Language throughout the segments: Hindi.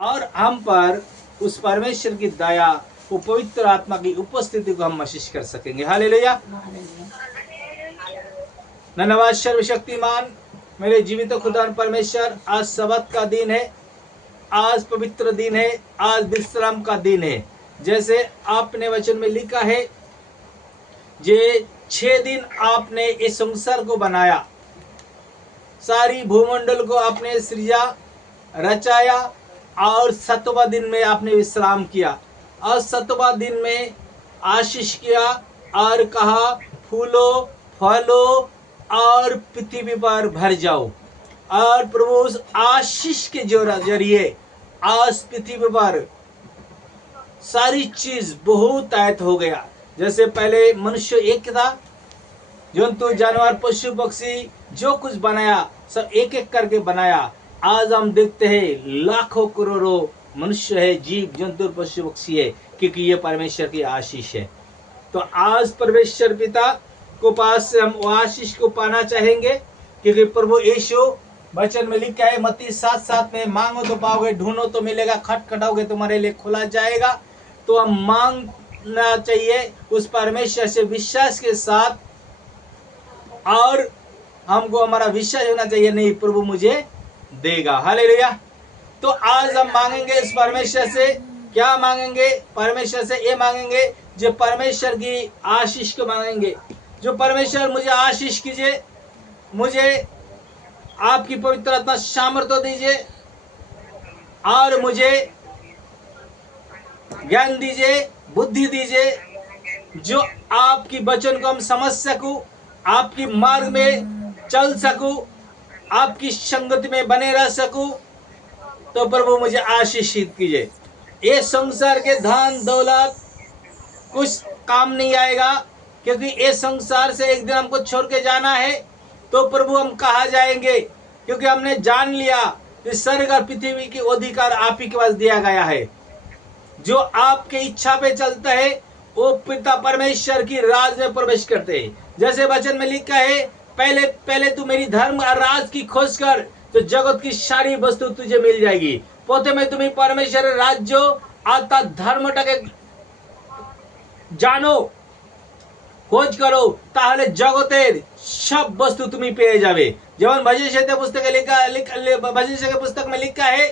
और हम पर उस परमेश्वर की दया, वो पवित्र आत्मा की उपस्थिति को हम महसूस कर सकेंगे। हालेलुया। धन्यवाद सर्वशक्तिमान मेरे जीवित खुदा परमेश्वर, आज सबत का दिन है, आज पवित्र दिन है, आज विश्राम का दिन है। जैसे आपने वचन में लिखा है, ये 6 दिन आपने इस संसार को बनाया, सारी भूमंडल को आपने सृजा, रचाया, और 7वां दिन में आपने विश्राम किया और 7वां दिन में आशीष किया और कहा, फूलो फलो और पृथ्वी पर भर जाओ। और प्रभु उस आशीष के जरिए आज पृथ्वी पर सारी चीज बहुत आयत हो गया। जैसे पहले मनुष्य एक था, जंतु जानवर पशु पक्षी जो कुछ बनाया सब एक एक करके बनाया। आज हम देखते हैं लाखों करोड़ों मनुष्य है, जीव जंतु पशु पक्षी है, क्योंकि ये परमेश्वर की आशीष है। तो आज परमेश्वर पिता को पास से हम वो आशीष को पाना चाहेंगे, क्योंकि प्रभु यीशु वचन में लिखा है मत्ती 7:7 में, मांगो तो पाओगे, ढूंढो तो मिलेगा, खटखटाओगे तुम्हारे लिए खोला जाएगा। तो हम मांगना चाहिए उस परमेश्वर से विश्वास के साथ, और हमको हमारा विश्वास होना चाहिए, नहीं प्रभु मुझे देगा। हालेलुया। तो आज हम मांगेंगे इस परमेश्वर से, क्या मांगेंगे? परमेश्वर से ये मांगेंगे जो परमेश्वर की आशीष को मांगेंगे, जो परमेश्वर मुझे आशीष कीजिए, मुझे आपकी पवित्र आत्मा सामर्थ्य दीजिए, और मुझे ज्ञान दीजिए, बुद्धि दीजिए, जो आपकी वचन को हम समझ सकूं, आपकी मार्ग में चल सकूं, आपकी संगति में बने रह सकूं। तो प्रभु मुझे आशीषित कीजिए। ये संसार के धन दौलत कुछ काम नहीं आएगा, क्योंकि ये संसार से एक दिन हमको छोड़ के जाना है। तो प्रभु हम कहाँ जाएंगे? क्योंकि हमने जान लिया कि स्वर्ग और पृथ्वी की अधिकार आप ही के पास दिया गया है। जो आपके इच्छा पे चलता है वो पिता परमेश्वर की राज में प्रवेश करते हैं। जैसे वचन में लिखा है, पहले पहले तू मेरी धर्म और राज की खोज कर, तो जगत की सारी वस्तु तुझे मिल जाएगी। प्रथमे तुम्हें परमेश्वर राज्य आता धर्मटाके জানো, খোঁজ করো, তাহলে জগতের সব বস্তু তুমি পেয়ে যাবে। যেমন भजन संहिता पुस्तक भजन संहिता पुस्तक में लिखा है,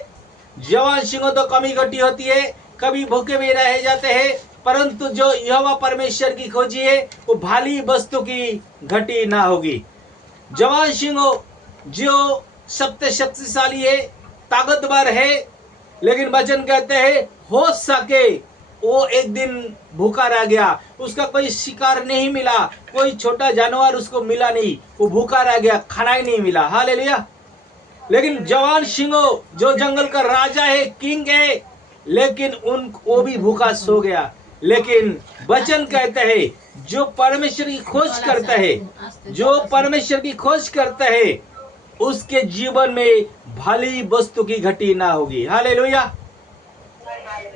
जवान सिंहों तो कमी घटी होती है, कभी भूखे भी रह जाते हैं, परंतु जो यहोवा परमेश्वर की खोजी है वो भाली वस्तु की घटी ना होगी। जवान सिंहों जो सबसे शक्तिशाली है, ताकतवर है, लेकिन वचन कहते हैं हो सके वो एक दिन भूखा रह गया, उसका कोई शिकार नहीं मिला, कोई छोटा जानवर उसको मिला नहीं, वो भूखा रह गया, खाना ही नहीं मिला। हालेलुया। लेकिन जवान सिंहो जो जंगल का राजा है, किंग है, लेकिन वो भी भूखा सो गया। लेकिन वचन कहता है जो परमेश्वर की खोज करता है, जो परमेश्वर की खोज करता है, उसके जीवन में भली वस्तु की घटी ना होगी। हालेलुया।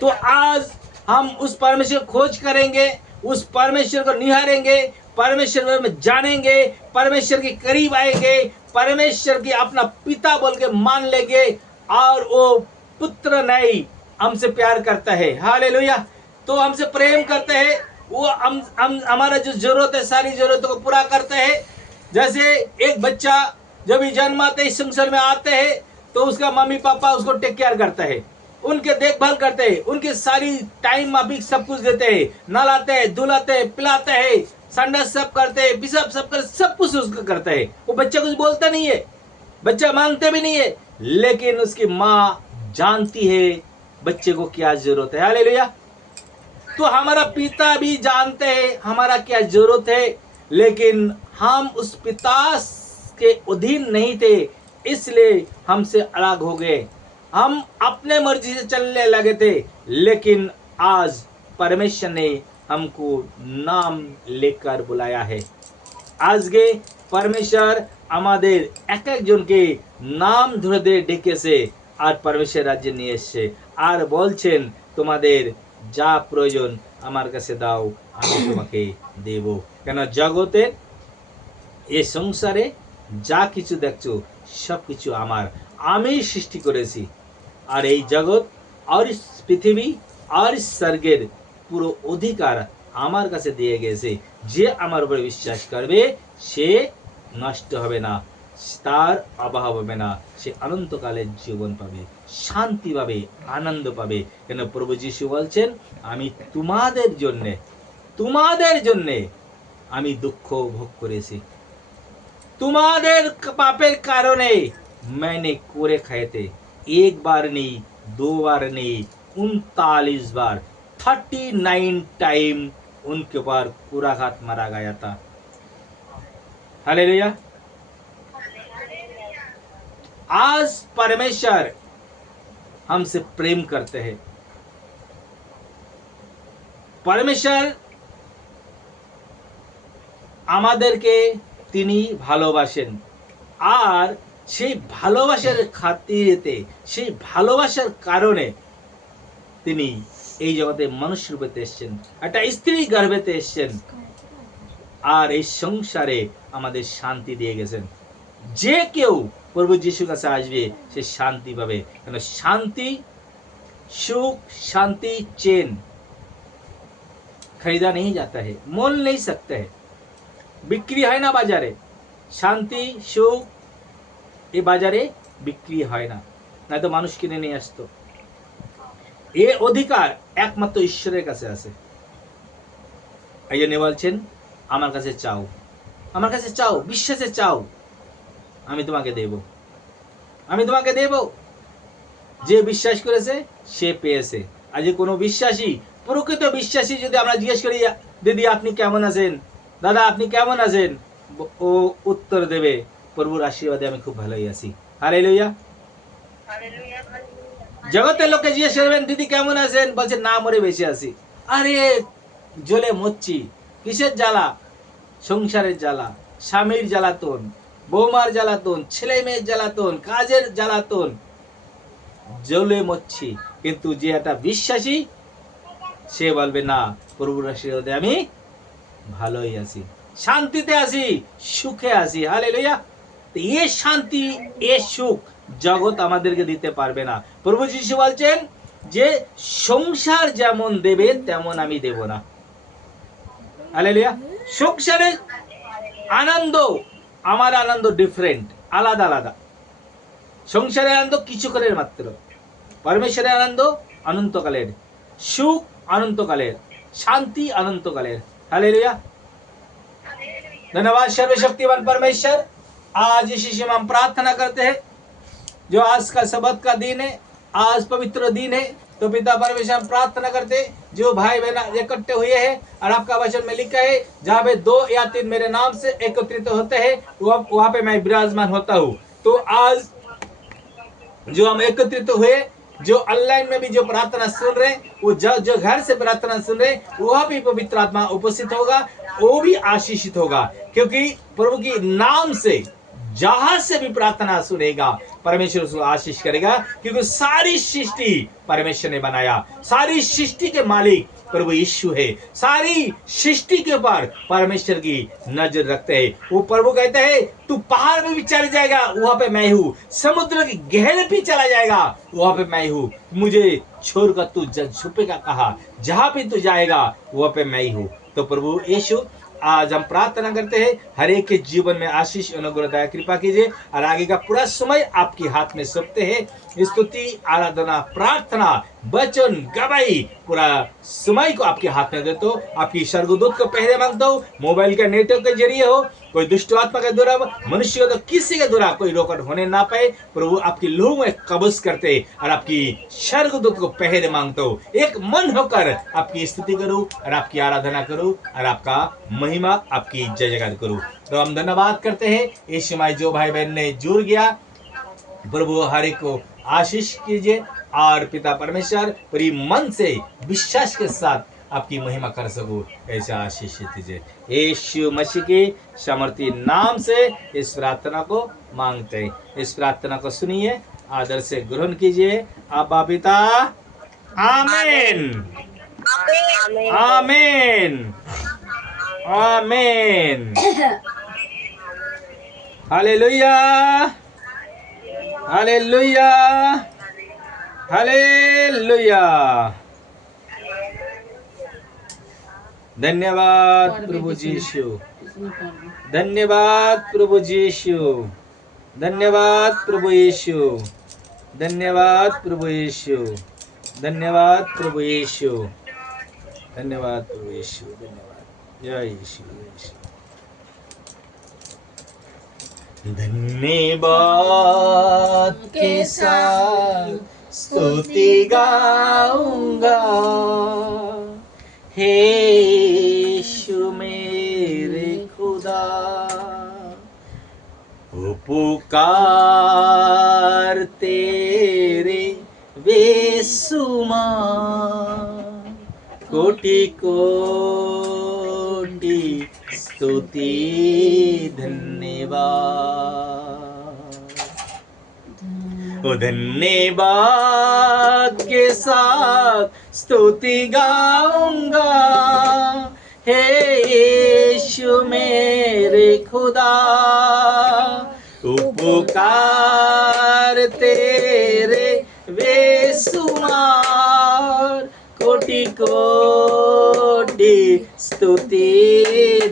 तो आज हम उस परमेश्वर को खोज करेंगे, उस परमेश्वर को निहारेंगे, परमेश्वर में जानेंगे, परमेश्वर के करीब आएंगे, परमेश्वर की अपना पिता बोल के मान लेंगे, और वो पुत्र नहीं हमसे प्यार करता है। हालेलुया। तो हमसे प्रेम करते हैं, वो हम हमारा जो जरूरत है सारी जरूरतों को पूरा करते हैं। जैसे एक बच्चा जब भी जन्माते इस संसार में आते हैं तो उसका मम्मी पापा उसको टेक केयर करता है, उनके देखभाल करते हैं, उनके सारी टाइम अभी सब कुछ देते हैं, नहलाते हैं, धुलाते हैं, पिलाते हैं, संडास सब करते हैं, पिशाब सब कर, सब कुछ उसको करता है। वो बच्चा कुछ बोलता नहीं है, बच्चा मांगते भी नहीं है, लेकिन उसकी माँ जानती है बच्चे को क्या जरूरत है। हालेलुया। तो हमारा पिता भी जानते हैं हमारा क्या जरूरत है, लेकिन हम उस पिता के अधीन नहीं थे, इसलिए हमसे अलग हो गए, हम अपने मर्जी से चलने लगे थे। लेकिन आज परमेश्वर ने हमको नाम लेकर बुलाया है। आज के परमेश्वर আমাদের এক একজনকে নাম ধরে ডেকেছে আর परमेश्वर राज्य নিয়ে এসেছে, আর বলছেন তোমাদের যা প্রয়োজন আমার কাছে দাও, আমি তোমাকে দেব। কেন জগতে এই সংসারে যা কিছু দেখছো সব কিছু আমার, আমি সৃষ্টি করেছি। আর এই জগৎ আর পৃথিবী আর স্বর্গের পুরো অধিকার আমার কাছে দিয়ে গেছে। যে আমার উপরে বিশ্বাস করবে সে নষ্ট হবে না, তার অভাব হবে না, সে অনন্তকালের জীবন পাবে, শান্তি পাবে, আনন্দ পাবে। কেন প্রভু যিশু বলছেন, আমি তোমাদের জন্যে আমি দুঃখ ভোগ করেছি, তোমাদের পাপের কারণে मैंने कोरे खाए थे, एक बार नहीं, 2 बार नहीं, 39 बार, 39 टाइम उनके ऊपर कुराघात मारा गया था। हालेलुया। आज परमेश्वर हमसे प्रेम करते हैं। परमेश्वर আমাদেরকে তিনি ভালোবাসেন, আর সেই ভালোবাসার খাতিরেতে, সেই ভালোবাসার কারণে তিনি এই জগতে মানুষ রূপেতে এসেছেন, একটা স্ত্রী গর্ভেতে এসেছেন, আর এই সংসারে আমাদের শান্তি দিয়ে গেছেন। যে কেউ প্রভু যিশুর কাছে আসবে সে শান্তি পাবে। কেন শান্তি, সুখ, शांति चैन खरीदा नहीं जाता है, मोल नहीं सकते है, বিক্রি হয় না বাজারে। শান্তি, সুখ এই বাজারে বিক্রি হয় না, নয়তো মানুষ কিনে নিয়ে আসতো। এ অধিকার একমাত্র ঈশ্বরের কাছে আছে। এই জন্য বলছেন, আমার কাছে চাও, আমার কাছে চাও, বিশ্বাসে চাও, আমি তোমাকে দেব, আমি তোমাকে দেব। যে বিশ্বাস করেছে সে পেয়েছে। আজ কোনো বিশ্বাসী, প্রকৃত বিশ্বাসী যদি আমরা জিজ্ঞেস করি, দিদি আপনি কেমন আছেন, দাদা আপনি কেমন আছেন, ও উত্তর দেবে, প্রভুর আশীর্বাদে আমি খুব ভালোই আছি। হালেলুয়া। জগতের লোককে জিজ্ঞেস করবেন, দিদি কেমন আছেন, বলছে না মরে বেঁচে আছি। আরে জ্বলে মরছি, কিসের জ্বালা? সংসারের জ্বালা, স্বামীর জ্বালাতন, বৌমার জ্বালাতন, ছেলে মেয়ের জ্বালাতন, কাজের জ্বালাতন, জ্বলে মরছি। কিন্তু যে একটা বিশ্বাসী সে বলবে, না প্রভুর আশীর্বাদে আমি ভালোই আছি, শান্তিতে আছি, সুখে আছি। হালেলুয়া। এ শান্তি, এ সুখ জগৎ আমাদেরকে দিতে পারবে না। প্রভু যিশু বলছেন যে সংসার যেমন দেবে তেমন আমি দেব না। হালেলুয়া। সংসারের আনন্দ, আমার আনন্দ ডিফারেন্ট, আলাদা আলাদা। সংসারের আনন্দ কিছুকালের মাত্র, পরমেশ্বরের আনন্দ অনন্তকালের, সুখ अनंतकालेर, शांति अनंतकालेर। हालेलुया। धन्यवाद सर्वशक्तिमान परमेश्वर। आज इस विषय में हम प्रार्थना करते हैं, जो आज का सबत का दिन है, आज पवित्र दिन है, तो पिता परमेश्वर हम प्रार्थना करते हैं, जो भाई बहन इकट्ठे हुए हैं और आपका वचन में लिखा है, जहाँ पे 2 या 3 मेरे नाम से एकत्रित होते हैं वहां पे मैं विराजमान होता हूँ। तो आज जो हम एकत्रित हुए, जो ऑनलाइन में भी जो प्रार्थना सुन रहे, वो जो घर से प्रार्थना सुन रहे, वह भी पवित्र आत्मा उपस्थित होगा, वो भी आशीषित होगा, क्योंकि प्रभु की नाम से जहां से भी प्रार्थना सुनेगा परमेश्वर उसको आशीष करेगा, क्योंकि सारी सृष्टि परमेश्वर ने बनाया, सारी सृष्टि के मालिक प्रभु यीशु है, सारी सृष्टि के ऊपर परमेश्वर की नजर रखते हैं। वो प्रभु कहते हैं, तू पहाड़ में भी चला जाएगा वहां पे मैं हूँ, समुद्र के गहरे भी चला जाएगा वहां पे मैं हूँ, मुझे छोड़कर तू छुपेगा कहा, जहां भी तू जाएगा वहां पे मैं ही हूँ। तो प्रभु यीशु आज हम प्रार्थना करते हैं, हर एक के जीवन में आशीष, अनुग्रह, दया, कृपा कीजिए, और आगे का पूरा समय आपके हाथ में सौंपते हैं। स्तुति, आराधना, प्रार्थना, वचन, गवाही, पूरा समय को आपके हाथ में देता हूं। आपकी स्वर्गदूत को पहले मांगता हूं, मोबाइल के नेटवर्क के जरिए हो, कोई दुष्ट आत्मा के द्वारा, मनुष्य तो किसी के द्वारा कोई रोकट होने ना पाए। प्रभु आपकी लहू में कब्ज करते और आपकी स्वर्गदूत को पहले मांगता हूं, एक मन होकर आपकी स्तुति करूं और आपकी आराधना करूं और आपका महिमा, आपकी जय जयकार करूं। तो हम धन्यवाद करते हैं इस समय जो भाई बहन ने जुड़ गया, प्रभु हर एक को आशीष कीजिए, और पिता परमेश्वर पूरी मन से विश्वास के साथ आपकी महिमा कर सकूं, ऐसा आशीष दीजिए। यीशु मसीह के सामर्थी नाम से इस प्रार्थना को मांगते हैं। इस प्रार्थना को सुनिए, आदर से ग्रहण कीजिए। आबा पिता, amen, amen, amen. Hallelujah, hallelujah. Hallelujah. धन्यवाद प्रभु यीशु, धन्यवाद प्रभु यीशु, धन्यवाद प्रभु यीशु, धन्यवाद प्रभु यीशु, धन्यवाद प्रभु यीशु, धन्यवाद प्रभु यीशु, धन्यवाद। जय यीशु, जय यीशु। धन्यवाद के साथ स्तुति गाऊंगा, हे यीशु मेरे खुदा। उपकार तेरे बेसुमार, कोटि कोटि स्तुति धन्यवाद। ओ धन्यवाद के साथ स्तुति गाऊंगा, हे यीशु मेरे खुदा। उपकार तेरे बेसुमार, कोटि कोटि स्तुति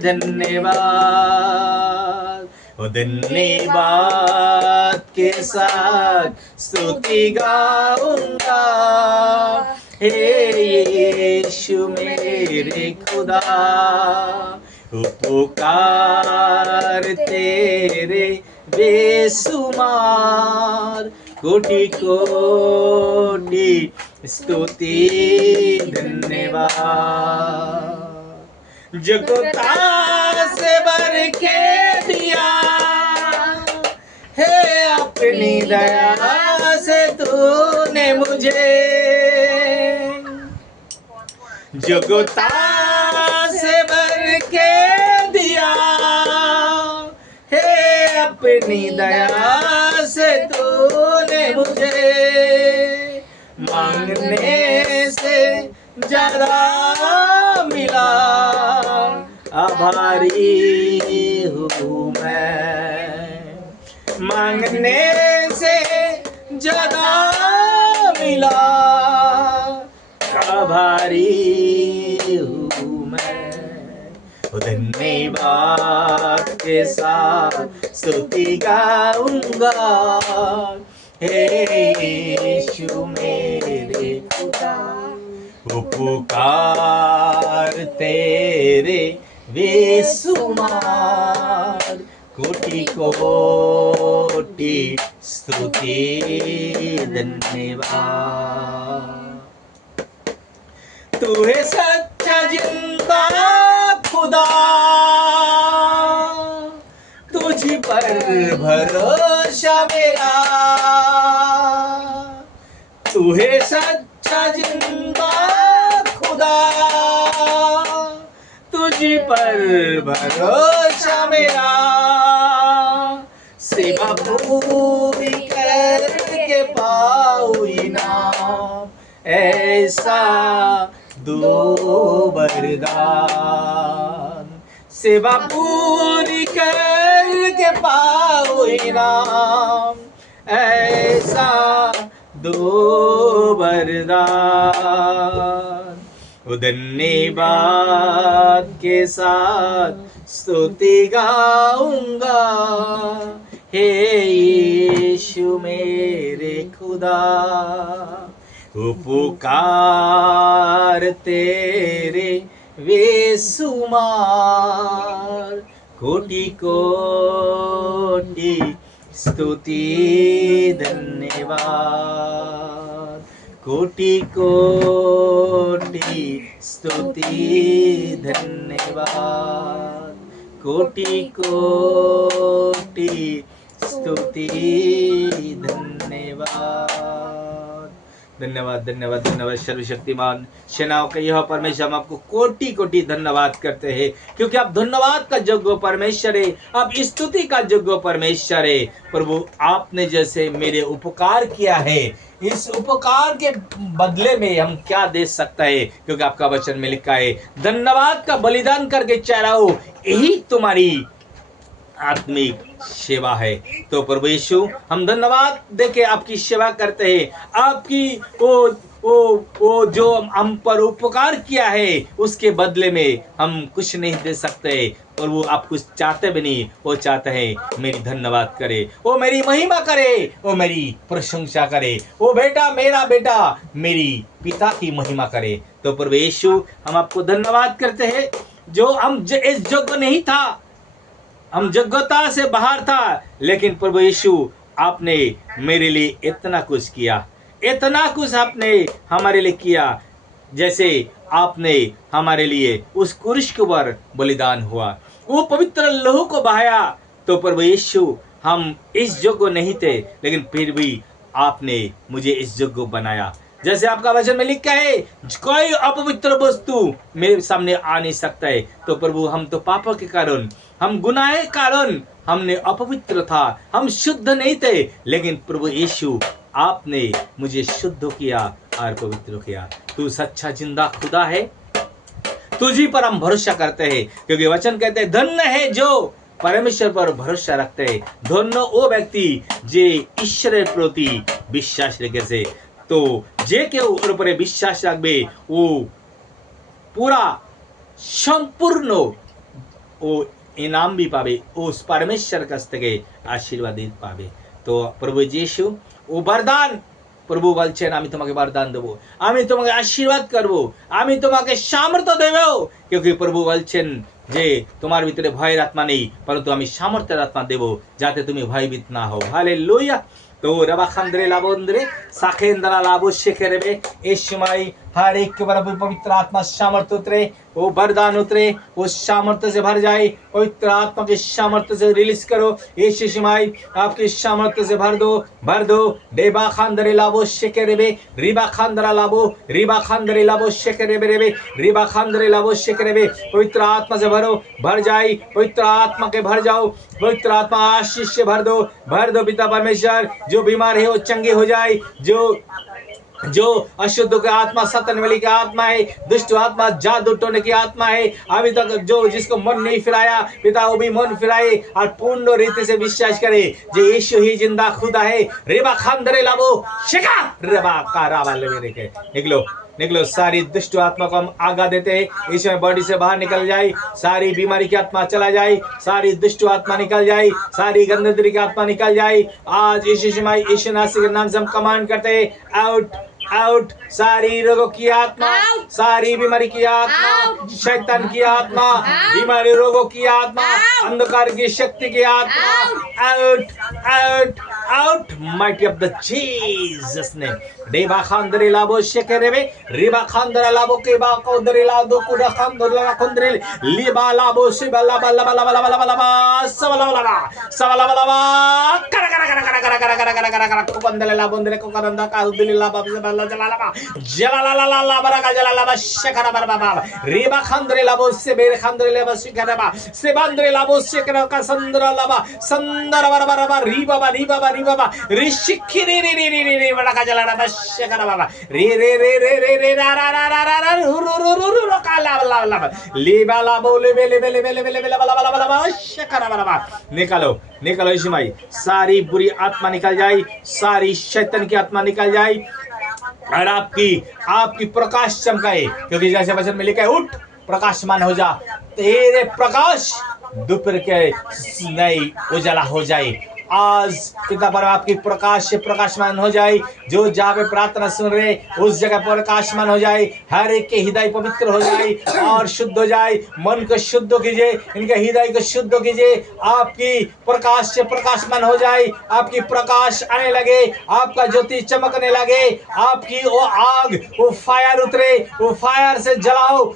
धन्यवाद। ओ धन्यवाद के साथ स्तुति गाऊंगा, हे यीशु मेरे खुदा। उपकार तेरे बेसुमार, कोटि कोटि स्तुति धन्यवाद। जगता से भर के दिया है अपनी दया से तूने मुझे, जगता से भर के दिया है अपनी दया से तूने मुझे। मांगने से ज्यादा मिला, आभारी हूँ मैं। मांगने से ज्यादा मिला, आभारी हूँ मैं। धन्यवाद के साथ स्तुति गाऊंगा, हे यीशु मेरे खुदा। उपकार तेरे बेसुमार, कोटि कोटि स्तुति धन्यवाद। तू है सच्चा जिंदा खुदा, तुझ पर भरोसा मेरा। तू है सच्चा जिंदा खुदा, तुझ पर भरोसा मेरा। सेवा पूरी करके पाऊं इनाम, ऐसा दो वरदान। सेवा पूरी करके पाऊं इनाम, ऐसा दो वरदान। धन्यवाद के साथ स्तुति गाऊंगा, हे यीशु मेरे खुदा। उपकार तेरे बेसुमार, कोटि कोटि स्तुति धन्यवाद। कोटि कोटि स्तुति धन्यवाद। कोटि कोटि स्तुति धन्यवाद। धन्यवाद धन्यवाद धन्यवाद सर्वशक्तिमान सेनाओं का यह परमेश्वर, हम आपको कोटि कोटि धन्यवाद करते हैं, क्योंकि आप धन्यवाद का योग्य परमेश्वर है, आप स्तुति का योग्य परमेश्वर है। प्रभु, आपने जैसे मेरे उपकार किया है, इस उपकार के बदले में हम क्या दे सकते हैं, क्योंकि आपका वचन में लिखा है धन्यवाद का बलिदान करके चढ़ाओ, यही तुम्हारी आत्मिक सेवा है। तो प्रभु यीशु, हम धन्यवाद देके आपकी सेवा करते हैं। आपकी वो जो हम पर उपकार किया है उसके बदले में हम कुछ नहीं दे सकते, और वो आप कुछ चाहते भी नहीं। वो चाहते हैं मेरी धन्यवाद करे, वो मेरी महिमा करे, वो मेरी प्रशंसा करे, वो बेटा मेरा बेटा मेरी पिता की महिमा करे। तो प्रभु यीशु, हम आपको धन्यवाद करते हैं। जो हम इस योग्य नहीं था, हम योग्यता से बाहर था, लेकिन प्रभु यीशु आपने मेरे लिए इतना कुछ किया, इतना कुछ आपने हमारे लिए किया। जैसे आपने हमारे लिए उस क्रूस के ऊपर बलिदान हुआ, वो पवित्र लहू को बहाया। तो प्रभु यीशु, हम इस योग्य नहीं थे, लेकिन फिर भी आपने मुझे इस योग्य बनाया। जैसे आपका वचन में लिखा है, कोई अपवित्र वस्तु मेरे सामने आ नहीं सकता है। तो प्रभु, हम तो पापों के कारण, हम गुनाह के कारण हमने अपवित्र था, हम शुद्ध नहीं थे, लेकिन प्रभु यीशु आपने मुझे शुद्ध किया और पवित्र किया। तू सच्चा जिंदा खुदा है, तुझी पर हम भरोसा करते हैं, क्योंकि वचन कहते हैं धन्य है जो परमेश्वर पर भरोसा रखते हैं, धन्य वो व्यक्ति जे ईश्वर प्रति विश्वास रखे से। तो जे के ऊपर विश्वास रखबे वो पूरा संपूर्ण वो इनाम भी पावे, उस परमेश्वर काछ থেকে आशीर्वादित पावे। तो प्रभु यीशु, ও বরদান, প্রভু বলছেন আমি তোমাকে বরদান দেব, আমি তোমাকে আশীর্বাদ করব, আমি তোমাকে সামর্থ্য দেব। क्योंकि প্রভু বলছেন যে তোমার ভিতরে ভয়ের আত্মা নেই, परंतु আমি সামর্থ্যের আত্মা দেব যাতে তুমি ভয়ভীত না হও। हालेलुया। तो रबा खंद्रे लाबोंद्रे साखेंद्रा लाबो शेखेरेबे, इस समय हर एक के ऊपर पवित्र आत्मा सामर्थ्य उतरे, वो वरदान उतरे, वो सामर्थ्य से भर जाए। पवित्र आत्मा के सामर्थ्य से रिलीज करो। इस समय आपके सामर्थ्य से भर दो। डेबा खंद्रे लाबो शेखेरेबे, रिबा खंद्रा लाबो, रिबा खंद्रे लाबो शेखेरेबे रेबे, रिबा खंद्रे लाबो शेखेरेबे। पवित्र आत्मा से भरो, भर जाए। पवित्र आत्मा के भर जाओ, पवित्र आत्मा आशीष से भर दो पिता परमेश्वर। जो बीमार है वो चंगे हो जाए, जो अशुद्ध की आत्मा, सतन वाली की आत्मा है, दुष्ट आत्मा, जादू टोने की आत्मा है, अभी तक जो जिसको मन नहीं फिराया पिता, वो भी मन फिराए और पूर्ण रीति से विश्वास करे जो यीशु ही जिंदा खुदा है। रेबा खांदरे लाबो शिका रेबा कारावा लेवे के निकलो। सारी दुष्ट आत्मा को हम आज्ञा देते हैं, इस समय बॉडी से बाहर निकल जाए। सारी बीमारी की आत्मा चला जाए, सारी दुष्ट आत्मा निकल जाए, सारी गंदगी की आत्मा निकल जाए। आज यीशु मसीह के नाम से हम कमांड करते हैं, आउट आउट। सारी रोगों की आत्मा, सारी बीमारी की आत्मा, शैतान की आत्मा, बीमारी रोगों की आत्मा, अंधकार की शक्ति की आत्मा, out out out, mighty of the Jesus name. देवा खांदरे लाबो शेकेरेबे, रिबा खांदरा लाबो केबा कोदरे लादो कुडा खांदरा कोंदरे लिबा लाबो शिबा लाबा लाबा लाबा लाबा लाबा लाबा सवाला लाबा लाबा करा करा करा करा करा करा करा करा करा कोंदले लाबोंदरे कोकरंदा का उदले लाबा जला लाबा जला ला ला ला ला बरा जला लाबा शेकरा बरा बाबा रिबा खांदरे लाबो सेबेर खांदरे लाबा शेकरा बा सेबांदरे लाबो शेकरा का संदरा लाबा संदरा बरा बरा रिबा बा रिशिखी रे रे रे रे रे बड़ा का जला लाबा शेकरा बाबा रे रे रे रे रे रे रा रा रा रा रा रु रु रु रु का ला ला लेबा लाबो लेबे लेबे लेबे लेबे लेबे ला शेकरा बरा निकालो यीशु भाई। सारी बुरी आत्मा निकल जाए, सारी शैतान की आत्मा निकल जाए और आपकी प्रकाश चमकाए, क्योंकि जैसे वचन में लिखा है, उठ प्रकाशमान हो जा, तेरे प्रकाश दोपहर के नई उजाला हो जाए। आज पिता पर आपकी प्रकाश से प्रकाशमान हो जाए। जो जहाँ पे प्रार्थना सुन रहे उस जगह पर प्रकाशमान हो जाए, हर एक के हृदय पवित्र हो जाए और शुद्ध हो जाए। मन को शुद्ध कीजिए, इनके हृदय को शुद्ध कीजिए, आपकी प्रकाश से प्रकाशमान हो जाए। आपकी प्रकाश आने लगे, आपका ज्योति चमकने लगे, आपकी वो आग, वो फायर उतरे, वो फायर से जलाओ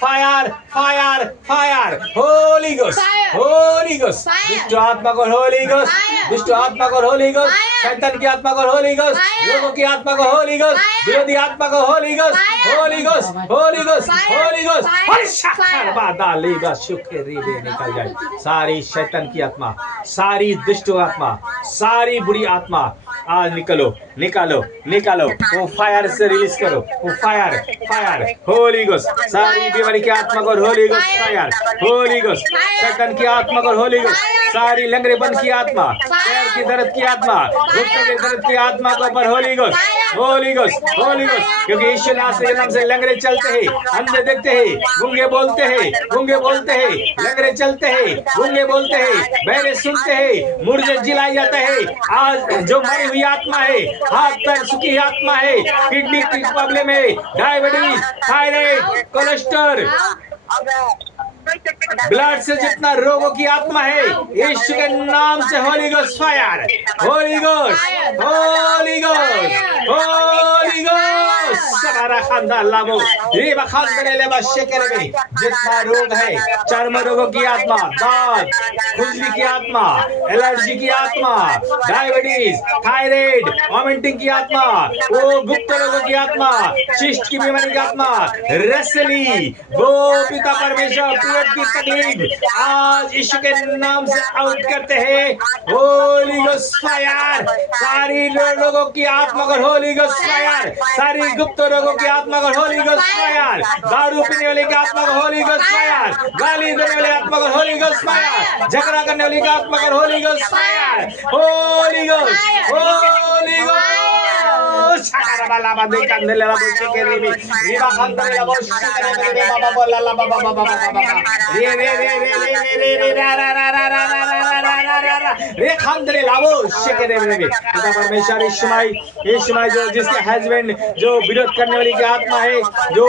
fire fire fire, Holi ghost दुष्ट आत्मा को होली गोस्ट, दुष्ट आत्मा को होली गोस्ट, शैतान की आत्मा को होली गोस्ट, लोगों की आत्मा को होली गोस्ट, विरोधी आत्मा को Holi ghost, Holi ghost, Holi ghost, Holi ghost, और शक्कर बादा लेगा शुक्र रे निकल जाए। सारी शैतान की आत्मा, सारी दुष्ट आत्मा, सारी बुरी आत्मा आज निकलो, निकालो, निकालो, वो फायर से रिलीज करो, वो फायर, फायर, होली घोस्ट, सारी बीमारी की आत्मा को Holi ghost fire, Holi ghost, शैतान की आत्मा को होली घोस्ट, सारी लंगड़ेपन की आत्मा, पैर की दर्द की आत्मा, घुटने की दर्द की आत्मा को ऊपर Holi ghost, Holi ghost, Holi ghost, क्योंकि यीशु के नाम से लंगड़े चलते हैं, अंधे देखते हैं, गूंगे बोलते हैं, गूंगे बोलते हैं, लंगड़े चलते हैं, गूंगे बोलते हैं, बहरे सुनते हैं, मुर्दे जिलाए जाते हैं। आज जो मरी हुई आत्मा है, हाथ पैर सुखी आत्मा है, किडनी की प्रॉब्लम है, डायबिटीज, थायराइड, कोलेस्ट्रॉल, ब्लड से जितना रोगों की आत्मा है, यीशु के नाम से Holi ghost fire, Holi ghost, Holi ghost, Holi ghost, सारा खानदान लागो, ये बखानदान ले बस शेकर में जितना रोग है, चर्म रोगों की आत्मा, दांत, खुजली की आत्मा, एलर्जी की आत्मा, डायबिटीज, थायराइड, वॉमिटिंग की आत्मा, वो गुप्त रोगों की आत्मा, चिस्ट की बीमारी की आत्मा, रेसली, वो पिता परमेश्वर पेट की तकलीफ आज यीशु के नाम से आउट करते हैं। होली घोस्ट फायर, सारी लोगों की आत्मा को होली घोस्ट फायर, सारी गुप्त रोगों की आत्मा को होली घोस्ट फायर, दारू पीने वाले की आत्मा को होली घोस्ट फायर, गाली देने वाले आत्मा को होली घोस्ट फायर, झगड़ा करने वाली की आत्मा को Holi ghost fire, Holi ghost, Holi ghost, सारा बाला बादे कंदे ला बोल के रे रीबा खंदे ला बोल के रे बाबा बोला ला बाबा बाबा बाबा रे रे रे रे रे रे रे रा रा रा रा रा रा रा रे खंदे ला बोल के रे रे पिता परमेश्वर यीशुमाई जो जिसके हस्बैंड जो विरोध करने वाली की आत्मा है, जो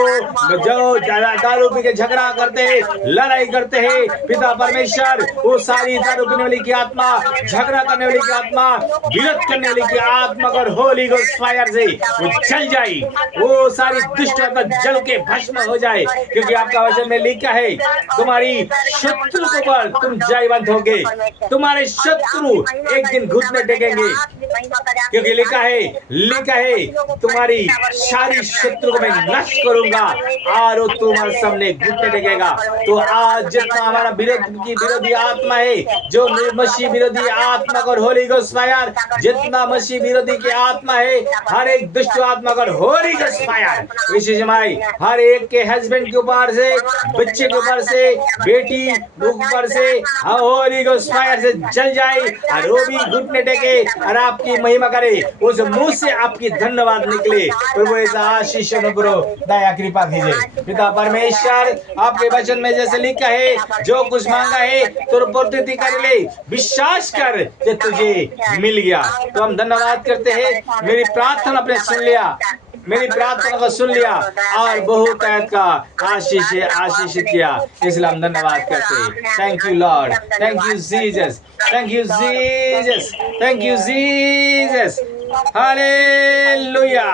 दारू पी के झगड़ा करते हैं, लड़ाई करते हैं, पिता परमेश्वर वो सारी दारू पीने वाली की आत्मा, झगड़ा करने वाली की आत्मा, विरोध करने वाली की आत्मा को होली घोस्ट फायर से वो जल जाए, वो सारी दुष्ट आत्मा जल के भस्म हो जाए, क्योंकि आपका वचन में लिखा है तुम्हारी शत्रु के ऊपर तुम जयवंत होगे, तुम्हारे शत्रु एक दिन घुटने टेकेंगे, क्योंकि लिखा है तुम्हारी सारी शत्रु को मैं नष्ट करूंगा और वो तुम्हारे सामने घुटने टेकेगा। तो आज जितना हमारा विरोधी आत्मा है, जो मसीह विरोधी आत्मा को होली घोस्ट फायर, जितना मसीह विरोधी की आत्मा है, हर एक दुष्ट आत्मा को होली घोस्ट फायर, विशेषमाई हर एक के हस्बैंड के ऊपर से, बच्चे के ऊपर से, बेटी ऊपर से होली घोस्ट फायर से जल जाए और वो भी घुटने टेके और आपकी महिमा करे, उस मुंह से आपकी धन्यवाद निकले। प्रभु ऐसा आशीष करो, दया कृपा कीजिए। पिता परमेश्वर आपके वचन में जैसे लिखा है, जो कुछ मांगा है तो पूर्ति कर ले, विश्वास कर कि तुझे मिल गया। तो हम धन्यवाद करते हैं, मेरी प्रार्थना आपने सुन लिया, मेरी प्रार्थना को सुन लिया और बहुत का आशीषित किया, इसलिए हम धन्यवाद करते हैं। Thank you Lord, thank you Jesus, thank you Jesus, thank you Jesus. Hallelujah,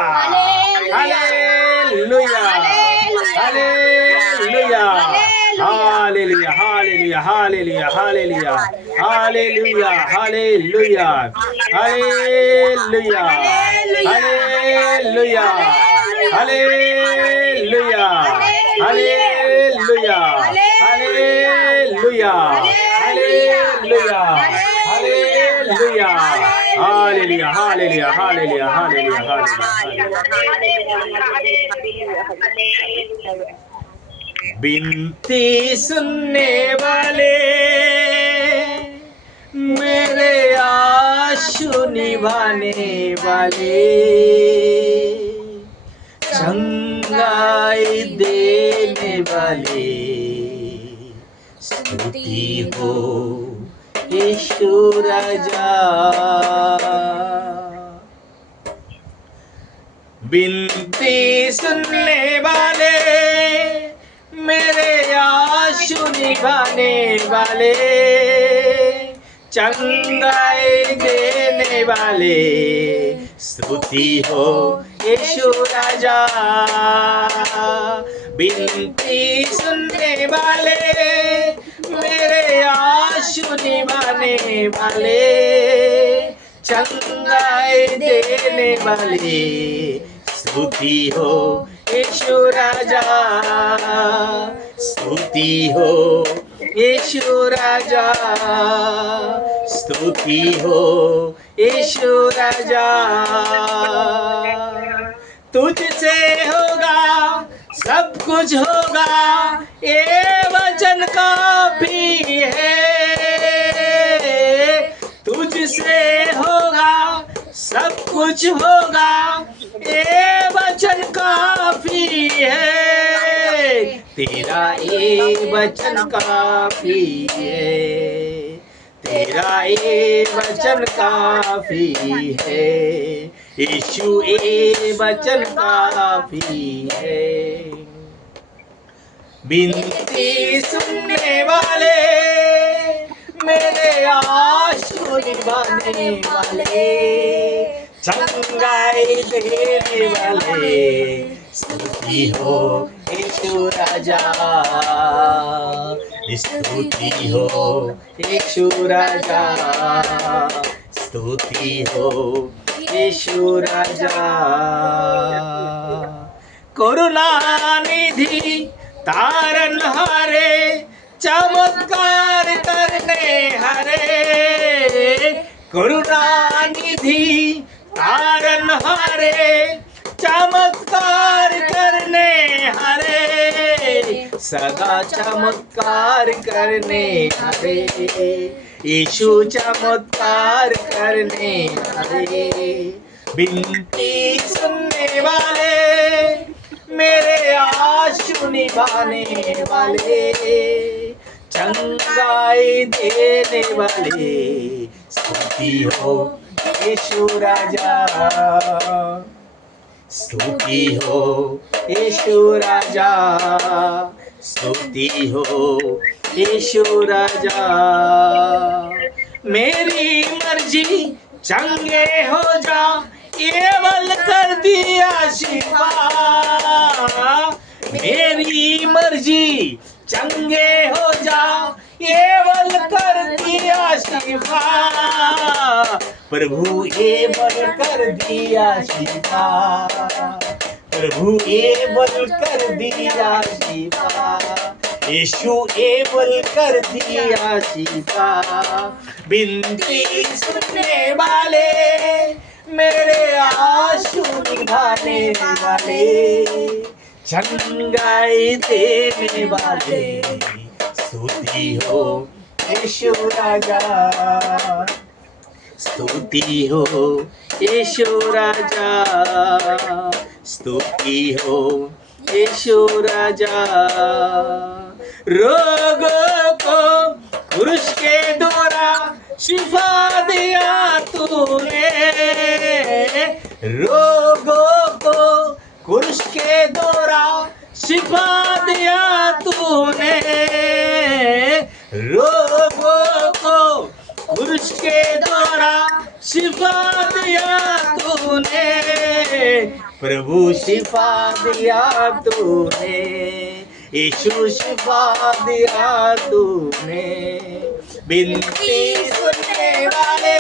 hallelujah, hallelujah, hallelujah, hallelujah, hallelujah, hallelujah, hallelujah, hallelujah, hallelujah, hallelujah, hallelujah, hallelujah, hallelujah, hallelujah, hallelujah, hallelujah, hallelujah, hallelujah, hallelujah. बिनती सुनने वाले, मेरे आशु निभाने वाले, चंगाई देने वाले, स्तुति हो यीशु राजा। बिनती सुनने वाले, मेरे आशु निभाने वाले, चंगाई देने वाले, स्तुति हो यीशु राजा। बिनती सुनने वाले, मेरे आशु निभाने वाले, चंगाई देने वाले, स्तुति हो यीशु राजा, स्तुति हो यीशु राजा, स्तुति हो यीशु राजा। तुझसे होगा सब कुछ होगा, ये वचन काफी है। तुझसे होगा सब कुछ होगा, ये वचन काफी है। तेरा ये वचन काफी है, तेरा ये वचन काफी है। यीशु ये वचन काफी है। विनती सुनने वाले, मेरे आंसू निभाने वाले, चंगाई देने वाले, स्तुति हो यीशु राजा, स्तुति हो यीशु राजा, स्तुति हो यीशु राजा। करुणा निधि तारनहारे, चमत्कार करने हरे, करुणा निधि तारनहारे, चमत्कार करने हरे, सदा चमत्कार करने हरे, यीशु चमत्कार करने हरे। विनती सुनने वाले, मेरे आंसू निभाने वाले, चंगाई देने वाले, स्तुति हो यीशु राजा, स्तुति हो यीशु राजा, स्तुति हो यीशु राजा। मेरी मर्जी चंगे हो जा, ये बल कर दिया शिफा। मेरी मर्जी चंगे हो जा, ये बल कर दिया शिफा। प्रभु ये बल कर दिया शिफा, प्रभु ये बल कर दिया शिफा, यीशु ये बल कर दिया शिफा। विनती सुनने वाले, मेरे आंसू निभाने वाले, चंगाई देने वाले, स्तुति हो यीशु राजा, स्तुति हो यीशु राजा, स्तुति हो यीशु राजा। रोगों को क्रूस के द्वारा शिफा दिया तूने, रोगों को क्रूस के द्वारा शिफा दिया तूने, रोगों को क्रूस के द्वारा शिफा दिया तूने, प्रभु शिफा दिया तूने, यीशु शिफा दिया तूने। विनती सुनने वाले,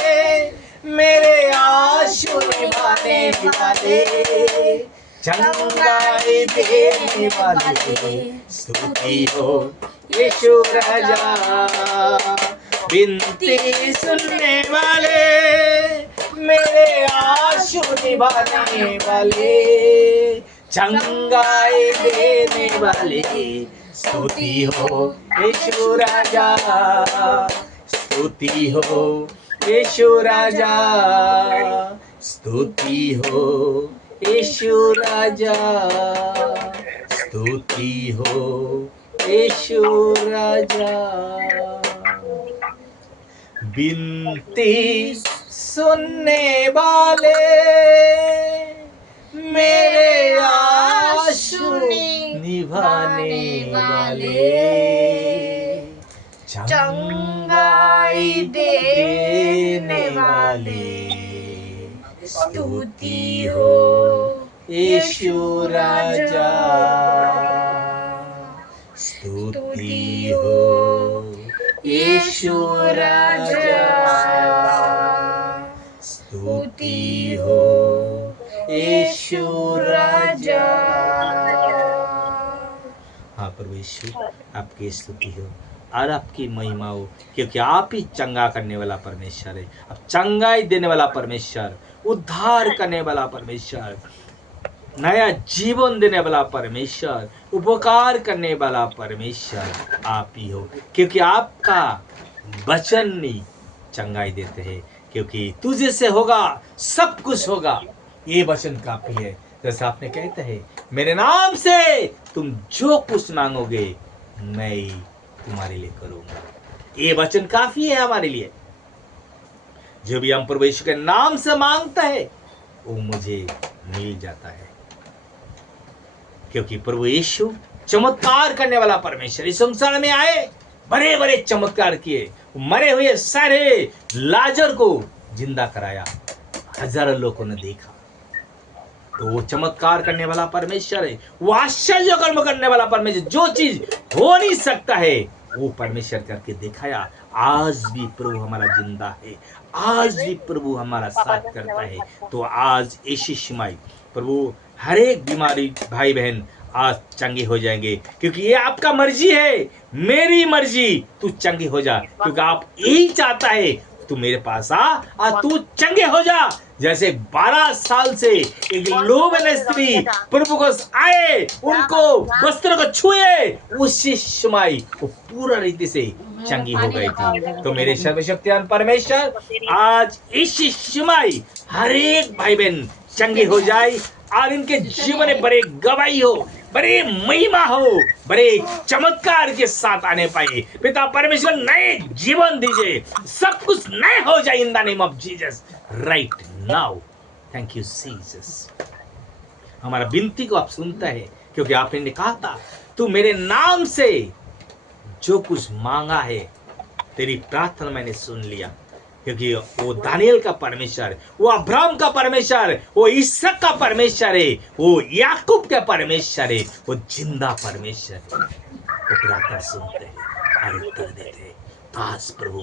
मेरे आंसू निभाने वाले, चंगाई देने वाले, स्तुति हो यीशु राजा। विनती सुनने वाले, मेरे आंसू निभाने वाले, चंगाई देने वाले, स्तुति हो यीशु राजा, स्तुति हो यीशु राजा, स्तुति हो यीशु राजा, स्तुति हो यीशु राजा। विनती सुनने वाले, मेरे आंसू निभाने वाले, चंगाई देने वाले, स्तुति हो यीशु राजा, स्तुति हो यीशु राजा, स्तुति हो यीशु राजा। प्रभु यीशु आपकी स्तुति हो और आपकी महिमा हो, क्योंकि आप ही चंगा करने वाला परमेश्वर है। आप चंगाई देने वाला परमेश्वर, उद्धार करने वाला परमेश्वर, नया जीवन देने वाला परमेश्वर, उपकार करने वाला परमेश्वर आप ही हो, क्योंकि आपका वचन ही चंगाई देते हैं। क्योंकि तुझे से होगा सब कुछ होगा, ये वचन काफी है। जैसे आपने कहते हैं, मेरे नाम से तुम जो कुछ मांगोगे मैं तुम्हारे लिए करूंगा। ये वचन काफी है हमारे लिए। जो भी हम प्रभु यीशु के नाम से मांगता है वो मुझे मिल जाता है, क्योंकि प्रभु यीशु चमत्कार करने वाला परमेश्वर इस संसार में आए, बड़े बड़े चमत्कार किए। मरे हुए सारे लाजर को जिंदा कराया, हजारों लोगों ने देखा। तो वो चमत्कार करने वाला परमेश्वर है, वो आश्चर्य कर्म करने वाला परमेश्वर। जो चीज हो नहीं सकता है वो परमेश्वर करके दिखाया। आज भी प्रभु हमारा जिंदा है, आज भी प्रभु हमारा साथ करता है। तो आज यीशु शिमाई प्रभु हर एक बीमारी भाई बहन आज चंगे हो जाएंगे, क्योंकि ये आपका मर्जी है, मेरी मर्जी। तू चंगे हो जा, क्योंकि आप यही चाहता है तू मेरे पास आ और तू चंगे हो जा। जैसे 12 साल से एक लोभन स्त्री प्रभु को आए, उनको वस्त्र को छुए, उसी समय वो पूरा रीति से चंगी हो गई थी। तो मेरे सर्वशक्तिमान परमेश्वर आज इसी समय हर एक भाई बहन चंगे हो जाए और इनके जीवन में बड़े गवाही हो, बड़े महिमा हो, बड़े चमत्कार के साथ आने पाए। पिता परमेश्वर नए जीवन दीजिए, सब कुछ नए हो जाए in the name of Jesus right now. Thank you Jesus. हमारा विनती को आप सुनते हैं, क्योंकि आपने कहा था तू मेरे नाम से जो कुछ मांगा है तेरी प्रार्थना मैंने सुन लिया। क्योंकि वो दानियल का परमेश्वर, वो अब्राहम का परमेश्वर, वो इसहाक का परमेश्वर है, वो याकूब का परमेश्वर है, वो जिंदा परमेश्वर है। वो प्रार्थना सुनते हैं और उत्तर देते हैं। आज प्रभु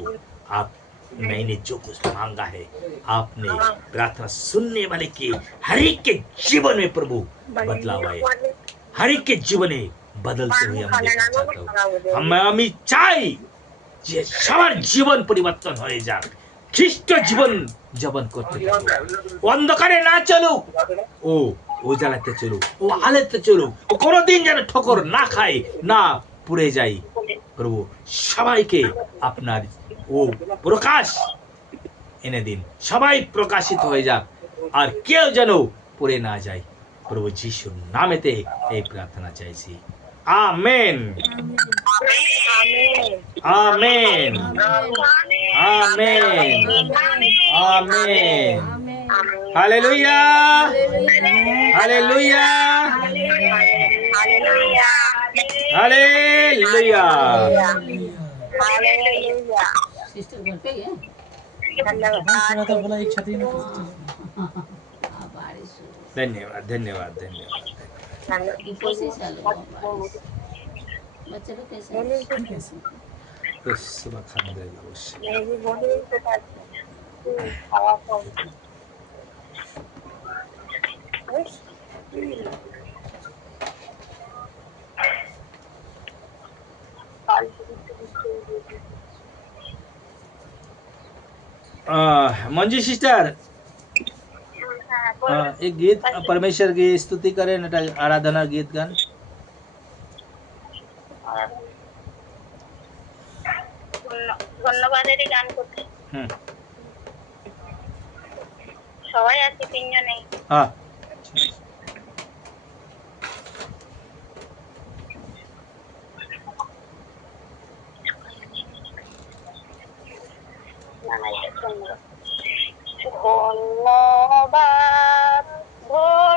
आप मैंने जो कुछ मांगा है, आपने प्रार्थना सुनने वाले के हर एक के जीवन में प्रभु बदलाव आए, हर एक के जीवन में बदलते हुए हम देखना चाहते हो। हम चाहे যে সবার জীবন পরিবর্তন হয়ে যাক, খ্রিস্ট জীবন জীবন করতে থাকুক, অন্ধকারে না চলুক, ও উজালাতে চলুক, ও আলোতে চলুক, ও কোনোদিন যেন ঠোকর না খায়, না পুড়ে যায়। প্রভু সবাইকে আপনার ও প্রকাশ এনে দিন, সবাই প্রকাশিত হয়ে যাক আর কেউ যেন পুড়ে না যায়। প্রভু যিশুর নামেতে এই প্রার্থনা চাইছি, amen amen amen amen. Hallelujah hallelujah hallelujah. Sister घर पे है। धन्यवाद धन्यवाद धन्यवाद। बच्चे लोग कैसे तो सुबह खाना देगा उससे। मंजू सिस्टर एक गीत परमेश्वर की स्तुति करें, आराधना गीत गान। ধন্যবাদের গান করতে সবাই আছে, তিনজনেই। হ্যাঁ ধন্যবাদ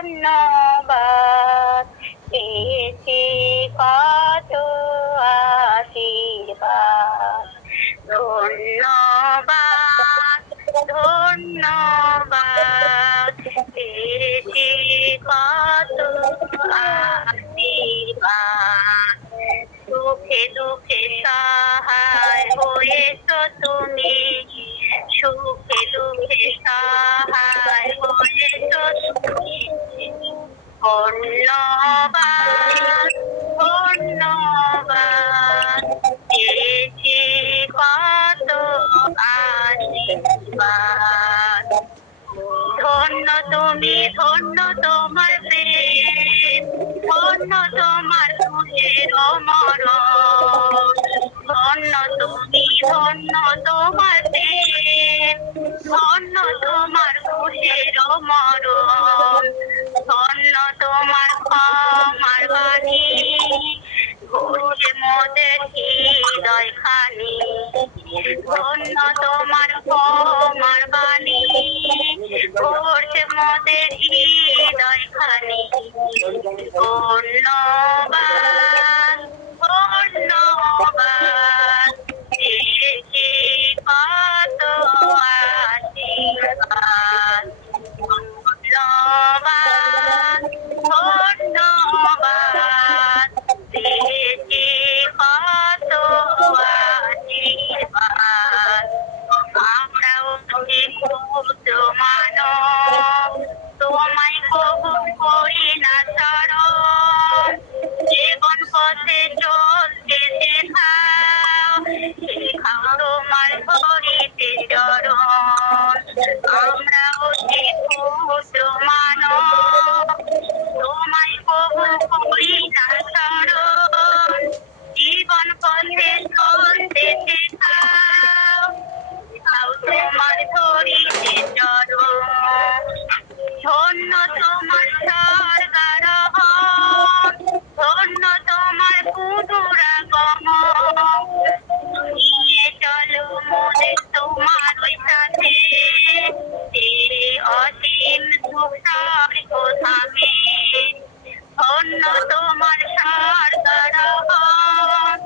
ধন্যবাদ পেয়েছি কত আশীর্বাদ। ধন্যবাদ ধন্যবাদ পেয়েছি কত আশীর্বাদ। সুখে দুঃখে সহায় হয়েছো তুমি, সুখে দুঃখে সহায় হয়েছো তুমি। ধন্যবাদ ধন্যবাদ ধন্য তোমার খুশের মরণ, ধন্য তুমি, ধন্য তোমার প্রেম, ধন্য তোমার খুশের মরণ, ধন্য তোমার ক্ষমার বাণী, ঘুরছে মোদের হৃদয় খানি, ধন্য তোমার ক্ষমার বাণী, ঘুরছে মোদের হৃদয় খানি। ধন্যবাদ, ধন্যবাদ, দিয়েছি কত আশীর্বাদ। ধন্যবাদ, ধন্যবাদ, দিয়েছি কত আশীর্বাদ। আমরাও যে ক্ষুদ্র মানব, তোমায় কবুল করি না চরণ, জীবন পথে চলতে শেখাও, শেখাও তোমার ধরিতে চরণ। আমরাও যে ক্ষুদ্র মানব, তোমায় কবুল করি না চরণ, জীবন পথে চলতে শেখাও, শেখাও তোমার ধরিতে চরণ। ধন্য তোমার স্বর্গারোহণ, ধন্য তোমার পুনরাগমন, নিয়ে চলো মোদের তোমার ওই সাথে, তেরে অসীম সুখ স্বর্গ ধামে। ধন্য তোমার স্বর্গারোহণ,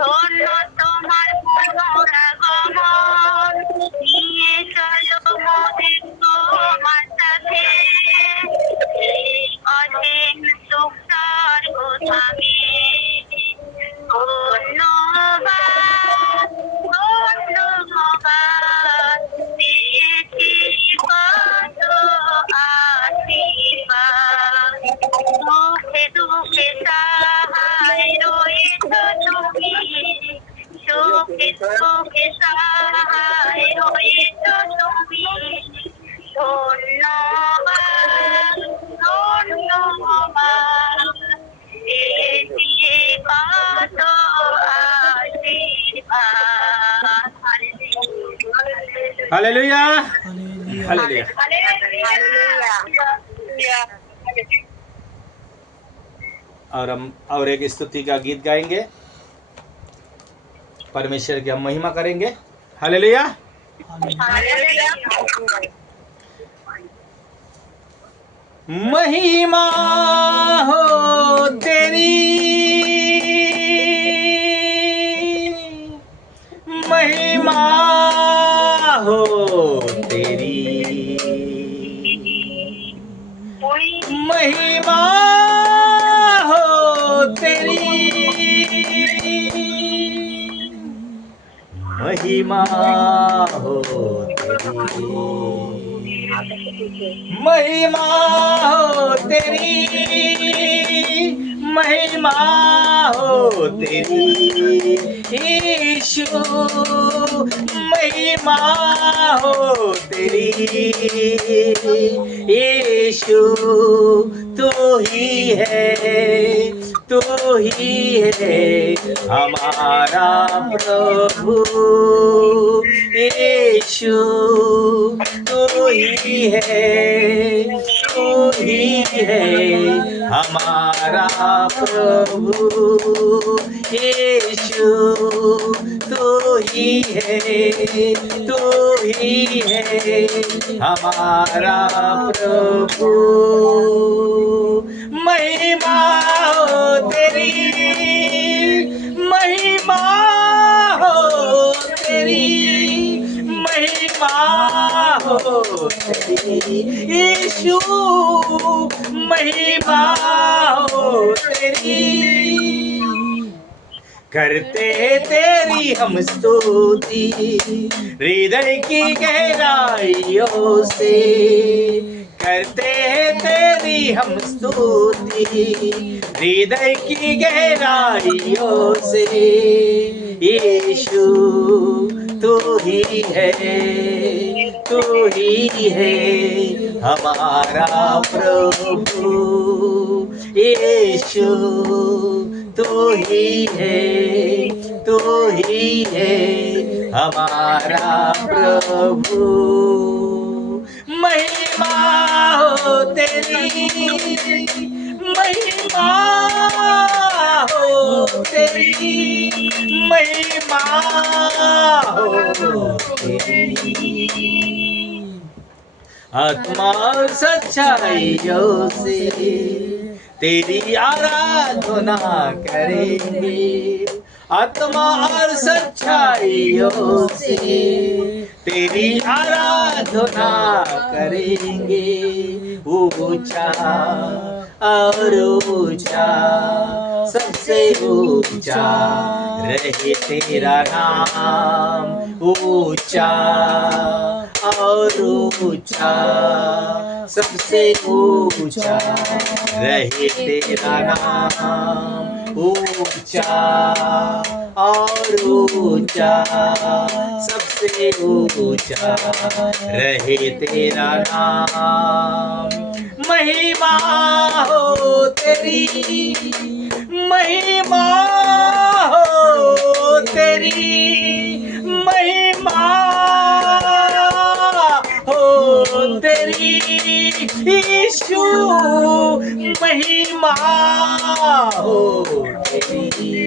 ধন্য তোমার পুনরাগমন, নিয়ে চলো মোদের তোমার সাথে, এই অসীম সুখ স্বর্গ ধামে। ধন্যবাদ, ধন্যবাদ, দিয়েছি কত আশীর্বাদ। সুখে দুঃখে সহায় রয়েছ তুমি, সুখে সুখে সহায় রয়েছ তুমি। ধন্যবাদ, ধন্যবাদ, দিয়েছি কত আশীর্বাদ। Hallelujah, hallelujah. और हम और एक स्तुति का गीत गाएंगे, परमेश्वर की हम महिमा करेंगे। हालेलुया। महिमा हो तेरी, महिमा हो तेरी, महिमा हो तेरी, महिमा हो तेरी, महिमा हो तेरी, महिमा हो तेरी, यीशु महिमा हो तेरी, यीशु तू ही है, तू ही है हमारा प्रभु, यीशु तू ही है, तू ही है हमारा प्रभु, यीशु तू ही है, तू ही है हमारा प्रभु। महिमा हो तेरी, महिमा हो तेरी, महिमा हो तेरी, यीशु महिमा हो तेरी। करते तेरी हम स्तुति हृदय की गहराइयों से, करते तेरी हम स्तुति हृदय की गहराइयों से, यीशु तू ही है, तू ही है हमारा प्रभु यीशु, तू ही है, तू ही है हमारा प्रभु। महिमा हो तेरी, महिमा हो तेरी, महिमा हो तेरी। आत्मा और सच्चाइयों से तेरी आराधना करेंगे, आत्मा और सच्चाइयों से तेरी आराधना करेंगे। ऊंचा और ऊंचा, सबसे ऊंचा रहे तेरा नाम, ऊंचा और ऊंचा, सबसे ऊंचा रहे तेरा नाम, ऊंचा और ऊंचा, सबसे ऊंचा रहे तेरा नाम। महिमा हो तेरी, महिमा हो तेरी, महिमा हो तेरी यीशु, महिमा हो तेरी।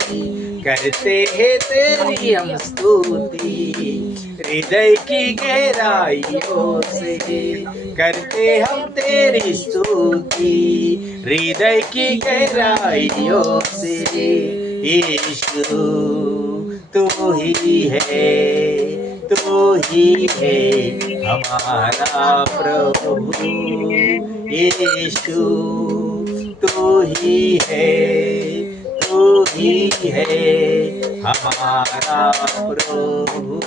करते हैं तेरी हम स्तुति हृदय की गहराइयों से, करते हम तेरी स्तुति हृदय की गहराइयों से। यीशु तू ही है, तू ही है हमारा प्रभु यीशु, तू ही है, तू ही है हमारा प्रभु।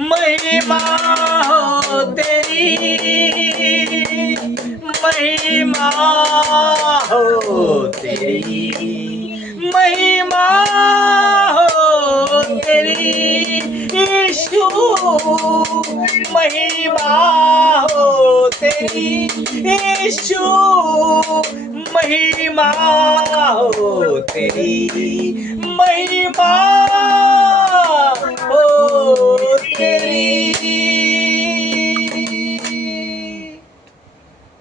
महिमा हो तेरी, महिमा हो तेरी, महिमा हो तेरी यीशु, महिमा हो तेरी यीशु, महिमा हो तेरी, महिमा हो तेरी।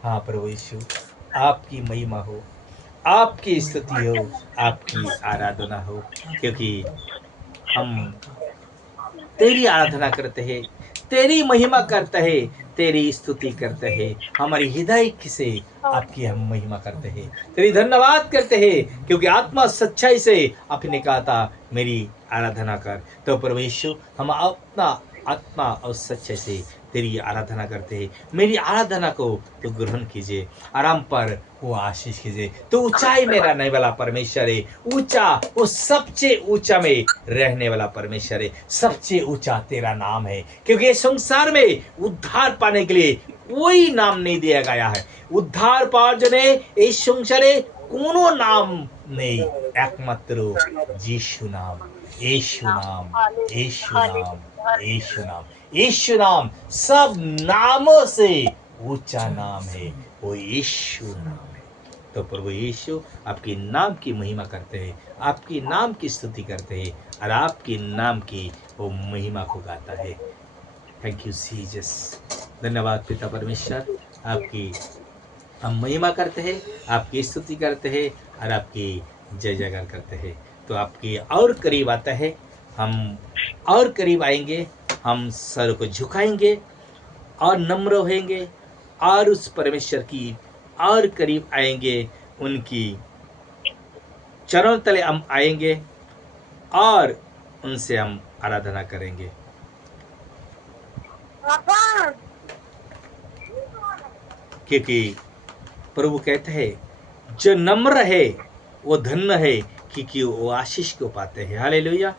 हाँ प्रभु यीशु, आपकी महिमा हो, आपकी स्तुति हो, आपकी आराधना हो, क्योंकि हम तेरी आराधना करते हैं, तेरी महिमा करते हैं, तेरी स्तुति करते हैं, हमारी हृदय से आपकी हम महिमा करते हैं, तेरी धन्यवाद करते हैं, क्योंकि आत्मा सच्चाई से आपने कहा था मेरी आराधना कर। तो परमेश्वर हम अपना आत्मा और सच्चाई से तेरी आराधना करते हैं। मेरी आराधना को तो ग्रहण कीजिए, आराम पर वो आशीष कीजिए। तो ऊंचाई में रहने वाला परमेश्वर है, ऊंचा, वो सबसे ऊंचा में रहने वाला परमेश्वर है, सबसे ऊंचा तेरा नाम है। क्योंकि इस संसार में उद्धार पाने के लिए कोई नाम नहीं दिया गया है। उद्धार पाने ने इस संसार में कोनो नाम नहीं, एकमात्र यीशु नाम, यीशु नाम, यीशु नाम, यीशु नाम, यीशु नाम सब नामों से ऊंचा नाम है, वो यीशु नाम है। तो प्रभु यीशु आपके नाम की महिमा करते हैं, आपके नाम की स्तुति करते हैं और आपके नाम की वो महिमा को गाता है। Thank you Jesus. धन्यवाद पिता परमेश्वर, आपकी हम महिमा करते हैं, आपकी स्तुति करते हैं और आपकी जय जयकार करते हैं। तो आपके और करीब आता है, हम और करीब आएंगे, हम सर को झुकाएंगे और नम्र होएंगे और उस परमेश्वर की और करीब आएंगे, उनकी चरणों तले हम आएंगे और उनसे हम आराधना करेंगे। क्योंकि प्रभु कहते हैं जो नम्र है वो धन्य है, क्योंकि वो आशीष को पाते हैं। हालेलुया।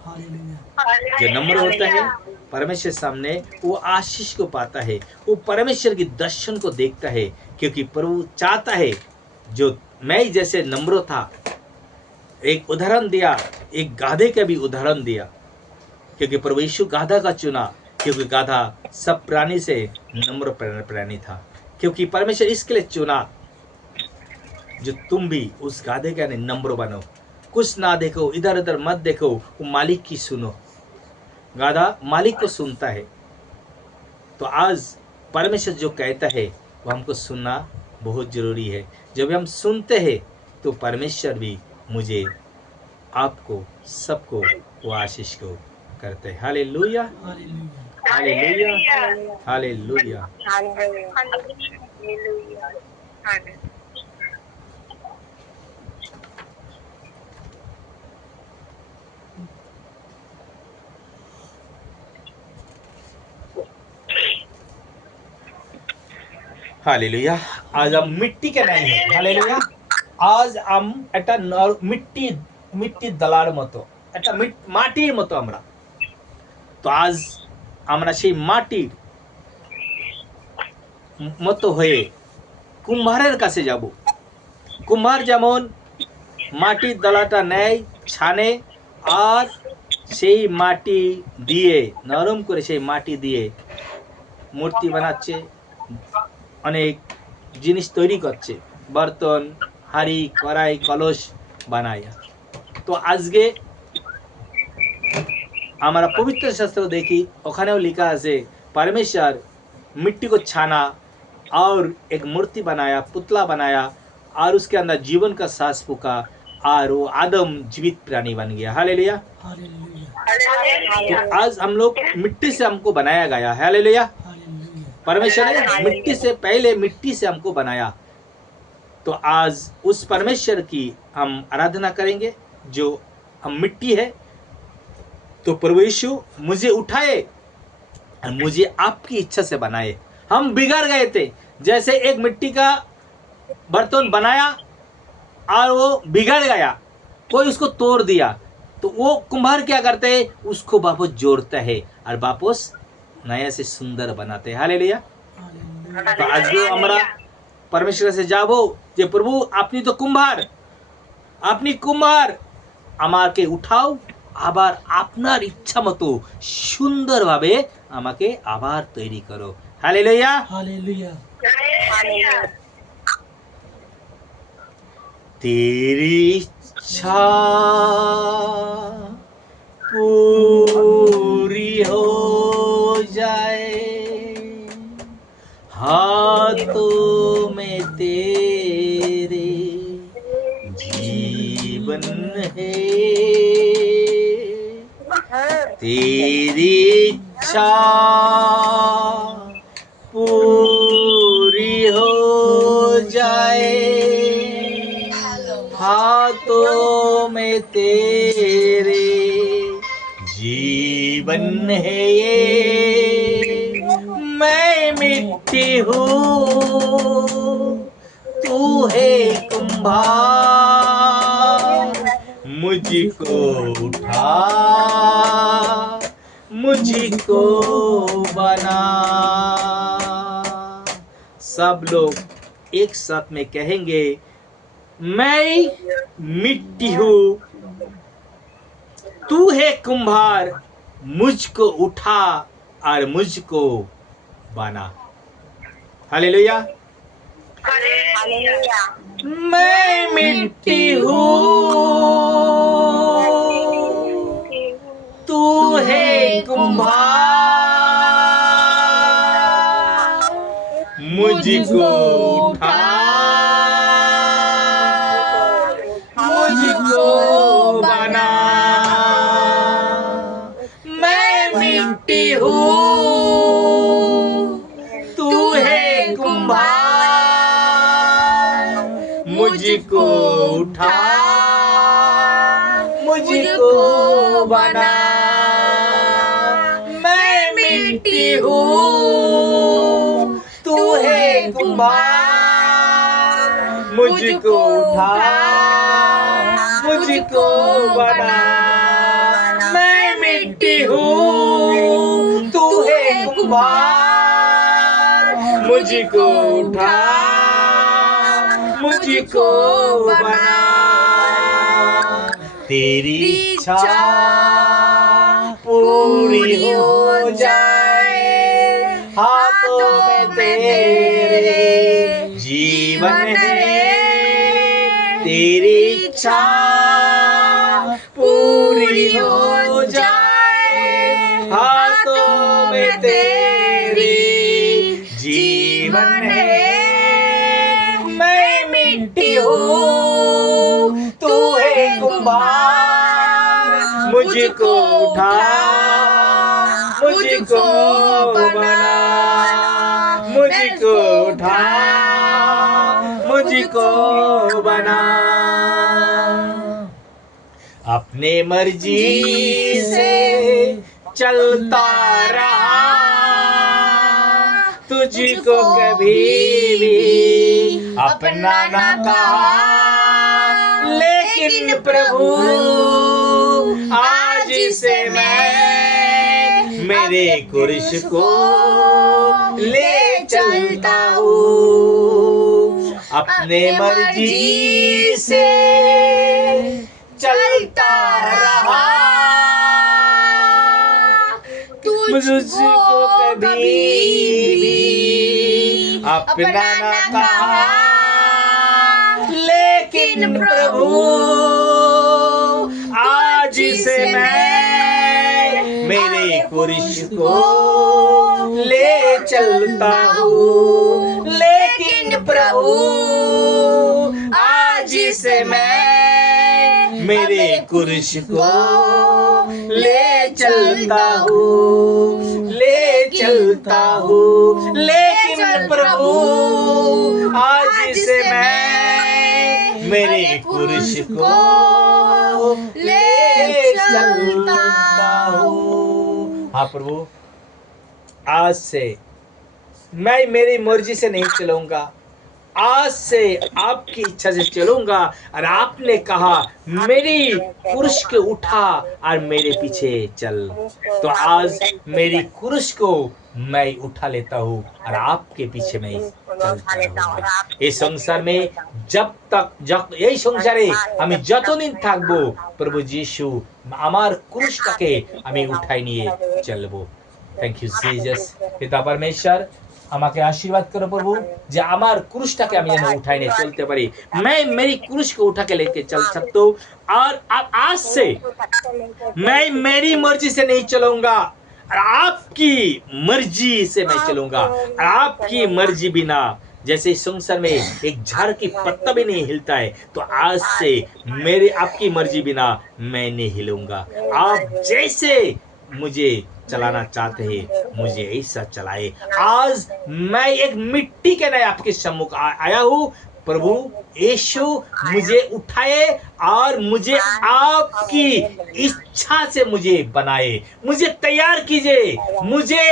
जो नम्र होता है परमेश्वर सामने, वो आशीष को पाता है, वो परमेश्वर की दर्शन को देखता है। क्योंकि प्रभु चाहता है जो मैं जैसे नम्र था, एक उदाहरण दिया, एक गाधे का भी उदाहरण दिया। क्योंकि प्रभु यीशु गाधा का चुना, क्योंकि गाधा सब प्राणी से नम्र प्राणी था। क्योंकि परमेश्वर इसके लिए चुना जो तुम भी उस गाधे के नम्र बनो, कुछ ना देखो, इधर उधर मत देखो, वो मालिक की सुनो। गाधा मालिक को सुनता है। तो आज परमेश्वर जो कहता है वो हमको सुनना बहुत जरूरी है। जब हम सुनते हैं तो परमेश्वर भी मुझे, आपको, सबको वो आशीष को करते हैं। Hallelujah, hallelujah, hallelujah. हालेलुया। आज हम मिट्टी के नहीं है। हालेलुया। आज हम এটা মিট্টি দলার মতো, এটা মাটির মতো আমরা। তো আজ আমরা সেই মাটির মতো হয়ে কুম্ভারের কাছে যাব। কুম্ভার যেমন মাটির দলাটা নেয়, ছানে, আর সেই মাটি দিয়ে নরম করে সেই মাটি দিয়ে মূর্তি বানাচ্ছে, অনেক জিনিস তৈরি করছে, বর্তন, হাড়ি, কড়াই, কলস বানায়। তো আজকে আমরা पवित्र शास्त्र देखी, ওখানেও लिखा আছে परमेश्वर मिट्टी को छाना और एक मूर्ति बनाया, पुतला बनाया, और उसके अंदर जीवन का सांस फूका, और वो आदम जीवित प्राणी बन गया। हालेलुया। तो आज हम लोग मिट्टी से हमको बनाया गया है। हालेलुया। परमेश्वर ने मिट्टी से पहले मिट्टी से हमको बनाया। तो आज उस परमेश्वर की हम आराधना करेंगे जो हम मिट्टी है। तो प्रभु यीशु मुझे उठाए और मुझे आपकी इच्छा से बनाए। हम बिगड़ गए थे, जैसे एक मिट्टी का बर्तन बनाया और वो बिगड़ गया, कोई उसको तोड़ दिया, तो वो कुम्हार क्या करते हैं, उसको वापस जोड़ता है और वापस नया से सुंदर बनाते हैं। हालेलुया। तो आज আমরা परमेश्वर से যাব যে প্রভু আপনি তো কুম্ভার, আপনি কুম্ভার, আমাকে উঠাও, আবার আপনার ইচ্ছা মতো সুন্দরভাবে আমাকে আবার তৈরি করো। Hallelujah, hallelujah. तेरी इच्छा पूरी हो जाए, हाथों में तेरे जीवन है, तेरी इच्छा पूरी हो जाए, हाथों में तेरे जीवन है ये। मैं मिट्टी हूँ, तू है कुम्हार, मुझको उठा, मुझको बना। सब लोग एक साथ में कहेंगे, मैं मिट्टी हूँ, तू है कुम्हार, मुझको उठा और मुझको बना। हालेलुया। मैं मिट्टी हूँ, तू है कुम्हार, मुझको उठा, मुझको बना। मैं मिट्टी हूँ, तू है कुम्हार, मुझको उठा, मुझको बना। मैं मिट्टी हूँ, तू है कुम्हार, मुझको उठा, मुझको बना। मैं मिट्टी हूँ, तू है कुम्हार, मुझको उठा, मुझको बना। तेरी इच्छा पूरी हो जाए, हाथों में तेरे जीवन है, तेरी इच्छा पूरी हो जाए, हाथों में तेरी जीवन है। मैं मिट्टी हूँ, तू है कुम्हार, मुझको उठा, मुझको बना, मुझको उठा, मुझको बना। अपने मर्जी से चलता रहा, तुझको कभी भी अपना ना कहा, लेकिन प्रभु आज से मैं मेरे क्रूस को ले चलता हूँ। अपने मर्जी से चलता रहा, मुझको कभी भी अपना ना कहा, लेकिन प्रभु आज से मैं मेरे क्रूस को ले चलता हूँ। लेकिन प्रभु आज से मैं मेरे क्रूस को ले चलता हूँ, ले चलता हूँ। लेकिन प्रभु आज से मैं मेरे क्रूस को ले चलता हूँ। हाँ प्रभु, आज से मैं मेरी मर्जी से नहीं चलूंगा, आज से आपकी इच्छा से चलूंगा। और आपने कहा मेरी क्रूस को उठा और मेरे पीछे चल, तो आज मेरी क्रूस को मैं उठा लेता हूँ और आपके पीछे मैं चलता रहूंगा। इस संसार में जब तक এই সংসারে আমি যতদিন থাকবো, প্রভু যিশু আমার ক্রুশটাকে আমি উঠাই নিয়ে চলবো। Thank you Jesus. পিতা परमेश्वर আমাকে आशीर्वाद करो प्रभु, যে আমার ক্রুশটাকে আমি যেন উঠাই নিয়ে চলতে পারি। मैं मेरी क्रूस को उठा के लेके चल सकता हूँ। और अब आज से मैं मेरी मर्जी से नहीं चलूंगा, और आपकी मर्जी से मैं चलूंगा। और आपकी मर्जी बिना, जैसे इस संसार में एक झाड़ की पत्ता भी नहीं हिलता है, तो आज से मेरे आपकी मर्जी बिना मैं नहीं हिलूंगा। आप जैसे मुझे चलाना चाहते हैं, मुझे ऐसा चलाए। आज मैं एक मिट्टी के नए आपके सम्मुख आया हूँ। प्रभु यीशु मुझे उठाए और मुझे आपकी इच्छा से मुझे बनाए, मुझे तैयार कीजिए। मुझे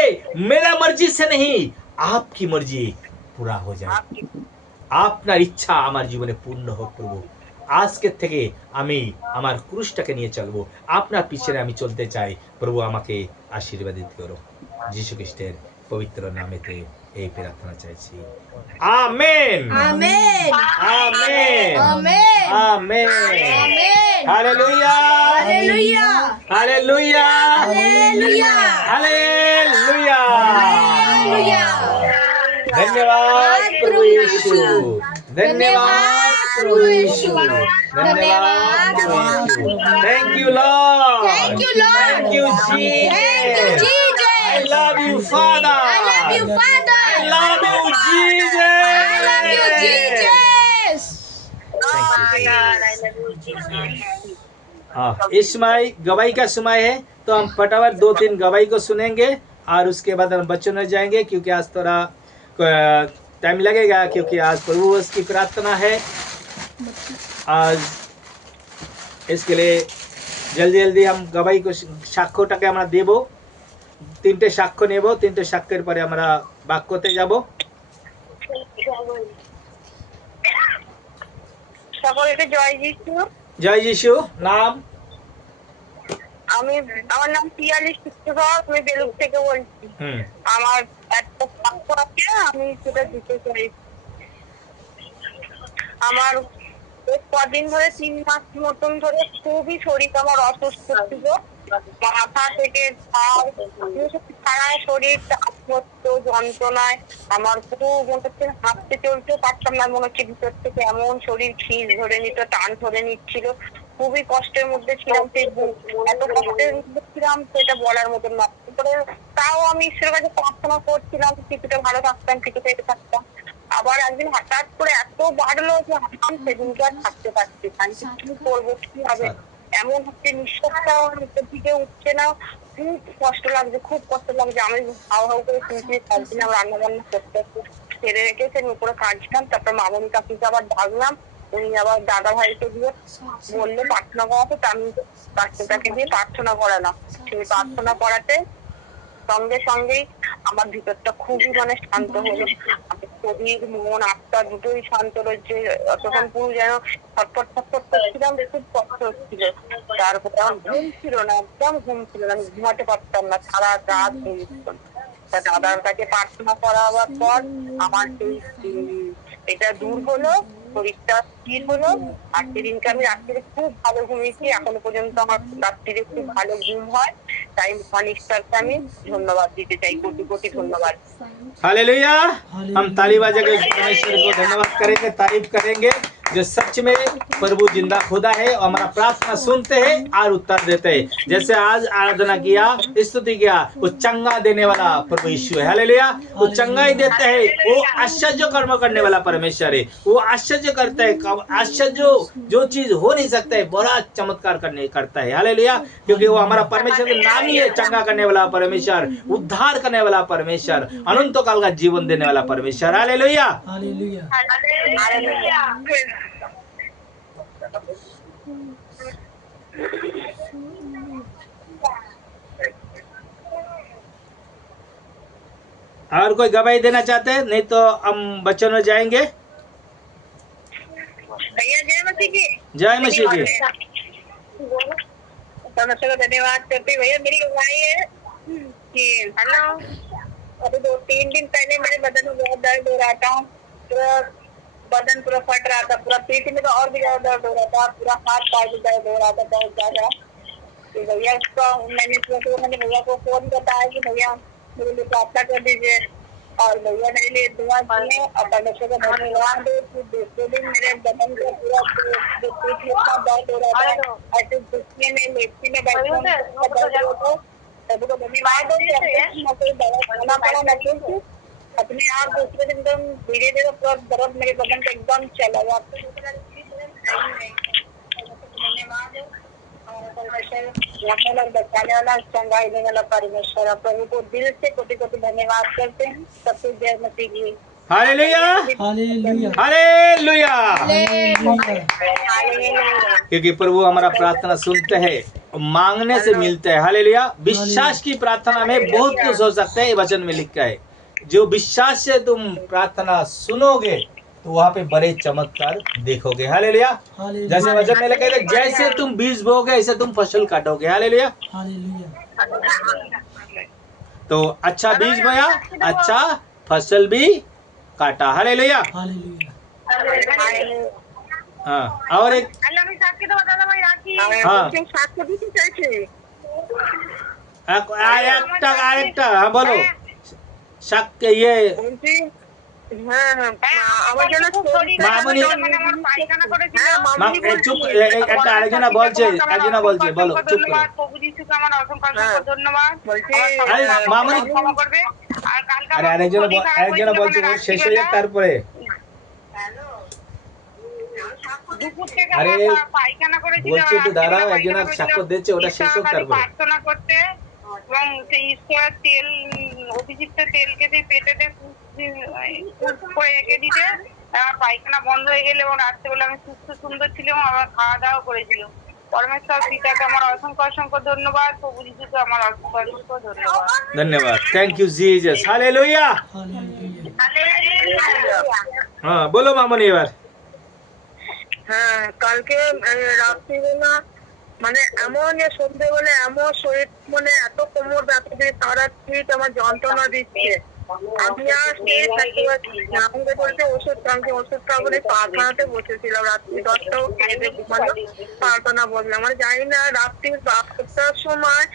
मेरा मर्जी से नहीं, आपकी मर्जी पूरा हो जाए, আপনার ইচ্ছা আমার জীবনে পূর্ণ হোক। প্রভু আজকে থেকে আমি আমার ক্রুশটাকে নিয়ে চলবো, আপনার পিছনে আমি চলতে চাই। প্রভু আমাকে আশীর্বাদিত করো, যিশু খ্রিস্টের পবিত্র নামেতে এই প্রার্থনা চাইছি। Amen amen amen amen amen. Amen hallelujah hallelujah hallelujah hallelujah hallelujah. Hallelujah. धन्यवाद प्रभु यीशु, धन्यवाद प्रभु यीशु, धन्यवाद प्रभु Yeshu. Thank you Lord, Thank you, Lord. Thank you Thank you, Jesus, Jesus. I love you Father, I love you, Father. I love you Jesus, I love you, Jesus. हाँ, इस समय गवाही का समय है, तो हम फटाफट 2-3 गवाही को सुनेंगे और उसके बाद हम बच्चों में जाएंगे, क्योंकि आज थोड़ा टाइम लगेगा, क्योंकि आज प्रभु की प्रार्थना है। आज इसके लिए जल्दी जल्दी हम गवाही को সাক্ষ্যটাকে আমরা দেব। 3টে সাক্ষ্য নেব, 3টে সাক্ষ্যের পরে আমরা বাক্যতে যাব। সকলকে জয় যিশু। জয় যিশু। নাম? আমার নাম পিয়ালি শিক্ষক, আমি বেলুর থেকে বলছি। আমার একটা সাক্ষ্য আছে, আমি সেটা দিতে চাই। আমার বেশ কদিন ধরে 3 মাস মতন ধরে খুবই শরীর আমার অসুস্থ ছিল। মাথা থেকে ঝাল, সারা শরীর চাপমুক্ত যন্ত্রণায় আমার পুরো মনে হচ্ছে হাঁটতে চলতেও পারতাম না, মনে হচ্ছে ভিতর থেকে এমন শরীর খিঁচ ধরে নিত, টান ধরে নিচ্ছিল। খুবই কষ্টের মধ্যে ছিলাম, এত কষ্টের মধ্যে ছিলাম সেটা বলার মতন না। তারপরে তাও আমি ঈশ্বরের কাছে প্রার্থনা করছিলাম, কিছুটা ভালো থাকতাম, কিছুটা এটা থাকতাম। আবার একদিন হঠাৎ করে এত বাড়লো যে আমি সেদিনকে আর থাকতে পারছি না। আমি কি করবো, কি হবে, এমন হচ্ছে নিঃশ্বাসটাও নিচের দিকে উঠছে না। খুব কষ্ট লাগছে, খুব কষ্ট লাগছে। আমি হাও হাও করে শুনছি, খাচ্ছিলাম, রান্না বান্না করতে ছেড়ে রেখেছে, আমি উপরে কাটছিলাম। তারপর মামনি কাকুকে আবার ডাকলাম, উনি আবার দাদা ভাইকে দিয়ে বললে প্রার্থনা করাতে, তা আমি বাচ্চাটাকে দিয়ে প্রার্থনা করালাম। সেই প্রার্থনা করাতে সঙ্গে সঙ্গেই আমার ভিতরটা খুবই মানে শান্ত হলো। আমার শরীর মন আত্মা দুটোই শান্ত রয়েছে। তখন পুরো যেন ছটফট ছটফট করছিলাম, খুব কষ্ট হচ্ছিল। তারপরে আমার ঘুম ছিল না, একদম ঘুম ছিল না, আমি ঘুমাতে পারতাম না, সারা রাত ঘুমিয়েছিল। তা দাদার কাছে প্রার্থনা করাবার পর আমার সেই এটা দূর হলো, শরীরটা স্থির হলো। আর সেদিনকে আমি রাত্রিরে খুব ভালো ঘুমিয়েছি। এখনো পর্যন্ত আমার রাত্রিরে খুব ভালো ঘুম হয়। তাই মহান ঈশ্বরকে আমি ধন্যবাদ দিতে চাই, কোটি কোটি ধন্যবাদ। हालेलुया। हम ताली बजा के परमेश्वर को धन्यवाद करेंगे, तारीफ करेंगे जो सच में प्रभु जिंदा खुदा है और हमारा प्रार्थना सुनते हैं और उत्तर देते हैं। जैसे आज आराधना किया, स्तुति किया, वो चंगा देने वाला प्रभु यीशु है। हालेलुया। वो चंगा ही देते हैं, वो आश्चर्य कर्म करने वाला परमेश्वर है। वो आश्चर्य करता है, आश्चर्य जो चीज हो नहीं सकता है बड़ा चमत्कार करता है। हालेलुया। क्योंकि वो हमारा परमेश्वर का नाम ही है, चंगा करने वाला परमेश्वर, उद्धार करने वाला परमेश्वर, अनंत काल का जीवन देने वाला परमेश्वर। हालेलुया। हालेलुया। और कोई गवाही देना चाहते हैं? नहीं तो हम बच्चों में जाएंगे। भैया जय मसीह की। जय मसीह की। परमेश्वर को धन्यवाद करते हैं। भैया मेरी गवाही है कि हेलो, अभी 2-3 दिन पहले मेरे बदन में बहुत दर्द हो रहा था, पूरा बदन पूरा फट रहा था, पूरा पीठ में तो और भी ज्यादा दर्द हो रहा था, पूरा हाथ पैर भी दर्द हो रहा था बहुत ज्यादा। तो भैया को मैंने भैया को फोन बताया कि भैया मेरे लिए प्रार्थना कर दीजिए, और भैया मेरे लिए दुआ किए। और परमेश्वर को धन्यवाद कि दूसरे दिन मेरे बदन का पूरा जो पीठ में दर्द हो रहा था, ऐसे घुटने में लेटने में बैठने में दर्द हो रहा था। प्रभु को धन्यवाद हो कि कोई दवा खाना पड़ा ना, क्योंकि अपने आप दूसरे दिन एकदम धीरे धीरे पूरा दर्द मेरे बदन का एकदम चला गया। धन्यवाद और परमेश्वर बचाने वाला, चंगाई देने वाला परमेश्वर, प्रभु को दिल से कोटि कोटि धन्यवाद करते हैं। सब कुछ जय मसीह की। हालेलुया। हालेलुया। हालेलुया। हालेलुया। क्योंकि प्रभु हमारा प्रार्थना सुनते हैं, मांगने से मिलते हैं। हालेलुया। विश्वास की प्रार्थना में बहुत कुछ हो सकता है, ये वचन में लिखा है। जो विश्वास से तुम प्रार्थना सुनोगे तो वहाँ पे बड़े चमत्कार देखोगे। हालेलुया। हालेलुया। जैसे वचन में लिखा है, जैसे तुम बीज बोगे ऐसे तुम फसल काटोगे। हालेलुया। हालेलुया। तो अच्छा बीज बोया, अच्छा फसल भी काटा। हालेलुया। हालेलुया। हाँ, और एक আমি সাক্ষী দেবো দাদা ভাই, রাখি। হ্যাঁ। সাক্ষ্য দিতে চাইছি। আরেকটা হ্যাঁ বলো। সাক্ষ্য ইয়ে বলছি, হ্যাঁ আমার জন্য মামনি পায়খানা করেছিল। চুপ একটা আরেকজনা বলছে বলো চুপ করো। প্রভু যিশুকে আমার অসংখ্য অসংখ্য ধন্যবাদ। আরে মামনি ক্ষমা করবে। আর কালকে আরে আরেকজনা বলছে ওর শেষ হয়ে যাক তারপরে। দুপুর থেকে আরে পায়খানা করেছিল, বলছে একটু দাঁড়াও, একজনা সাক্ষ্য দিচ্ছে, ওটা শেষ হোক তারপরে। প্রার্থনা করতে এবং সেই ঈশ্বরের তেল, অভিষিক্ত তেলকে সেই পেটেতে করে রেখে দিতে আমার পায়খানা বন্ধ হয়ে গেলে এবং রাত্রেবেলা আমি সুস্থ সুন্দর ছিলাম, আমার খাওয়া দাওয়া করেছিলাম। পরমেশ্বর পিতাকে আমার অসংখ্য অসংখ্য ধন্যবাদ, প্রভু যিশুকে আমার অসংখ্য অসংখ্য ধন্যবাদ। धन्यवाद। Thank you Jesus. हालेलुया। हाँ बोलो मामनी এবার। হ্যাঁ, কালকে রাত্রিবেলা মানে এমন যে সন্ধ্যেবেলা এমন শরীর মানে এত কোমর ব্যথা দিয়ে সারা ঠিক আমার যন্ত্রণা দিচ্ছে, আমি আর সেই থাকতে পারছি না। আমাকে বলছে ওষুধ খাওয়াতে, ওষুধ খাওয়াতে প্রার্থনাতে বসেছিলাম রাত্রি 10টা খেয়ে ঘুমালো, প্রার্থনা বললাম। আমি জানি না রাত্রি 12টার সময়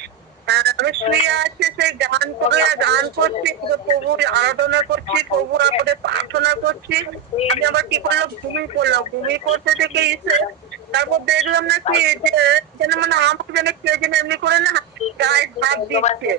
আমি শুয়ে আছি, সেই গান করছি, প্রভুর আরাধনা করছি, প্রভুর আপদে প্রার্থনা করছি। আমি আবার কি করলো, ঘুমিয়ে পড়লাম। ঘুমিয়ে করতে থেকে এসে তারপর দেখলাম নাকি যে যেন মানে আমাকে যেন কেউ যেন এমনি করে না গায়ে হাত দিচ্ছে।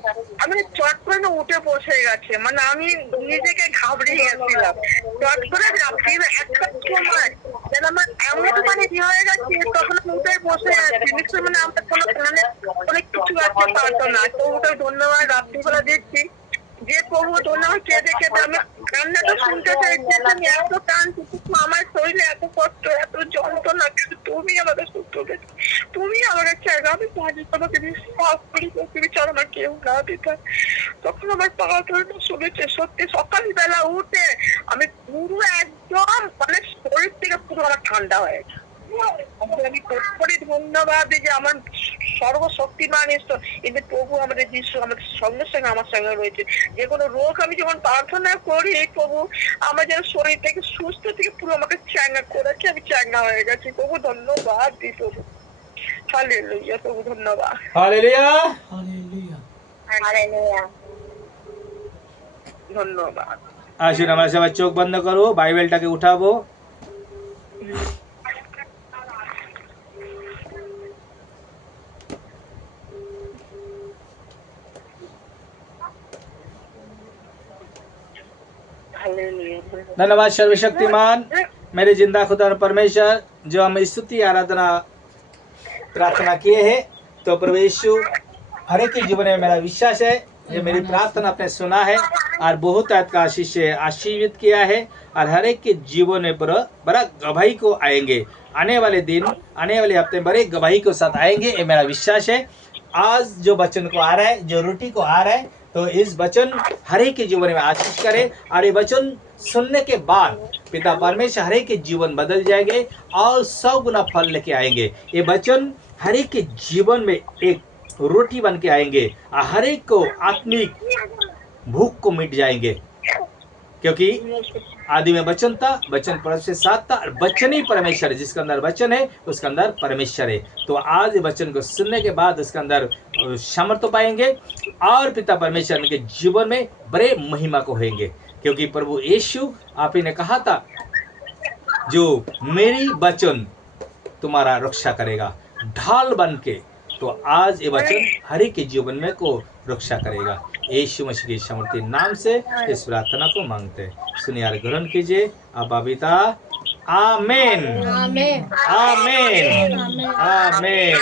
আমি চট করে না উঠে বসে গেছে, মানে আমি নিজেকে ঘাবড়ে গেছিলাম। চট করে রাত্রি 1টার সময় যেন আমার এমন মানে কি হয়ে গেছে, তখন আমি উঠে বসে আছি। নিশ্চয়ই মানে আমার কোনো কানে অনেক কিছু আছে প্রার্থনা। প্রভুকে ধন্যবাদ রাত্রিবেলা দেখছি যে প্রভু ধন্যবাদ কেঁদে কেঁদে আমি কান্নাটা শুনতে চাইছি। আমি এত কাঁদছি, কিন্তু আমার শরীরে এত কষ্ট, এত যন্ত্রণা, কিন্তু তুমি আমাকে সুস্থ করেছো, তুমি আমাকে চাইবে। আমি পারি তোমাকে বিশ্বাস করি, তুমি ছাড়া আমার কেউ না দিতে। তখন আমার প্রার্থনা শুনেছে সত্যি। সকালবেলা উঠে আমি পুরো একদম মানে শরীর থেকে পুরো আমার ঠান্ডা হয়ে গেছে। আমি করি ধন্যবাদ যে আমার সর্বশক্তিমান ঈশ্বর কিন্তু প্রভু আমাদের যিশু আমাদের সঙ্গে সঙ্গে আমার সঙ্গে রয়েছে। যে কোনো রোগ আমি যখন প্রার্থনা করি প্রভু আমার যেন শরীর থেকে সুস্থ থেকে পুরো আমাকে চাঙ্গা করেছে। আমি চাঙ্গা হয়ে গেছি। প্রভু ধন্যবাদ দিই প্রভু। হালেলুয়া প্রভু ধন্যবাদ। हालेलुया। হালেলুয়া ধন্যবাদ। আসুন আমরা সবাই চোখ বন্ধ করবো, বাইবেলটাকে উঠাবো। हालेलुया धन्यवाद सर्वशक्तिमान मेरे जिंदा खुदा और परमेश्वर, जो हम स्तुति आराधना प्रार्थना किए हैं, तो प्रभु यीशु हर एक के जीवन में मेरा विश्वास है ये मेरी प्रार्थना आपने सुना है और बहुत का आशीष से आशीर्वित किया है और हर एक के जीवन में बड़ा गवाही को आएंगे। आने वाले दिन, आने वाले हफ्ते बड़े गवाही के साथ आएंगे, ये मेरा विश्वास है। आज जो वचन को आ रहा है, जो रोटी को आ रहा है, तो इस वचन हर एक के जीवन में आशीष करे और ये वचन सुनने के बाद पिता परमेश्वर हर एक के जीवन बदल जाएंगे और 100 गुना फल लेके आएंगे। ये वचन हर एक के जीवन में एक रोटी बन के आएंगे और हर एक को आत्मिक भूख को मिट जाएंगे, क्योंकि आदि में वचन था, वचन परमेश्वर के साथ था और वचन ही परमेश्वर है। जिसके अंदर वचन है उसके अंदर परमेश्वर है। तो आज ये वचन को सुनने के बाद उसके अंदर सामर्थ्य पाएंगे और पिता परमेश्वर के जीवन में बड़े महिमा को होंगे, क्योंकि प्रभु यीशु आप ही ने कहा था जो मेरी वचन तुम्हारा रक्षा करेगा ढाल बन के। तो आज ये वचन हर एक के जीवन में को रक्षा करेगा। यीशु मसीह के सामर्थ्य नाम से इस प्रार्थना को मांगते हैं। सुनिए और ग्रहण कीजिए। अब्बा पिता आमीन Amen. आमीन आमीन।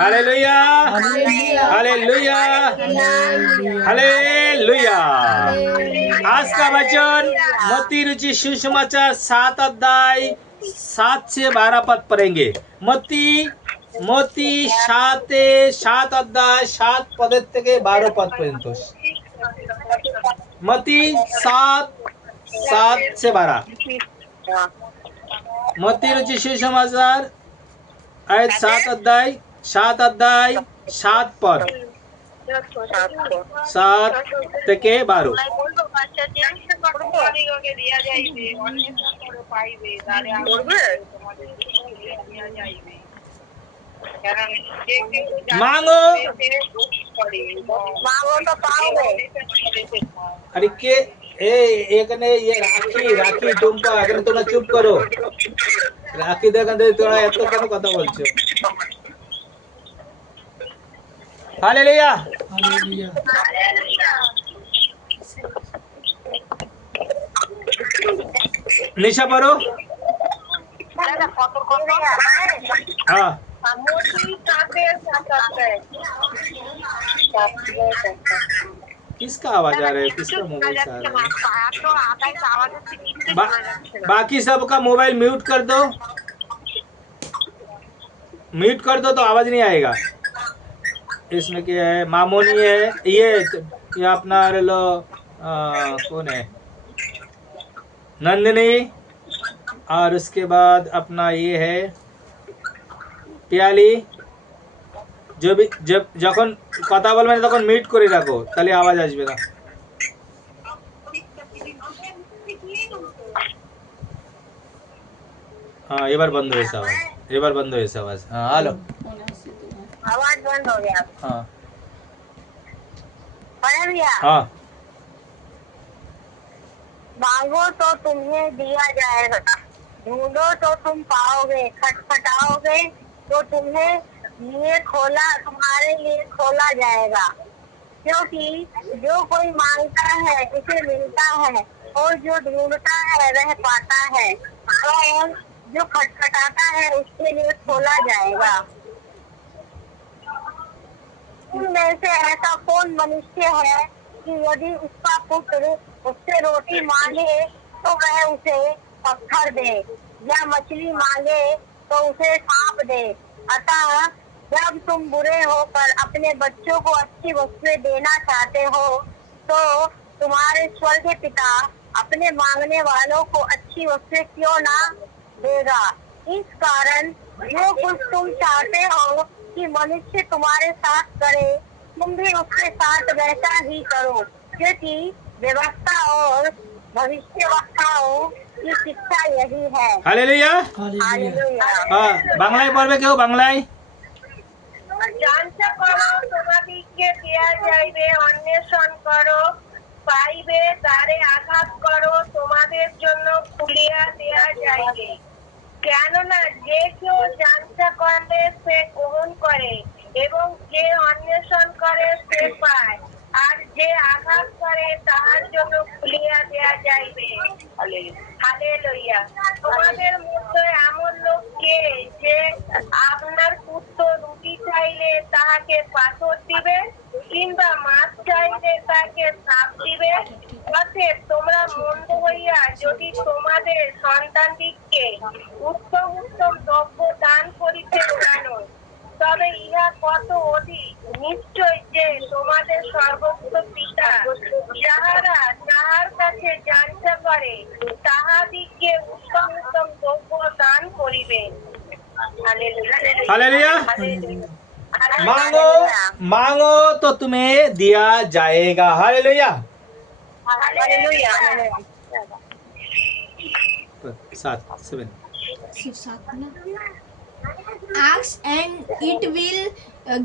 Hallelujah hallelujah hallelujah. आज का वचन मत्ती रुचि सुसमाचार 7 अध्याय 7 से 12 पद पढ़ेंगे। मत्ती 7 अध्याय 7 पद থেকে 12 पद पर्यंत। मत्ती 7 से 12। मत्ती रुचि सुसमाचार 7 अध्याय 7 पद 7 থেকে 12। मांगो अरे के एक ने ये राखी तुम अगर তোমরা চুপ করো। রাখি দেখেন তোমরা এত কেন কথা বলছো? हालेलुया निशा पढ़ो। हाँ किसका आवाज आ रहा है? किसका मोबाइल से आ रहा है? बाकी सबका मोबाइल म्यूट कर दो, म्यूट कर दो तो आवाज नहीं आएगा। इसमें क्या है? मामोनी है, ये अपना लो कौन है, नंदिनी, और उसके बाद अपना ये है পিয়ালি। যখন কথা বলবে না তখন মিউট করে রাখো, তাহলে আওয়াজ আসবে না। हाँ এবার বন্ধ হয়েছে আওয়াজ, এবার বন্ধ হয়েছে আওয়াজ। हाँ हेलो। फोन ऐसे तो है। आवाज बंद हो गया। हाँ बड़े भैया, हाँ मांगो तो तुम्हें दिया जाएगा, ढूंढो तो तुम पाओगे, खटखटाओगे तो तुम्हारे लिए खोला जाएगा। क्योंकि जो कोई मांगता है उसे मिलता है, और जो ढूंढता है वह पाता है, और जो खटखटाता है उसके लिए खोला जाएगा। इनमें से ऐसा कौन मनुष्य है कि यदि उसका पुत्र उससे रोटी मांगे तो वह उसे पत्थर दे, या मछली मांगे तो उसे सांप दे। अतः जब तुम बुरे होकर अपने बच्चों को अच्छी वस्तुएं देना चाहते हो, तो तुम्हारे स्वर्ग पिता अपने मांगने वालों को अच्छी वस्तुएं क्यों ना देगा। इस कारण जो कुछ तुम चाहते हो कि मनुष्य तुम्हारे साथ करे, तुम भी उसके साथ वैसा ही करो, क्योंकि व्यवस्था और भविष्यवक्ताओं की शिक्षा यही है। हालेलुया। हालेलुया। हाँ বাংলায় পড়বে কেউ? বাংলায় যাঞ্চা করো তোমাদিগকে দেয়া যাইবে, অন্বেষণ করো পাইবে, দ্বারে আঘাত করো তোমাদের জন্য খুলিয়া দেয়া যাইবে। কেননা যে কেউ যাঞ্চা করে সে গ্রহণ করে, এবং যে অন্বেষণ করে সে পায়, আর যে আঘাত করে তাহার জন্য খুলিয়া দেয়া যাইবে। হালেলুয়া। তোমাদের মধ্যে এমন লোক কে যে আপনার পুত্র রুটি চাইলে তাহাকে পাথর দিবে, কিংবা মাছ চাইলে তাকে সাপ দিবে? অতএব তোমরা মন্দ হইয়া যদি তোমাদের সন্তানদিগকে উত্তম উত্তম দ্রব্য দান করিতে জানো, তবে ইহা কত অধিক নিশ্চয় যে তোমাদের সর্বোচ্চ পিতা যাহারা তাহার কাছে যাঞ্চা করে তাহাদিগকে উত্তম উত্তম দ্রব্য দান করিবেন। हालेलुया। मांगो मांगो तो तुम्हें दिया जाएगा। हालेलुया। हालेलुया। 7 7 सिर्फ सात ना। Ask and it will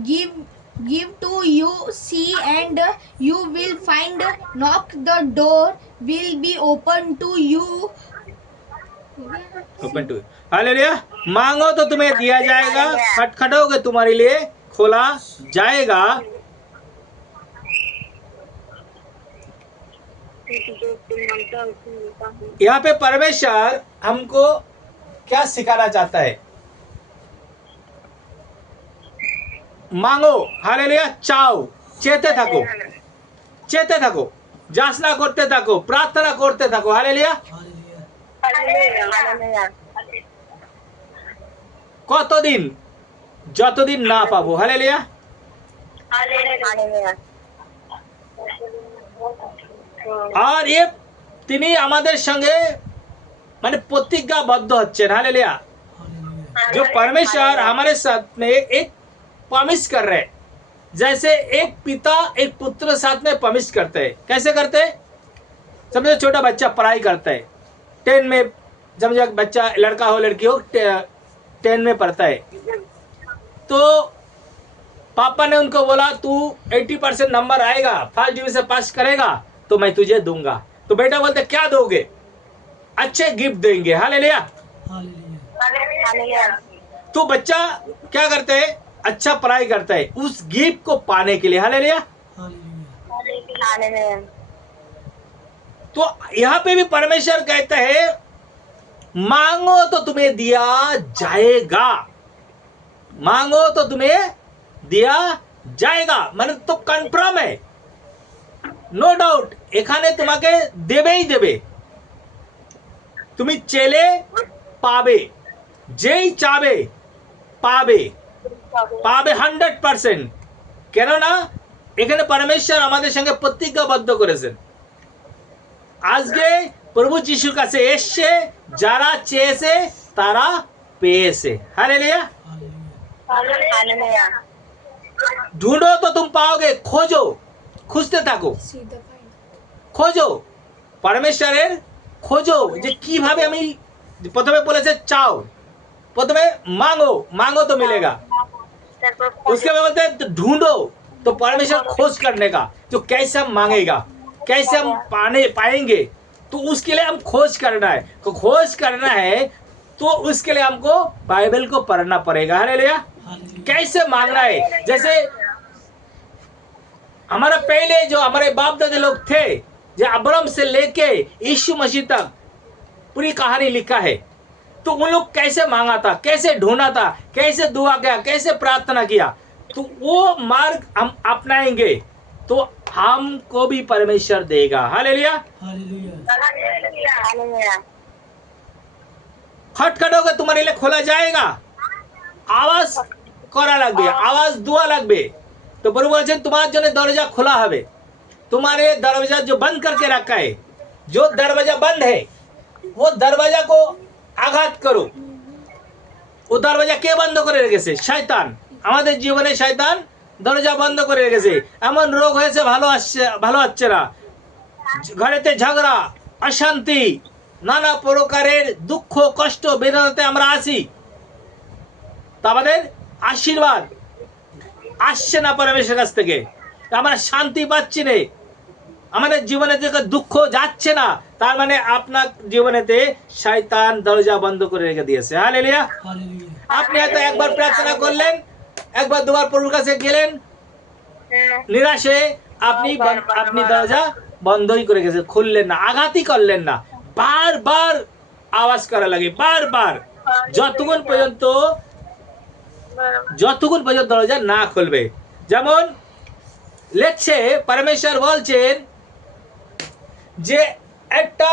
give to you, see and you will find, knock the door will be open to you। Open to. Hallelujah. मांगो तो तुम्हें दिया जाएगा, खटखटाओगे तुम्हारे लिए खोला जाएगा। यहाँ पे परमेश्वर हमको क्या सिखाना चाहता है? मांगो, हालेलुया, चाओ, চেতে থাকো, চেতে থাকো, যাচনা করতে থাকো, প্রার্থনা করতে থাকো। হালেলুয়া। কতদিন? যতদিন না পাবো। হালেলুয়া। আর এ তিনি আমাদের সঙ্গে মানে প্রতিজ্ঞাবদ্ধ হচ্ছেন। हालेलुया। जो परमेश्वर हमारे साथ में एक प्रॉमिस कर रहे हैं, जैसे एक पिता एक पुत्र साथ में प्रॉमिस करते हैं। कैसे करते हैं? समझो छोटा बच्चा पढ़ाई करता है, 10 में, समझो बच्चा लड़का हो लड़की हो 10 में पढ़ता है, तो पापा ने उनको बोला तू 80% नंबर आएगा, फर्स्ट डिवीजन पास करेगा तो मैं तुझे दूंगा। तो बेटा बोलते क्या दोगे? अच्छे गिफ्ट देंगे। हालेलुया। तो बच्चा क्या करता है? अच्छा पढ़ाई करता है उस गिफ्ट को पाने के लिए। हालेलुया। तो यहाँ पे भी परमेश्वर कहता है मांगो तो तुम्हें दिया जाएगा, मांगो तो तुम्हें दिया जाएगा। মানে তো কনফার্ম है, নো ডাউট, এখানে তোমাকে দেবেই দেবে। তুমি চেলে পাবে, যেই চাবে পাবে, পাবে 100%। কেননা এখানে পরমেশ্বর আমাদের সঙ্গে প্রতিজ্ঞাবদ্ধ করেছেন। আজকে প্রভু যিশুর কাছে এসছে, যারা চেয়েছে তারা পেয়েছে। हालेलुया। ढूंढो तो तुम पाओगे, खोजो, খুঁজতে থাকো, খোঁজো, পরমেশ্বরের খোঁজো যে কিভাবে আমি প্রথমে বলেছে চাও, प्रथमे मांगो तो मिलेगा। उसके बाद बोलते हैं तो ढूंढो, तो परमेश्वर खोज करने का, तो कैसे हम मांगेगा, कैसे हम पाएंगे, तो उसके लिए हम खोज करना है। तो खोज करना है तो उसके लिए हमको बाइबल को पढ़ना पड़ेगा। हालेलुया। कैसे मांगना है, जैसे हमारा पहले जो हमारे बाप दादा लोग थे, जो अब्राहम से लेके यीशु मसीह तक पूरी कहानी लिखा है, तो उन लोग कैसे मांगा था, कैसे ढूंढा था, कैसे दुआ किया, कैसे प्रार्थना किया, तो वो मार्ग हम अपनाएंगे तो हमको भी परमेश्वर देगा। हालेलुया। खटखटोगे तुम्हारे लिए खोला जाएगा, आवाज करा लगबे, आवाज दुआ लगबे, तो प्रभु बोलছেন तुम्हारे जने दरवाजा खुला हवे। तुम्हारे दरवाजा जो बंद करके रखा है, जो दरवाजा बंद है, वो दरवाजा को आघात करो। वो दरवाजा কে বন্ধ করে রেখেছে? শয়তান। আমাদের জীবনে শয়তান দরজা বন্ধ করে রেখেছে। এমন রোগ হয়েছে, ভালো হচ্ছে না, ঘরেতে ঝগড়া, অশান্তি, নানা প্রকারের দুঃখ কষ্ট বেদনাতে আমরা আছি, তা আমাদের আশীর্বাদ আসছে না পরমেশ্বরের কাছ থেকে, আমরা শান্তি পাচ্ছি না, আমাদের জীবনে থেকে দুঃখ যাচ্ছে না, তার মানে আপনার জীবনেতে শয়তান দরজা বন্ধ করে রেখে দিয়েছে। হালেলুয়া। আপনি হয়তো একবার প্রার্থনা করলেন, একবার দুবার প্রভুর কাছে গেলেন, নিরাশে আপনি দরজা বন্ধই করে গেছে, খুললেন না, আঘাতই করলেন না, বারবার আওয়াজ করা লাগে, বারবার, যতক্ষণ পর্যন্ত দরজা না খুলবে। যেমন লেখছে, परमेश्वर বলছেন যে একটা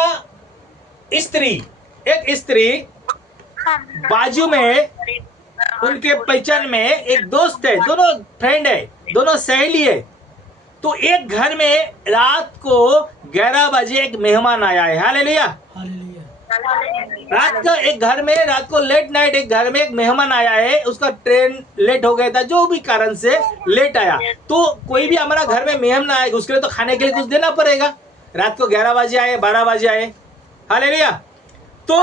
स्त्री बाजू में उनके पहचान में एक दोस्त है, दोनों फ्रेंड है, दोनों सहेली है, तो एक घर में रात को 11 बजे एक मेहमान आया है। हालेलुया। रात को लेट नाइट एक घर में एक मेहमान आया है, उसका ट्रेन लेट हो गया था, जो भी कारण से लेट आया, तो कोई भी हमारा घर में मेहमान आएगा, उसके लिए तो खाने के लिए कुछ देना पड़ेगा। रात को 11 बजे आए, 12 बजे आए। हालेलुया। तो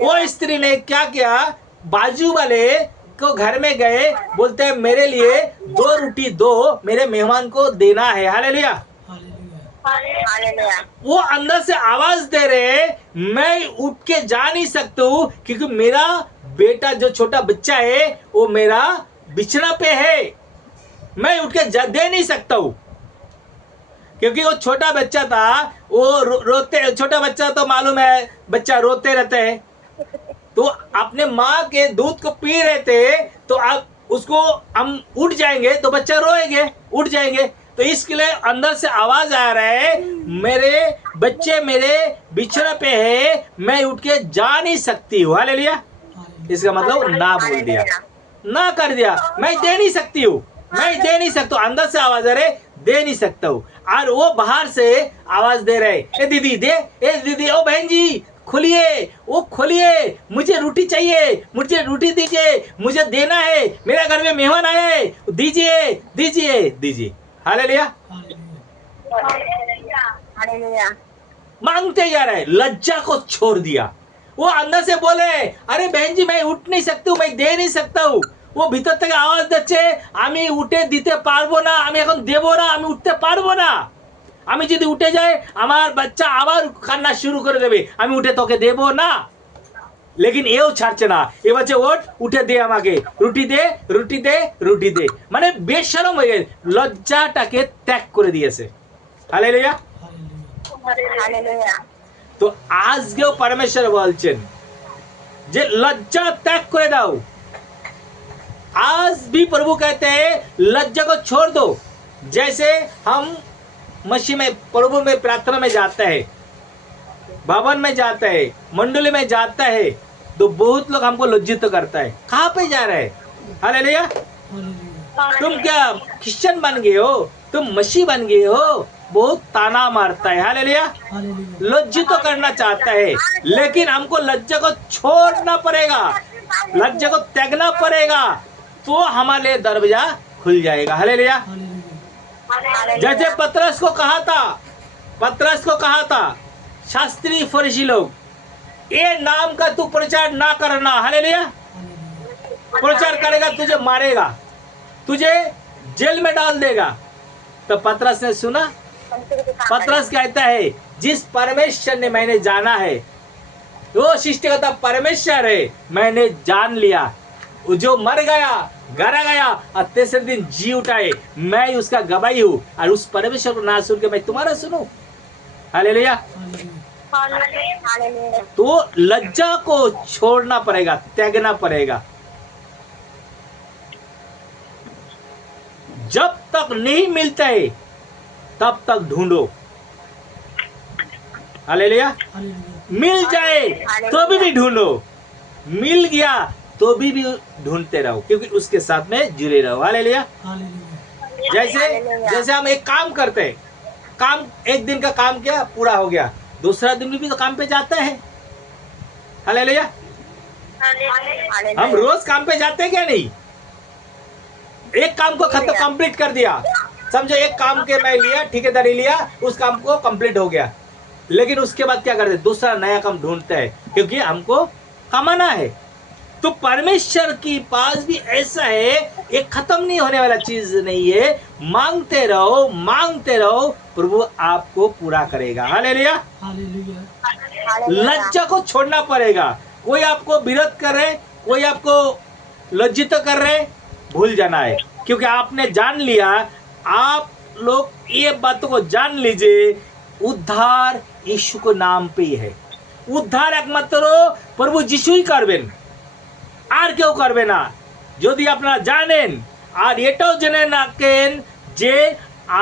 वो स्त्री ने क्या किया, बाजू वाले को घर में गए, बोलते हैं मेरे लिए 2 रोटी दो, मेरे मेहमान को देना है। हालेलुया। वो अंदर से आवाज दे रहे, मैं उठ के जा नहीं सकता हूँ, क्योंकि मेरा बेटा जो छोटा बच्चा है वो मेरा बिछना पे है, मैं उठ के दे नहीं सकता हूँ, क्योंकि वो छोटा बच्चा था, वो रोते, छोटा बच्चा तो मालूम है, बच्चा रोते रहते हैं, तो अपने माँ के दूध को पी रहे थे, तो अब उसको हम उठ जाएंगे तो बच्चा रोएंगे, उठ जाएंगे, तो इसके लिए अंदर से आवाज आ रहा है, मेरे बच्चे मेरे बिछड़े पे है, मैं उठ के जा नहीं सकती हूँ। हालेलुया। इसका मतलब ना बोल दिया, ना कर दिया, मैं दे नहीं सकती हूँ, मैं दे नहीं सकता हूँ, अंदर से आवाज आ रहे, दे नहीं सकता हूँ, और वो बाहर से आवाज दे रहे, ए दीदी दे, ए दीदी, ओ बहन जी खोलिए, वो खोलिए, मुझे रोटी चाहिए, मुझे रोटी दीजिए, मुझे देना है, मेरे घर में मेहमान आए, दीजिए दीजिए दीजिए। हालेलुया। मांगते जा रहे, लज्जा को छोड़ दिया। वो अंदर से बोले, अरे बहन जी मैं उठ नहीं सकती हूँ, मैं दे नहीं सकता हूँ। वो भीतर থেকে আওয়াজ দিচ্ছে, আমি উঠে দিতে পারবো না, আমি এখন দেবো না, আমি উঠতে পারবো না, আমি যদি উঠে যাই আমার বাচ্চা আবার কান্না শুরু করে দেবে, আমি উঠে তোকে দেবো না। लेकिन এও ছাড়ছে না, এ বলছে ওঠ, উঠে দে আমাকে, রুটি দে রুটি দে রুটি দে, মানে বেশরম হয়ে গেছে, লজ্জাটাকে ত্যাগ করে দিয়েছে। হালেলুয়া। তো আজকেও পরমেশ্বর বলছেন যে লজ্জা ত্যাগ করে দাও। आज भी प्रभु कहते हैं लज्जा को छोड़ दो। जैसे हम मसीह में, प्रभु में प्रार्थना में जाता है, भवन में जाता है, मंडली में जाता है, तो बहुत लोग हमको लज्जित तो करता है, कहाँ पे जा रहे हैं? हालेलुया। तुम क्या क्रिश्चियन बन गए हो, तुम मसीह बन गए हो, बहुत ताना मारता है। हालेलुया। लज्जित तो करना चाहता है, लेकिन हमको लज्जा को छोड़ना पड़ेगा, लज्जा को त्यागना पड़ेगा, तो हमारे दरवाजा खुल जाएगा। हालेलुया। जैसे पतरस को कहा था शास्त्री फरीसी लोग, ये नाम का तू प्रचार ना करना। हालेलुया। प्रचार करेगा तुझे मारेगा, तुझे जेल में डाल देगा। तो पतरस ने सुना, पतरस कहता है जिस परमेश्वर ने मैंने जाना है वो सृष्टिकर्ता परमेश्वर है, मैंने जान लिया। वो जो मर गया, गाड़ा गया और तीसरे दिन जी उठाए, मैं उसका गवाही हूँ। और उस परमेश्वर को ना सुन के मैं तुम्हारा सुनूं। हालेलुया। तो लज्जा को छोड़ना पड़ेगा, त्यागना पड़ेगा। जब तक नहीं मिलता है तब तक ढूंढो। हालेलुया। मिल जाए तो भी ढूंढो, मिल गया तो भी ढूंढते रहो, क्योंकि उसके साथ में जुड़े रहो। हालेलुया। जैसे हम एक काम करते हैं, काम एक दिन का काम किया, पूरा हो गया, दूसरा दिन भी तो काम पे जाता है। हालेलुया। हम रोज काम पे जाते हैं क्या? नहीं। एक काम को खत्म कंप्लीट कर दिया, समझो एक काम के मैं लिया, ठेकेदारी लिया, उस काम को कंप्लीट हो गया, लेकिन उसके बाद क्या करते? दूसरा नया काम ढूंढते हैं, क्योंकि हमको कमाना है। तो परमेश्वर के पास भी ऐसा है, एक खत्म नहीं होने वाला चीज नहीं है। मांगते रहो, मांगते रहो, प्रभु आपको पूरा करेगा। हालेलुया। लज्जा को छोड़ना पड़ेगा। कोई आपको विरोध कर रहे, कोई आपको लज्जित कर रहे, भूल जाना है, क्योंकि आपने जान लिया। आप लोग ये बातों को जान लीजिए, उद्धार यीशु को नाम पे ही है। उद्धार एकमात्र प्रभु यीशु ही करबेन, আর কেউ করবে না। যদি আপনারা জানেন আর এটাও জেনে রাখেন যে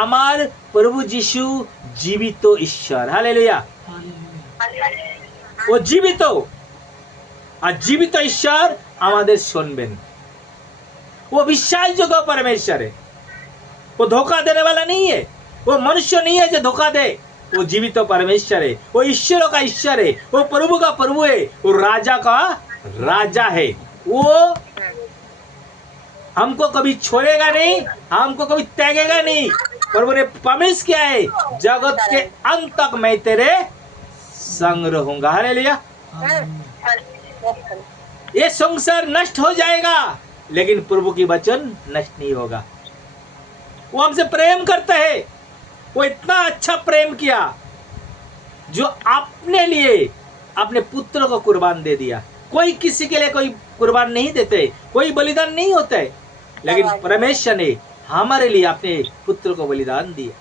আমার প্রভু যিশু জীবিত ঈশ্বর। হালেলুয়া। ও জীবিত, আর জীবিত ঈশ্বর আমাদের শুনবেন। वो विश्वासयोग्य परमेश्वर है, वो धोखा देने वाला नहीं है, वो मनुष्य नहीं है जो धोखा दे। वो जीवित परमेश्वर है, वो ईश्वरों का ईश्वर है, वो प्रभु का प्रभु है, वो राजा का राजा है। वो हमको कभी छोड़ेगा नहीं, हमको कभी त्यागेगा नहीं। प्रभु ने प्रॉमिस किया है, जगत के अंत तक मैं तेरे संग रहूंगा। हालेलुया। ये संसार नष्ट हो जाएगा, लेकिन प्रभु की वचन नष्ट नहीं होगा। वो हमसे प्रेम करता है, वो इतना अच्छा प्रेम किया जो अपने लिए अपने पुत्र को कुर्बान दे दिया। कोई किसी के लिए कोई कुर्बान नहीं देते, कोई बलिदान नहीं होता है, लेकिन परमेश्वर ने हमारे लिए अपने पुत्र को बलिदान दिया।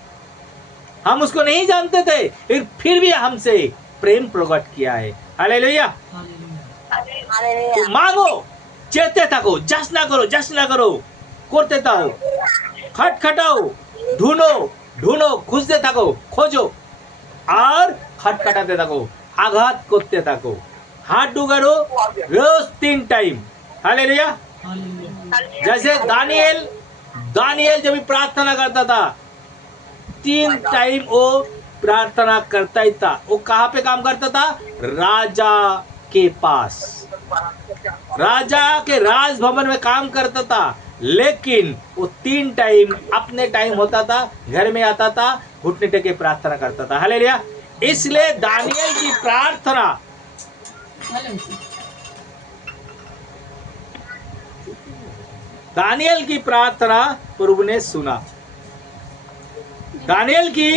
हम उसको नहीं जानते थे, लेकिन फिर भी हमसे प्रेम प्रकट किया है। हालेलुया। तो मांगो, चेते थको, जश्न करो, जश्न करो, करते থাকো, खटखटाओ, ढूंढो ढूंढो, খুঁজতে থাকো, खोजो और खटखटाते থাকো, आघात करते থাকো, हाथ डुगारो रोज 3 टाइम। हालेलुया। जैसे दानिएल जब भी प्रार्थना करता था 3 टाइम वो प्रार्थना करता ही था। वो कहाँ पे काम करता था? राजा के पास, राजा के राजभवन में काम करता था, लेकिन वो 3 टाइम अपने टाइम होता था, घर में आता था, घुटने टेके प्रार्थना करता था। हालेलुया। इसलिए दानिएल की प्रार्थना, दानिएल की प्रार्थना प्रभु ने सुना। दानिएल की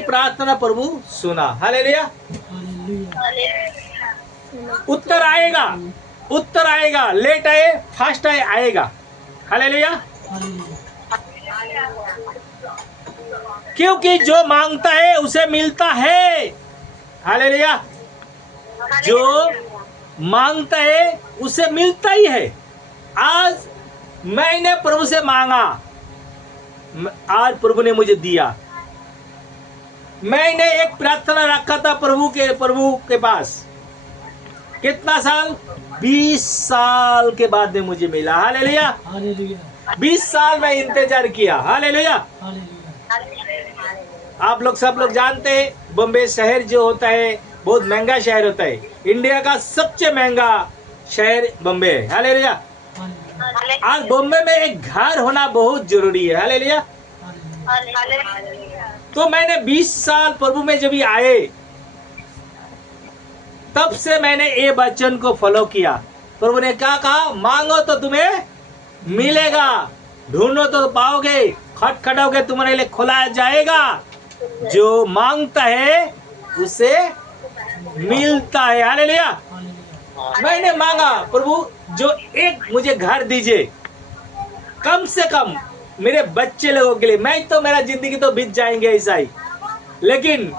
प्रार्थना प्रभु सुना। हालेलुया। उत्तर आएगा, उत्तर आएगा, लेट आए फास्ट आए, आएगा। हालेलुया। क्योंकि जो मांगता है उसे मिलता है। हालेलुया। जो मांगता है उसे मिलता ही है। आज मैंने प्रभु से मांगा, आज प्रभु ने मुझे दिया। मैंने एक प्रार्थना रखा था प्रभु के पास, कितना साल? 20 साल के बाद में मुझे मिला। हालेलुया। 20 साल में इंतजार किया। हालेलुया। आप लोग सब लोग जानते हैं, बॉम्बे शहर जो होता है बहुत महंगा शहर होता है। इंडिया का सबसे महंगा शहर बॉम्बे है। हालेलुया। आज बॉम्बे में एक घर होना बहुत जरूरी है। हालेलुया। तो मैंने 20 साल प्रभु में जब भी आए तब से मैंने ये वचन को फॉलो किया। प्रभु ने क्या कहा? मांगो तो तुम्हें मिलेगा, ढूंढो तो पाओगे, खटखटाओगे तुम्हारे लिए खोला जाएगा। जो मांगता है उसे मिलता है। हालेलुया। मैंने मांगा, प्रभु जो एक मुझे घर दीजिए, कम से कम मेरे बच्चे लोगों के लिए। मैं तो, मेरा जिंदगी तो बीत जाएंगे ऐसा ही, लेकिन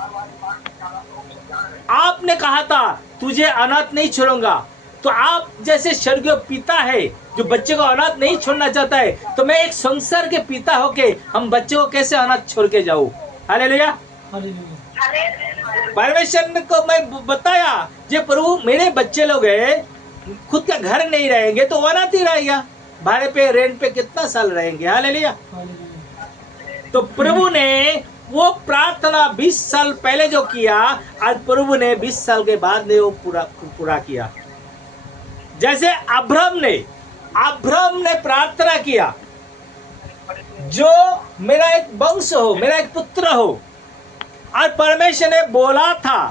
आपने कहा था तुझे अनाथ नहीं छोड़ूंगा। तो आप जैसे स्वर्गीय पिता है जो बच्चे को अनाथ नहीं छोड़ना चाहता है, तो मैं एक संसार के पिता होके हम बच्चे को कैसे अनाथ छोड़ के जाऊं? हालेलुया। परमेश्वर को मैं बताया, जे प्रभु मेरे बच्चे लोग है, खुद का घर नहीं रहेंगे तो अनाथ ही रहेगा, भाड़े पे रेंट पे कितना साल रहेंगे। हालेलुया। तो प्रभु ने वो प्रार्थना 20 साल पहले जो किया, आज प्रभु ने 20 साल के बाद ने वो पूरा किया। जैसे अब्राहम ने प्रार्थना किया, जो मेरा एक वंश हो, मेरा एक पुत्र हो, और परमेश्वर ने बोला था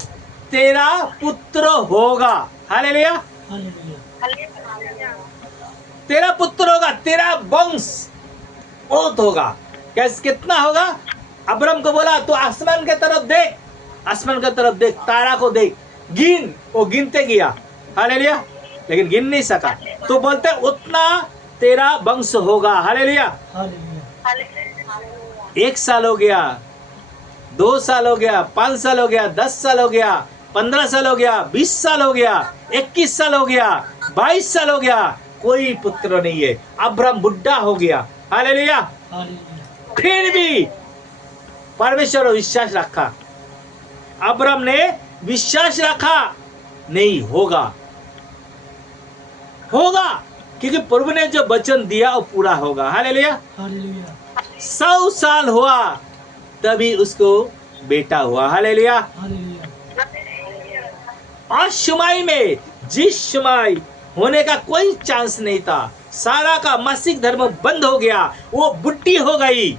तेरा पुत्र होगा। हालेलुया। तेरा पुत्र होगा, तेरा वंश बहुत होगा। कैसे, कितना होगा? अब्राहम को बोला तो आसमान के तरफ देख, आसमान की तरफ देख, तारा को देख, गिन। वो गिनते गया, हालेलुया, लेकिन गिन नहीं सका। तो बोलते उतना तेरा वंश होगा। हालेलुया। 1 साल हो गया, 2 साल हो गया, 5 साल हो गया, 10 साल हो गया, 15 साल हो गया, 20 साल हो गया, 21 साल हो गया, 22 साल हो गया, कोई पुत्र नहीं है। अब्राहम बुढ़ा हो गया। हालेलुया। फिर भी परमेश्वर ने विश्वास रखा। अब्राहम ने विश्वास रखा, नहीं होगा, होगा, क्योंकि प्रभु ने जो वचन दिया वो पूरा होगा। हालेलुया। 100 साल हुआ तभी उसको बेटा हुआ। हालेलुया। और शुमाई में, जिस शुमाई होने का कोई चांस नहीं था, सारा का मासिक धर्म बंद हो गया, वो बुढ़ी हो गई,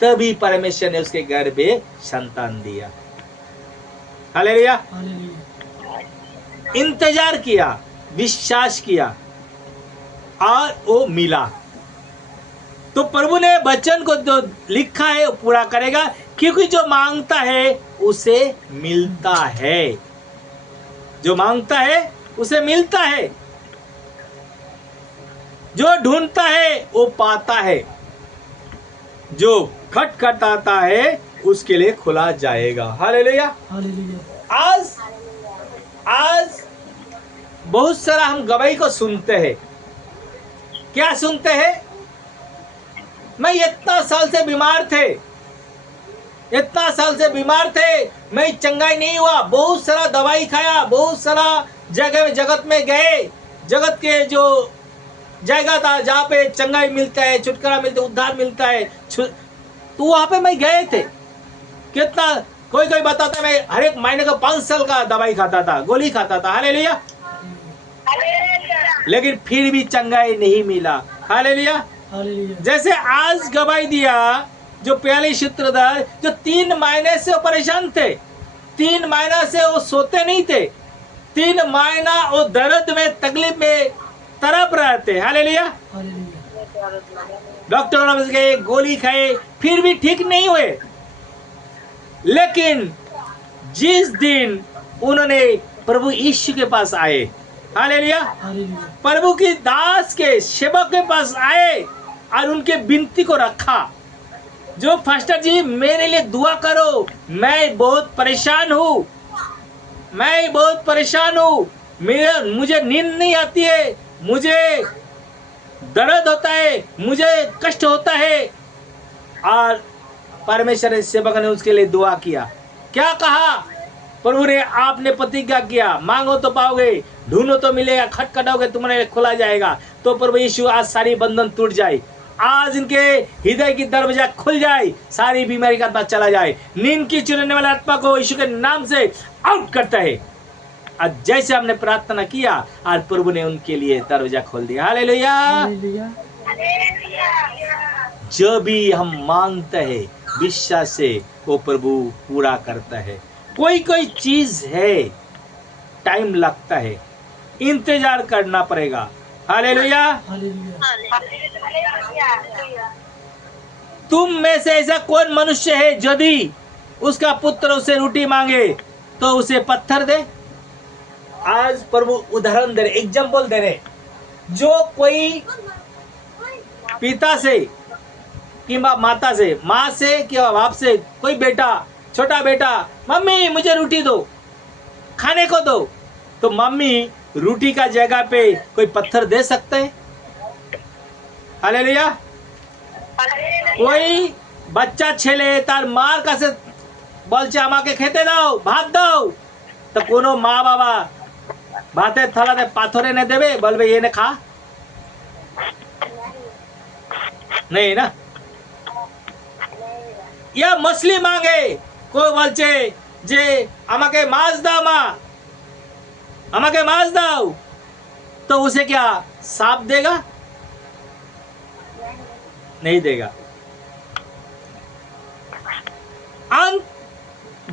तभी परमेश्वर ने उसके घर में संतान दिया। हालेलुया। इंतजार किया, विश्वास किया और वो मिला। तो प्रभु ने वचन को जो लिखा है वो पूरा करेगा, क्योंकि जो मांगता है उसे मिलता है। जो मांगता है उसे मिलता है, जो ढूंढता है वो पाता है, जो खटखटाता है उसके लिए खुला जाएगा। हालेलुया। आज बहुत सारा हम गवाही को सुनते हैं। क्या सुनते हैं? मैं इतना साल से बीमार थे, इतना साल से बीमार थे, मैं चंगाई नहीं हुआ, बहुत सारा दवाई खाया, बहुत सारा जगत में गए, जगत के जो जगह था जहाँ पे चंगाई मिलता है, छुटकारा मिलता है, उद्धार मिलता है, तो वहां पे मैं गए थे। कितना, कोई बताता मैं हर एक महीने का 5 साल का दवाई खाता था, गोली खाता था। हालेलुया। लेकिन फिर भी चंगाई नहीं मिला। हालेलुया। जैसे आज गवाही दिया जो पहले सूत्रधार, जो 3 महीने से वो परेशान थे, 3 महीना से वो सोते नहीं थे, 3 महीना वो दर्द में, तकलीफ में तड़प रहे थे। हालेलुया। डॉक्टर ने गए, गोली खाए, फिर भी ठीक नहीं हुए। लेकिन जिस दिन उन्होंने प्रभु यीशु के पास आए, हालेलुया, प्रभु की दास के सेवक के पास आए और उनके विनती को रखा, जो फास्टर जी मेरे लिए दुआ करो, मैं बहुत परेशान हूँ, मैं बहुत परेशान हूँ, मुझे नींद नहीं आती है, मुझे दर्द होता है, मुझे कष्ट होता है। और परमेश्वर ने, सेवक ने उसके लिए दुआ किया। क्या कहा प्रभु ने? आपने प्रतिज्ञा किया, मांगो तो पाओगे, ढूंढो तो मिलेगा, खटखटाओगे तुम्हारे लिए खोला जाएगा। तो प्रभु यीशु आज सारी बंधन टूट जाए, आज इनके हृदय की दरवाजा खुल जाए, सारी बीमारी का पता चला जाए, नींद की चुराने वाले आत्मा को यीशु के नाम से आउट करता है। आज जैसे हमने प्रार्थना किया, आज प्रभु ने उनके लिए दरवाजा खोल दिया। हालेलुया। जो भी हम मांगते हैं विश्वास से, वो प्रभु पूरा करता है। कोई चीज है टाइम लगता है, इंतजार करना पड़ेगा। हालेलुया। तुम में से ऐसा कौन मनुष्य है यदि उसका पुत्र उसे रोटी मांगे तो उसे पत्थर दे? आज प्रभु उदाहरण दे रहे, एग्जाम्पल दे रहे। जो कोई पिता से कि माता से, माँ से कि बाप से, कोई बेटा, छोटा बेटा, मम्मी मुझे रोटी दो, खाने को दो, तो मम्मी रोटी का जगह पे कोई पत्थर दे सकते हैं? हालेलुया। कोई बच्चा छेले तार मार का से बोलছে আমাকে খেতে দাও, ভাত দাও, তো কোনো মা বাবা ভাতের থালাতে পাথর এনে দেবে, বলবে এনে খা? नहीं ना। या मछली मांगे, कोई বলছে যে আমাকে মাছ দাও মা, আমাকে माछ दाओ, तो उसे क्या सांप देगा? नहीं देगा।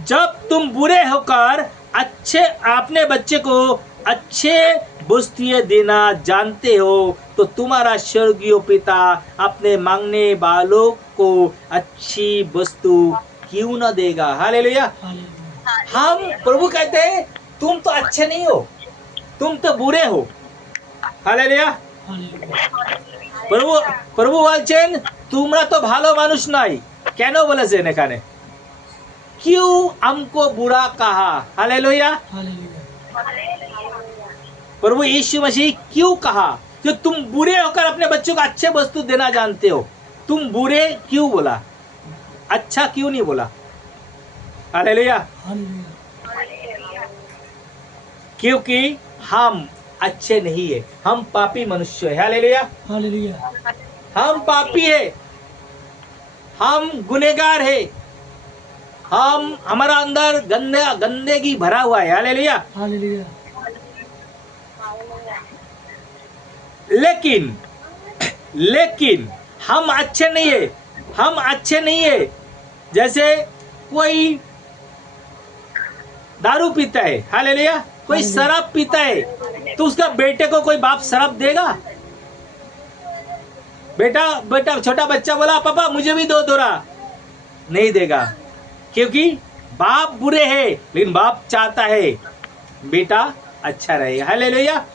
जब तुम बुरे होकर अच्छे अपने बच्चे को अच्छे वस्तुएं देना जानते हो तो तुम्हारा स्वर्गीय पिता अपने मांगने वालों को अच्छी वस्तु क्यों न देगा? हालेलुया। हम प्रभु कहते हैं तुम तो अच्छे नहीं हो, तुम तो बुरे हो। हालेलुया। প্রভু বলছেন তোমরা তো ভালো মানুষ নাই। কেন বলেছেন এখানে? क्यों हमको बुरा कहा? हालेलुया। प्रभु यीशु मसीह क्यों कहा कि तुम बुरे होकर अपने बच्चों को अच्छे वस्तु देना जानते हो? तुम बुरे क्यों बोला, अच्छा क्यों नहीं बोला? हालेलुया। क्योंकि हम अच्छे नहीं है, हम पापी मनुष्य है। हालेलुया। हम पापी है, हम गुनहगार है, हमारा अंदर गंदगी भरा हुआ है। हालेलुया। लेकिन हम अच्छे नहीं है, हम अच्छे नहीं है। जैसे कोई दारू पीता है, हालेलुया, कोई शराब पीता है, तो उसका बेटे को कोई बाप शराब देगा? बेटा छोटा बच्चा बोला पापा मुझे भी दो दोरा, नहीं देगा। क्योंकि बाप बुरे है, लेकिन बाप चाहता है बेटा अच्छा रहे। हालेलुया।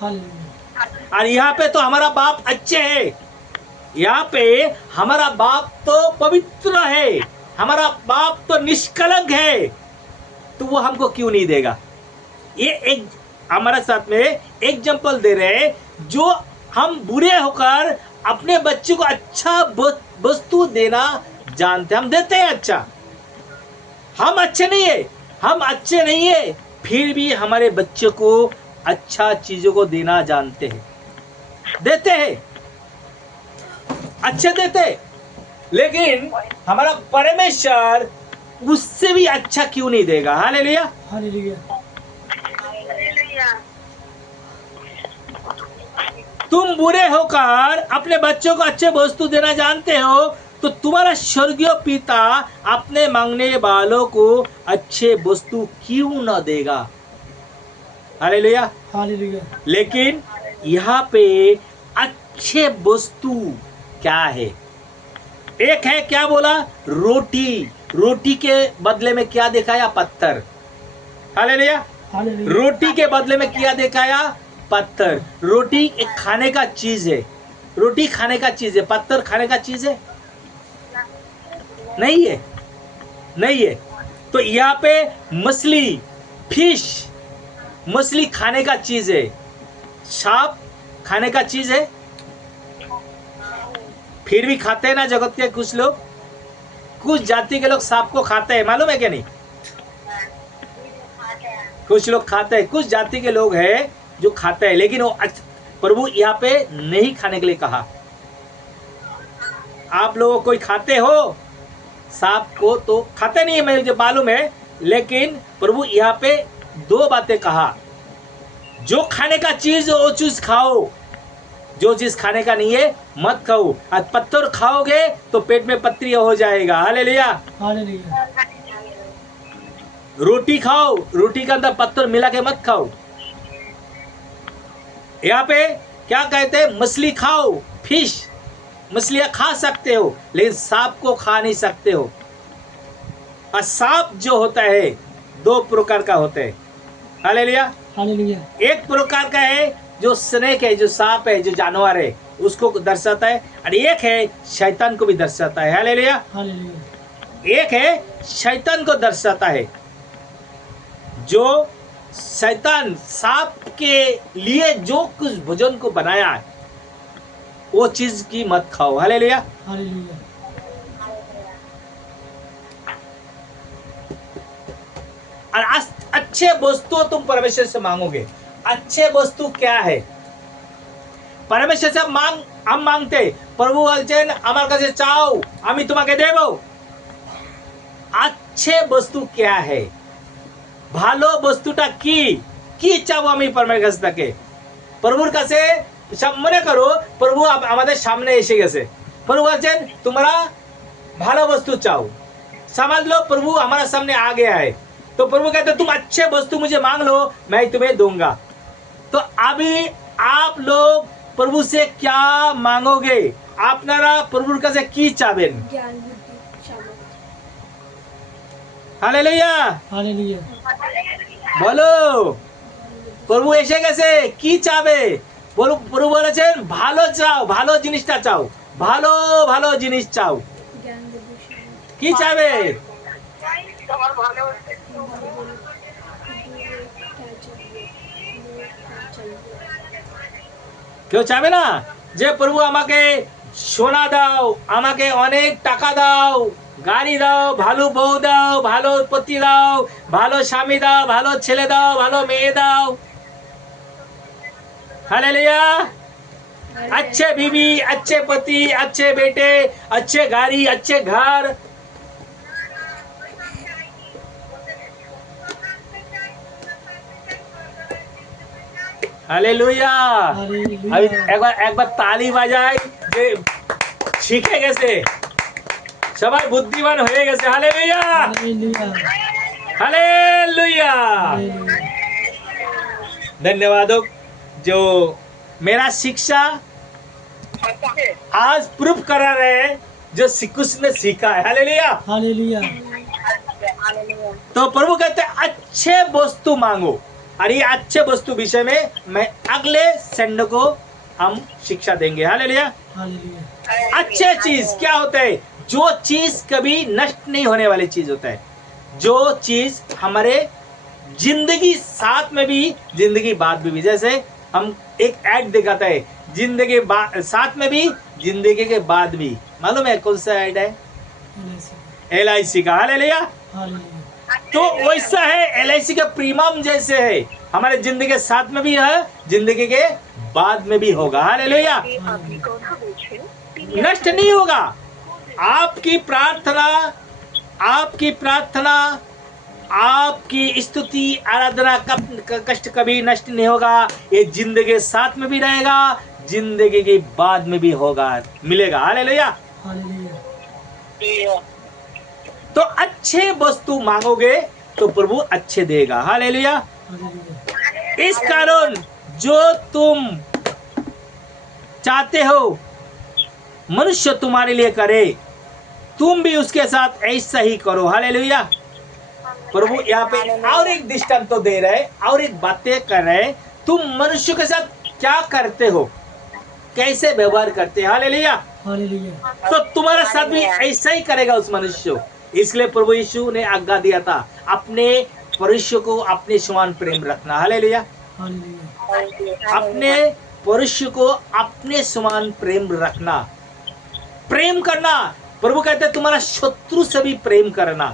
और यहाँ पे तो हमारा बाप अच्छे है, यहाँ पे हमारा बाप तो पवित्र है, हमारा बाप तो निष्कलंक है, तो वो हमको क्यों नहीं देगा? ये एक हमारे साथ में एग्जाम्पल दे रहे हैं। जो हम बुरे होकर अपने बच्चे को अच्छा वस्तु देना जानते, हम देते हैं अच्छा। हम अच्छे नहीं है, हम अच्छे नहीं है, फिर भी हमारे बच्चे को अच्छा चीजों को देना जानते हैं, देते हैं, अच्छे देते। लेकिन हमारा परमेश्वर उससे भी अच्छा क्यों नहीं देगा? हालेलुया। तुम बुरे होकर अपने बच्चों को अच्छे वस्तु देना जानते हो तो तुम्हारा स्वर्गीय पिता अपने मांगने वालों को अच्छे वस्तु क्यों न देगा? हालेलुया। लेकिन यहाँ पे अच्छे वस्तु क्या है? एक है क्या बोला? रोटी। रोटी के बदले में क्या दिखाया? पत्थर। हालेलुया। रोटी के बदले में क्या दिखाया? पत्थर। रोटी एक खाने का चीज है, रोटी खाने का चीज है, पत्थर खाने का चीज है? नहीं है, नहीं है। तो यहाँ पे मछली, फिश, मछली खाने का चीज है, सांप खाने का चीज है? फिर भी खाते हैं ना जगत के कुछ लोग, कुछ जाति के लोग सांप को खाते हैं, मालूम है क्या? नहीं, कुछ लोग खाते हैं, कुछ जाति के लोग हैं जो खाते हैं, लेकिन वो प्रभु यहाँ पे नहीं खाने के लिए कहा। आप लोग कोई खाते हो सांप को? तो खाते नहीं है, मुझे मालूम है, लेकिन प्रभु यहाँ पे दो बातें कहा। जो खाने का चीज वो चीज खाओ, जो चीज खाने का नहीं है मत खाओ। आज पत्थर खाओगे तो पेट में पत्थरी हो जाएगा। हालेलुया। रोटी खाओ, रोटी के अंदर पत्थर मिला के मत खाओ। यहाँ पे क्या कहते हैं, मछली खाओ, फिश, मछलियां खा सकते हो लेकिन सांप को खा नहीं सकते हो। और सांप जो होता है 2 प्रकार का होता है। हालेलुया। हालेलुया। एक प्रकार का है जो स्नेक है, जो सांप है, जो जानवर है, उसको दर्शाता है। और एक है शैतान को भी दर्शाता है। हालेलुया। हालेलुया। एक है शैतान को दर्शाता है, जो शैतान सांप के लिए जो कुछ भोजन को बनाया है वो चीज की मत खाओ। हालेलुया। हालेलुया। और अच्छे वस्तु तुम परमेश्वर से मांगोगे। अच्छे वस्तु क्या है? परमेश्वर से हम मांगते प्रभु বলছেন আমার কাছে চাও আমি তোমাকে দেব। अच्छे वस्तु क्या है? ভালো বস্তুটা কি চাও আমি পরমেশ্বরের কাছ থেকে? প্রভুর কাছে মনে করো প্রভু আমাদের সামনে এসে গেছে, প্রভু বলছেন তোমরা ভালো বস্তু চাও। समझ लो प्रभु हमारे सामने आ गया है, तो प्रभु कहते तुम अच्छे वस्तु मुझे मांग लो, मैं तुम्हें दूंगा। तो अभी आप लोग प्रभु से क्या मांगोगे? আপনারা প্রভুর কাছে কি চাবেন? জ্ঞান বুদ্ধি সামর্থ্য। হালেলুয়া। हालेलुया। বলো প্রভু এসে গেছে, কি চাবে? বলো, প্রভু বলেছেন ভালো চাও, ভালো জিনিসটা চাও, ভালো ভালো জিনিস চাও। জ্ঞান বুদ্ধি সামর্থ্য। কি চাবে? তোমার ভালো হচ্ছে। কেউ চাবে না যে প্রভু আমাকে সোনা দাও, আমাকে অনেক টাকা দাও, গাড়ি দাও, ভালো বউ দাও, ভালো পতি দাও, ভালো স্বামী দাও, ভালো ছেলে দাও, ভালো মেয়ে দাও। हालेलुया। अच्छे बीवी, अच्छे पति, अच्छे बेटे, अच्छे गाड़ी, अच्छे घर। हालेलुया। हालेलुया। अभी एक बार ताली বাজাই যে শিখে গেছে, সবাই বুদ্ধিমান হয়ে গেছে। हालेलुया। हालेलुया। हालेलुया। हालेलुया। धन्यवाद जो मेरा शिक्षा आज प्रूफ करा रहे हैं जो कुछ ने सीखा है। हालेलुया। हालेलुया। हालेलुया। तो प्रभु कहते हैं अच्छे वस्तु मांगो, और ये अच्छे वस्तु विषय में मैं अगले संडे को हम शिक्षा देंगे। हालेलुया। हालेलुया। अच्छे चीज क्या होता है? जो चीज कभी नष्ट नहीं होने वाली चीज होता है, जो चीज हमारे जिंदगी साथ में भी, जिंदगी बाद में भी। जैसे हम एक ऐड दिखाता है, जिंदगी साथ में भी, जिंदगी के बाद भी। मालूम है कौन सा ऐड है? LIC का। हालेलुया। हालेलुया। तो वैसा है, LIC का प्रीमियम जैसे है, हमारे जिंदगी के साथ में भी है, जिंदगी के बाद में भी होगा। हालेलुया। नष्ट नहीं होगा। आपकी प्रार्थना, आपकी प्रार्थना, आपकी स्तुति, आराधना, कष्ट कभी नष्ट नहीं होगा। ये जिंदगी के साथ में भी रहेगा, जिंदगी के बाद में भी होगा, मिलेगा। हालेलुया। हालेलुया। तो अच्छे वस्तु मांगोगे तो प्रभु अच्छे देगा। हालेलुया। हालेलुया। इस कारण जो तुम चाहते हो मनुष्य तुम्हारे लिए करे, तुम भी उसके साथ ऐसा ही करो। हालेलुया। प्रभु यहाँ पे और एक दृष्टांत तो दे रहे, और एक बातें कर रहे, तुम मनुष्य के साथ क्या करते हो, कैसे व्यवहार करते हैं। हालेलुया। हालेलुया। तो तुम्हारा साथ भी ऐसा ही करेगा उस मनुष्य। इसलिए प्रभु यीशु ने आज्ञा दिया था अपने मनुष्य को अपने समान प्रेम रखना। हालेलुया। हालेलुया। अपने मनुष्य को अपने समान प्रेम रखना, प्रेम करना। प्रभु कहते हैं तुम्हारा शत्रु से भी प्रेम करना।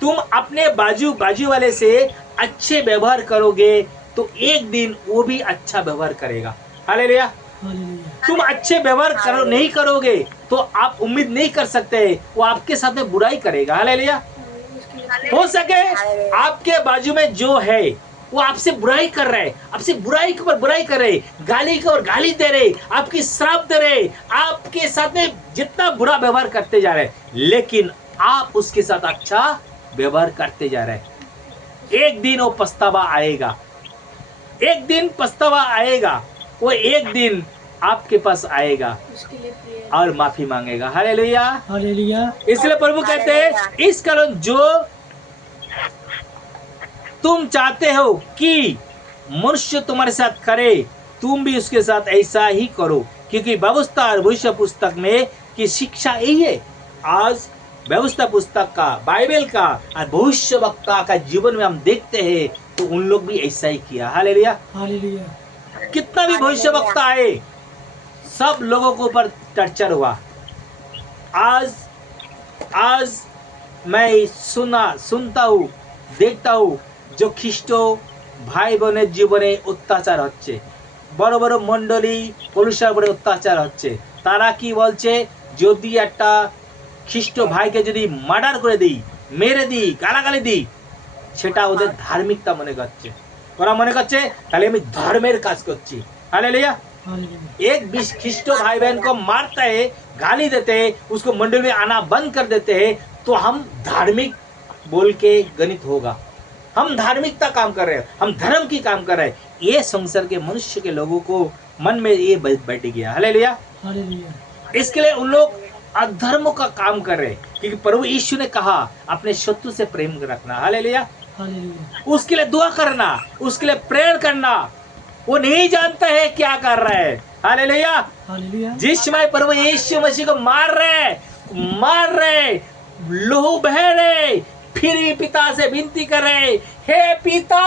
तुम अपने बाजू वाले से अच्छे व्यवहार करोगे तो एक दिन वो भी अच्छा व्यवहार करेगा। हालेलुया। हालेलुया। तुम अच्छे व्यवहार नहीं करोगे तो आप उम्मीद नहीं कर सकते वो आपके साथ में बुराई करेगा। हालेलुया। हो सके आपके बाजू में जो है वो आपसे बुराई कर रहे, आपसे बुराई के ऊपर बुराई कर रहे, गाली के ऊपर गाली दे रहे, आपकी श्राप दे रहे, आपके साथ में जितना बुरा व्यवहार करते जा रहे, लेकिन आप उसके साथ अच्छा व्यवहार करते जा रहे। एक दिन वो पछतावा आएगा, एक दिन पछतावा आएगा। वो एक दिन आपके पास आएगा उसके लिए प्रेयर और माफी मांगेगा। हालेलुया। हालेलुया। इसलिए प्रभु कहते हैं इस कारण जो तुम चाहते हो कि मनुष्य तुम्हारे साथ करे, तुम भी उसके साथ ऐसा ही करो, क्योंकि व्यवस्था और भविष्य पुस्तक में की शिक्षा यही है। आज व्यवस्था पुस्तक का, बाइबल का और भविष्य वक्ता का जीवन में हम देखते हैं तो उन लोग भी ऐसा ही किया। हालेलुया। हालेलुया। कितना भी भविष्य वक्ता आए, सब लोगों के ऊपर टर्चर हुआ। आज मैं सुनता हूँ, देखता हूँ जो ख्रिस्टो भाई বোনের জীবনে অত্যাচার হচ্ছে, বড় বড় মণ্ডলী পুলিশের উপরে অত্যাচার হচ্ছে। তারা কি বলছে, যদি একটা খ্রিস্ট ভাইকে যদি মার্ডার করে দিই, মেরে দিই, গালাগালি দিই, সেটা ওদের ধার্মিকতা মনে করছে। ওরা মনে করছে তাহলে আমি ধর্মের কাজ করছি। हालेलुया। हालेलुया। एक भी ख्रिस्ट भाई बहन को मारता है, गाली देते हैं, उसको मंदिर में आना बंद कर देते हैं, तो हम धार्मिक बोल के गणित होगा। हम धार्मिकता काम कर रहे हैं, हम धर्म की काम कर रहे हैं। ये संसार के मनुष्य के लोगों को मन में ये बैठ गया। हालेलुया। हालेलुया। इसके लिए उन लोग अधर्म का काम कर रहे हैं, क्योंकि प्रभु यीशु ने कहा अपने शत्रु से प्रेम रखना। हालेलुया। हालेलुया। उसके लिए दुआ करना, उसके लिए प्रेयर करना। वो नहीं जानता है क्या कर रहा है। हालेलुया। हालेलुया। जिस समय प्रभु यीशु मसीह को मार रहे, लहू बह रहे, फिर भी पिता से विनती कर रहे, हे पिता,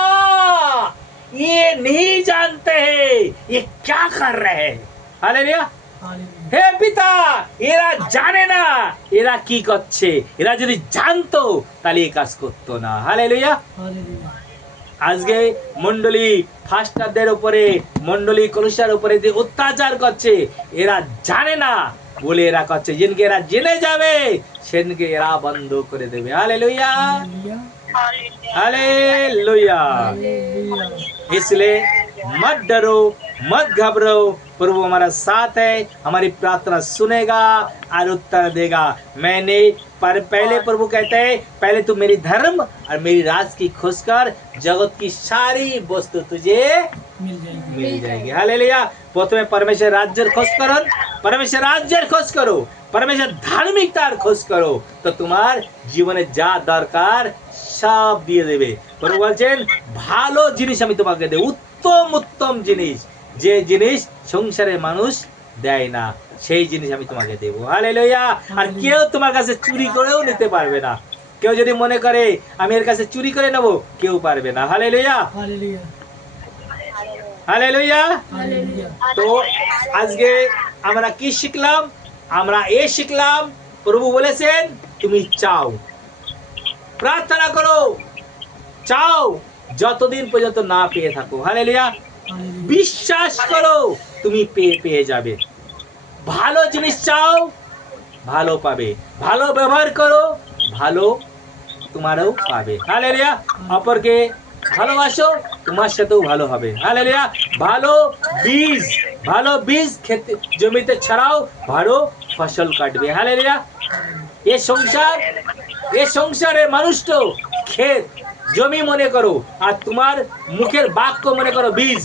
ये नहीं जानते हैं ये क्या कर रहे हैं। हालेलुया। हालेलुया। হে পিতা, এরা জানে না এরা কি করছে, এরা যদি জানতো তাহলে এই কাজ করতো না। হালেলুয়া। हालेलुया। আজকে মন্ডলী ফাস্টারদের উপরে, মন্ডলী কলুষার উপরে যে অত্যাচার করছে, এরা জানে না বলে এরা করছে। যেদিনকে এরা জেনে যাবে সেদিনকে এরা বন্ধ করে দেবে। হালেলুয়া। हालेलुया। हालेलुया। हालेलुया। इसलिए मत डरो, मत घबराओ। प्रभु हमारा साथ है, हमारी प्रार्थना सुनेगा और उत्तर देगा। पहले प्रभु कहते हैं, पहले तू मेरी धर्म और मेरी राज की खोज कर, जगत की सारी वस्तु तुझे मिल जाएगी। हालेलुया। प्रथमे परमेश्वर राज्य खोज करो, परमेश्वर राज्य खोज करो, परमेश्वर धार्मिकतार खोज करो, तो तुम्हार जीवने जा दरकार सब দিয়ে দেবে। প্রভু বলছেন ভালো জিনিস আমি তোমাকে দেব, উত্তম উত্তম জিনিস, যে জিনিস সংসারে মানুষ দেয় না, সেই জিনিস আমি তোমাকে দেব। হালেলুয়া। আর কেউ তোমার কাছে চুরি করেও নিতে পারবে না। কেউ যদি মনে করে আমি এর কাছে চুরি করে নেব, কেউ পারবে না। হালেলুয়া। हालेलुया। হালেলুয়া। हालेलुया। তো আজকে আমরা কি শিখলাম? আমরা এ শিখলাম, প্রভু বলেছেন তুমি চাও, প্রার্থনা করো, চাও যতদিন পর্যন্ত না পেয়ে থাকো। হালেলুয়া। हालेलुया। বিশ্বাস করো তুমি পেয়ে যাবে। ভালো জিনিস চাও, ভালো পাবে। ভালো ব্যবহার করো, ভালো তোমারও পাবে। হালেলুয়া। অপরকে ভালোবাসো, তোমার সাথেও ভালো হবে। হালেলুয়া। ভালো বীজ খেতে জমিতে ছড়াও, ভালো ফসল কাটবে। হালেলুয়া। এ সংসারে মানুষটো ক্ষেত জমি মনে করো, আর তোমার মুখের বাক্য মনে করো বীজ।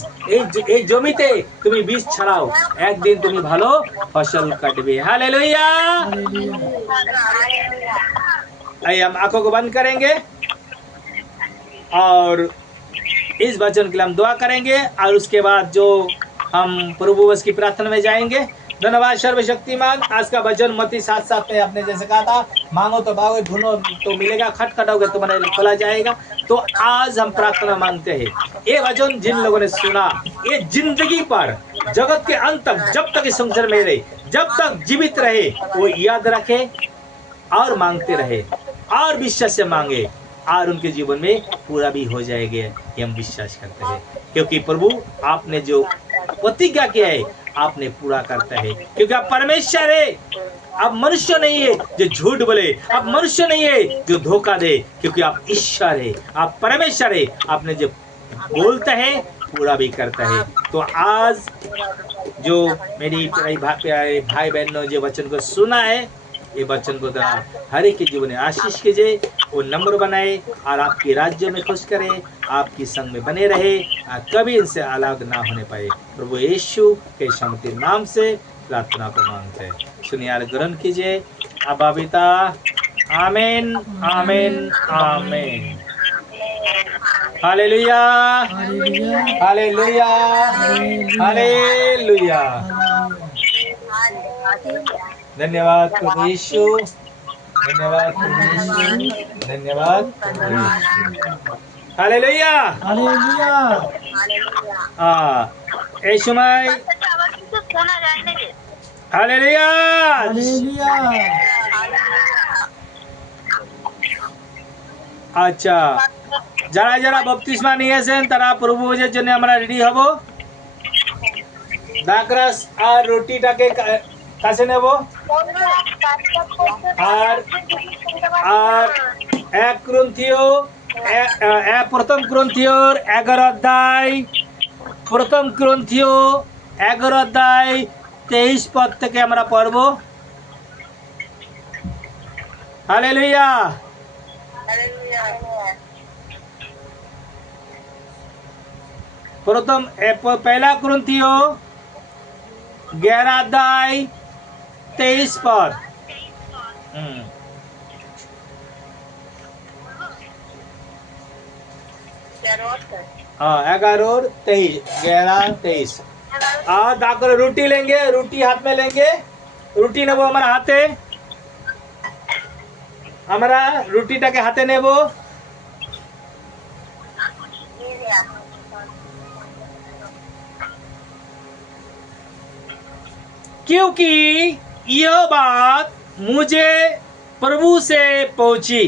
এই জমিতে তুমি বীজ ছড়াও, একদিন তুমি ভালো ফসল কাটবে। हालेलुया। आइए हम आंखों को बंद करेंगे और इस वचन के लिए हम दुआ करेंगे, और उसके बाद जो हम प्रभु बस की प्रार्थना में जाएंगे। धन्यवाद सर्वशक्तिमान। आज का वचन मत्ती 7:7 में आपने जैसे कहा था, मांगो तो पाओगे, ढूंढो तो मिलेगा, खटखटाओगे तो तुम्हारे लिए खोला जाएगा। तो आज हम प्रार्थना मांगते हैं, ये वचन जिन लोगों ने सुना, ये जिंदगी पर जगत के अंत तक, जब तक इस संसार में रहे, जब तक जीवित रहे, वो याद रखे और मांगते रहे और विश्वास से मांगे, और उनके जीवन में पूरा भी हो जाएगा, ये हम विश्वास करते हैं। क्योंकि प्रभु आपने जो प्रतिज्ञा किया है आपने पूरा करता है, क्योंकि आप परमेश्वर है, आप मनुष्य नहीं है जो झूठ बोले, आप मनुष्य नहीं है जो धोखा दे, क्योंकि आप ईश्वर है, आप परमेश्वर है। आपने जो बोलता है पूरा भी करता है। तो आज जो मेरी प्यारे भाई बहनों जो वचन को सुना है, ये वचन को हर एक के जीवन में आशीष कीजिए, वो नम्र बनाए और आपके राज्य में खुश करे, आपकी संग में बने रहे और कभी इनसे अलग ना होने पाए। प्रभु यीशु के शांति नाम से प्रार्थना को मांगते हैं, सुनिए ग्रहण कीजिए। अब्बा पिता, amen amen amen. Hallelujah hallelujah hallelujah. धन्यवाद प्रभु यीशु, धन्यवाद प्रभु यीशु, धन्यवाद प्रभु यीशु। Hallelujah hallelujah. यीशुमय हालेलुया। हालेलुया। আচ্ছা, যারা যারা বপ্তিস্মা নিয়েছেন তারা প্রভু ভোজের জন্য আমরা রেডি হব। দাকরাস আর রুটিটাকে কাছে নেব আর আর প্রথম গ্রন্থিওর 11 অধ্যায়, প্রথম গ্রন্থিও 11 অধ্যায় 23 পদ থেকে আমরা পড়ব। হালেলুয়া। प्रथम पहला कुरिन्थियो 11 अध्याय 23 पद। 11 और 23, 11 23। दाकर रोटी लेंगे, रोटी हाथ में लेंगे, रोटी नेबो हमारा हाथे, हमारा रोटीटाके हाथे नेबो। क्योंकि यह बात मुझे प्रभु से पहुंची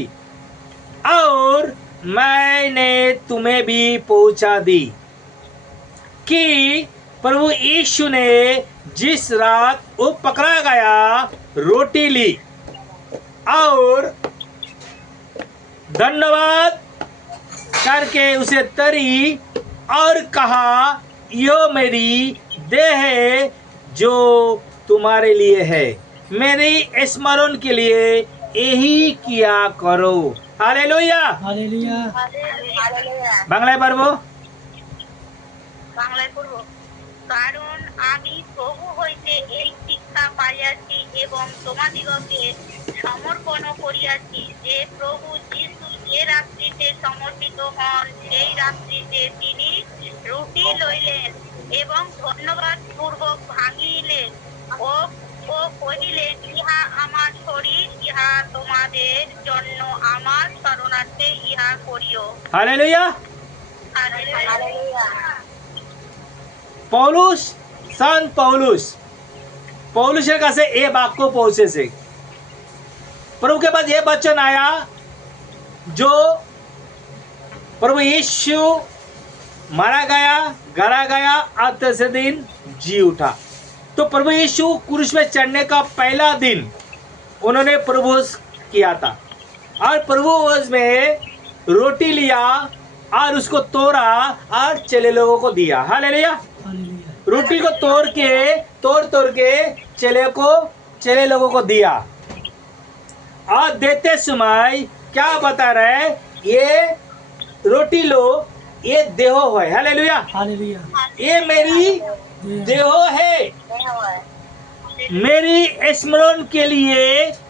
और मैंने तुम्हें भी पहुंचा दी कि प्रभु यीशु ने जिस रात वो पकड़ा गया रोटी ली और धन्यवाद करके उसे तरी और कहा, यह मेरी देह है जो तुम्हारे लिए है, मेरी स्मरण के लिए यही किया करो। Hallelujah hallelujah. বাংলায় পারবো? বাংলায় পড়বো। কারণ আমি প্রভু হইতে এই শিক্ষা পাইয়াছি এবং তোমাদিগকে সমর্পণ করিয়াছি যে প্রভু যীশু যে রাত্রিতে সমর্পিত হন সেই রাত্রিতে তিনি রুটি লইলেন এবং ধন্যবাদ পূর্বক ভাঙিলেন ও কহিলেন, ইহা আমার শরীর, ইহা তোমাদের জন্য আমার শরণার্থে ইহা করিও। হালেলুয়া। হালেলুয়া। পৌলুস, সান पौलुस का से ये वाक्य पहुंचे से प्रभु के पास ये वचन आया जो प्रभु यीशु मारा गया, गड़ा गया और तीसरे दिन जी उठा। तो प्रभु यीशु क्रूस में चढ़ने का पहला दिन उन्होंने प्रभुज किया था और प्रभुज में रोटी लिया और उसको तोड़ा और चेले लोगों को दिया। हालेलुया। रोटी को तोड़ के चेले लोगों को दिया और देते समय क्या बता रहे, ये रोटी लो, ये देहो है। हालेलुया। हालेलुया। ये मेरी देहो है, मेरी स्मरण के लिए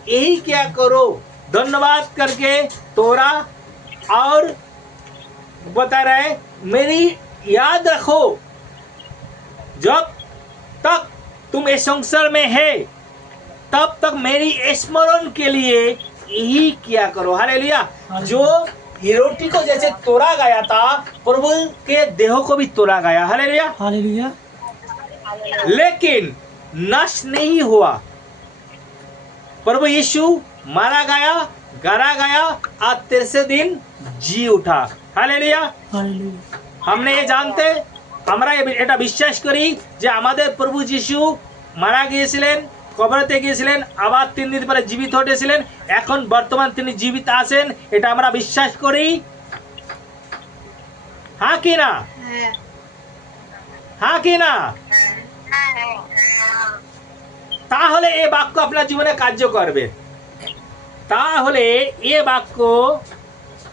यही क्या करो। धन्यवाद करके तोड़ा और बता रहे, मेरी याद रखो, जब तक तुम इस संसार में है तब तक मेरी स्मरण के लिए यही किया करो। हालेलुया। जो ये रोटी को जैसे तोड़ा गया था, प्रभु के देह को भी तोड़ा गया। हालेलुया। हालेलुया। लेकिन नष्ट नहीं हुआ। प्रभु यीशु मारा गया, गड़ा गया और तीसरे दिन जी उठा। हालेलुया। हालेलुया। हमने ये जानते, আমরা এটা বিশ্বাস করি যে আমাদের প্রভু যিশু মারা গিয়েছিলেন, কবরেতে গিয়েছিলেন, আবার 3 দিন পরে জীবিত হয়েছিলেন, এখন বর্তমান তিনি জীবিত আছেন, এটা আমরা বিশ্বাস করি। হ্যাঁ কি না? হ্যাঁ কি না? তাহলে এই বাক্য আপনার জীবনে কার্য করবে। তাহলে এ বাক্য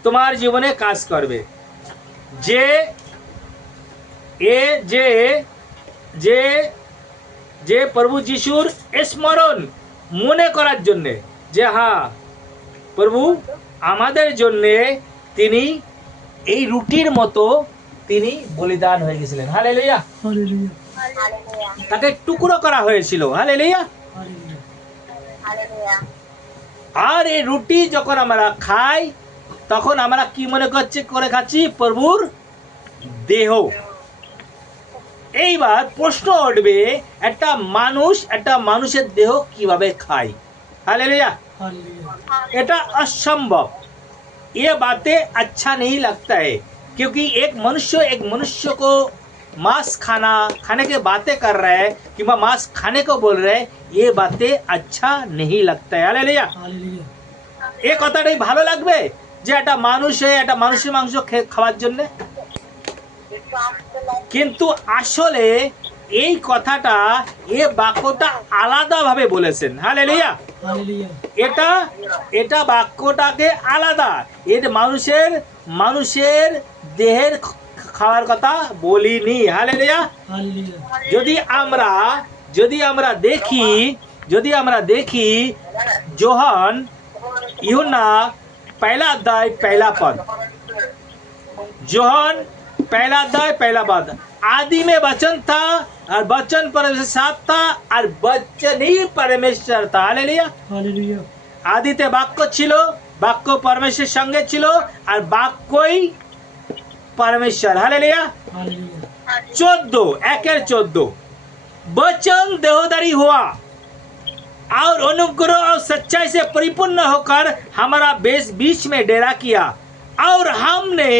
তোমার জীবনে কাজ করবে যে এ যে যে যে প্রভু যিশুর স্মরণ মনে করার জন্য যে হ্যাঁ প্রভু আমাদের জন্য তিনি এই রুটির মতো তিনি বলিদান হয়ে গেছিলেন। হালেলুয়া। Hallelujah. তাকে টুকরো করা হয়েছিল। হালেলুয়া। Hallelujah. আর এই রুটি যখন আমরা খাই তখন আমরা কি মনে করে খাচ্ছি? প্রভুর দেহ। এইবার প্রশ্ন উঠবে, একটা মানুষের দেহ কিভাবে খায়? हालेलुया। Hallelujah. এটা असंभव, ये बातें अच्छा नहीं लगता है, क्योंकि एक मनुष्य को मांस खाने के बातें कर रहा है कि मांस खाने को बोल रहे हैं, ये बातें अच्छा नहीं लगता है। हालेलुया। Hallelujah. এই কথাটাই ভালো লাগবে যে একটা মানুষের মাংস খাওয়ার জন্য? কিন্তু আসলে এই কথাটা এই বাক্যটা আলাদাভাবে বলেছেন। হালেলুয়া। Hallelujah. এটা বাক্যটাকে আলাদা, এটা মানুষের দেহের খাওয়ার কথা বলিনি। হালেলুয়া। Hallelujah. যদি আমরা দেখি जोहन यूहन्ना पहला अध्याय पहला पद, जोहन पहला अध्याय पहला पद, आदि में वचन था और वचन परमेश्वर के साथ था और वचन ही परमेश्वर था। हालेलुया। Hallelujah. आदिते বাক্য ছিল, বাক্য পরমেশ্বরের সঙ্গে ছিল আর বাক্যই परमेश्वर। हालेलुया। Hallelujah. 14 वचन देहधारी हुआ और अनुग्रह और सच्चाई से परिपूर्ण होकर हमारा बीच में डेरा किया और हमने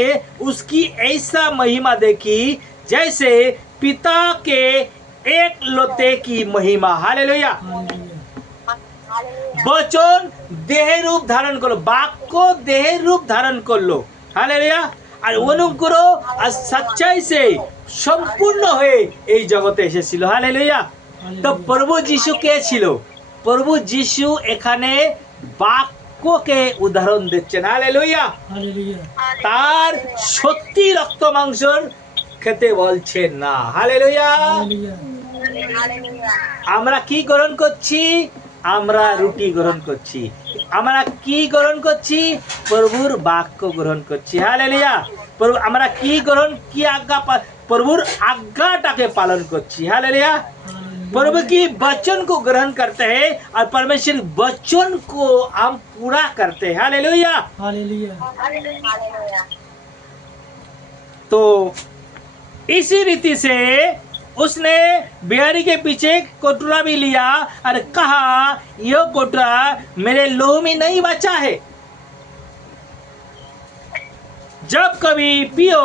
उसकी ऐसा महिमा देखी जैसे पिता के एक लोते की महिमा। हालेलुया। Hallelujah. বচন দেহের রূপ ধারণ করলো, বাক্য দেহের রূপ ধারণ করলো। হালেলুয়া। আর অনুগ্রহ আর সচ্চাই সে সম্পূর্ণ হয়ে এই জগতে এসেছিল। হালেলুয়া। তো প্রভু যিশু কে ছিল? প্রভু যিশু এখানে বাক্যকে উদাহরণ দিচ্ছেন। হালেলুয়া। Hallelujah. তার সত্যি রক্ত মাংসর খেতে বলছেন না। হালেলুয়া। Hallelujah. আমরা কি গ্রহণ করছি? আমরা রুটি গ্রহণ করছি। আমরা কি গ্রহণ করছি? প্রভুর বাক্য গ্রহণ করছি। হালেলুয়া। প্রভু আমরা কি আজ্ঞা প্রভুর আজ্ঞাটাকে পালন করছি। হালেলুয়া। प्रभु की वचन को ग्रहण करते हैं और परमेश्वर वचन को हम पूरा करते हैं। हालेलुया। Hallelujah. तो इसी रीति से उसने बिहारी के पीछे कोटरा भी लिया और कहा, यह कोटरा मेरे लोह में नहीं बचा है, जब कभी पियो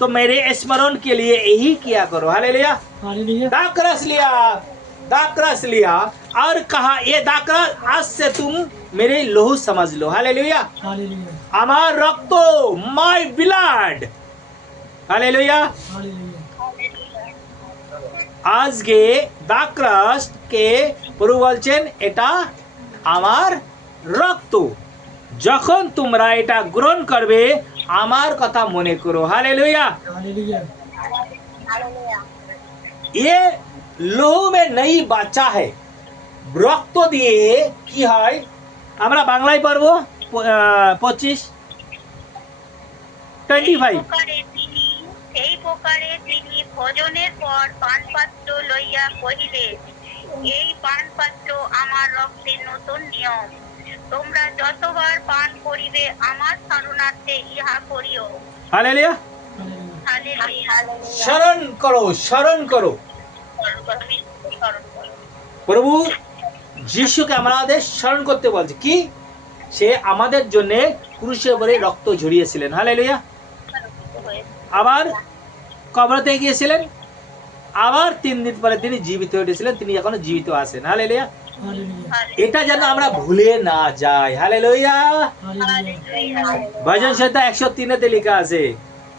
तो मेरे स्मरण के लिए यही किया करो। हालेलुया। Hallelujah. दाकरस लिया और कहा, ये दाकरस आज से तुम मेरे लोह समझ लो। हालेलुया। Hallelujah. আমার রক্ত, মাই ব্লাড। হালেলুয়া। Hallelujah. আজকে দাকরাসকে প্রভু বলছেন এটা আমার রক্ত, যখন তোমরা এটা গ্রহণ করবে আমার কথা মনে করো। হালেলুয়া। Hallelujah. ये লোহ মে নেই বাচ্চা है, রক্ত দিয়ে কি হয় আমরা বাংলায় পড়বো 25 25। এই প্রকারে তিনি ভোজনের পর পানপাত্র লইয়া কহিলেন, এই পানপাত্র আমার রক্তের নতুন নিয়ম, তোমরা যতবার পান করিবে আমার স্মরণার্থে ইহা করিও। হালেলুয়া। হালেলুয়া। স্মরণ করো, স্মরণ করো। প্রভু যিশুকে আমাদের স্মরণ করতে বলছে কি? সে আমাদের জন্য ক্রুশে উপরে রক্ত ঝরিয়েছিলেন। হালেলুয়া। আবার কবরতে গিয়েছিলেন, আবার 3 দিন পরে তিনি জীবিত হয়ে উঠেছিলেন, তিনি এখনো জীবিত আছেন। হালেলুয়া। Hallelujah. এটা যেন আমরা ভুলে না যাই। হালেলুয়া। Hallelujah. भजन संहिता 103 তে লেখা আছে,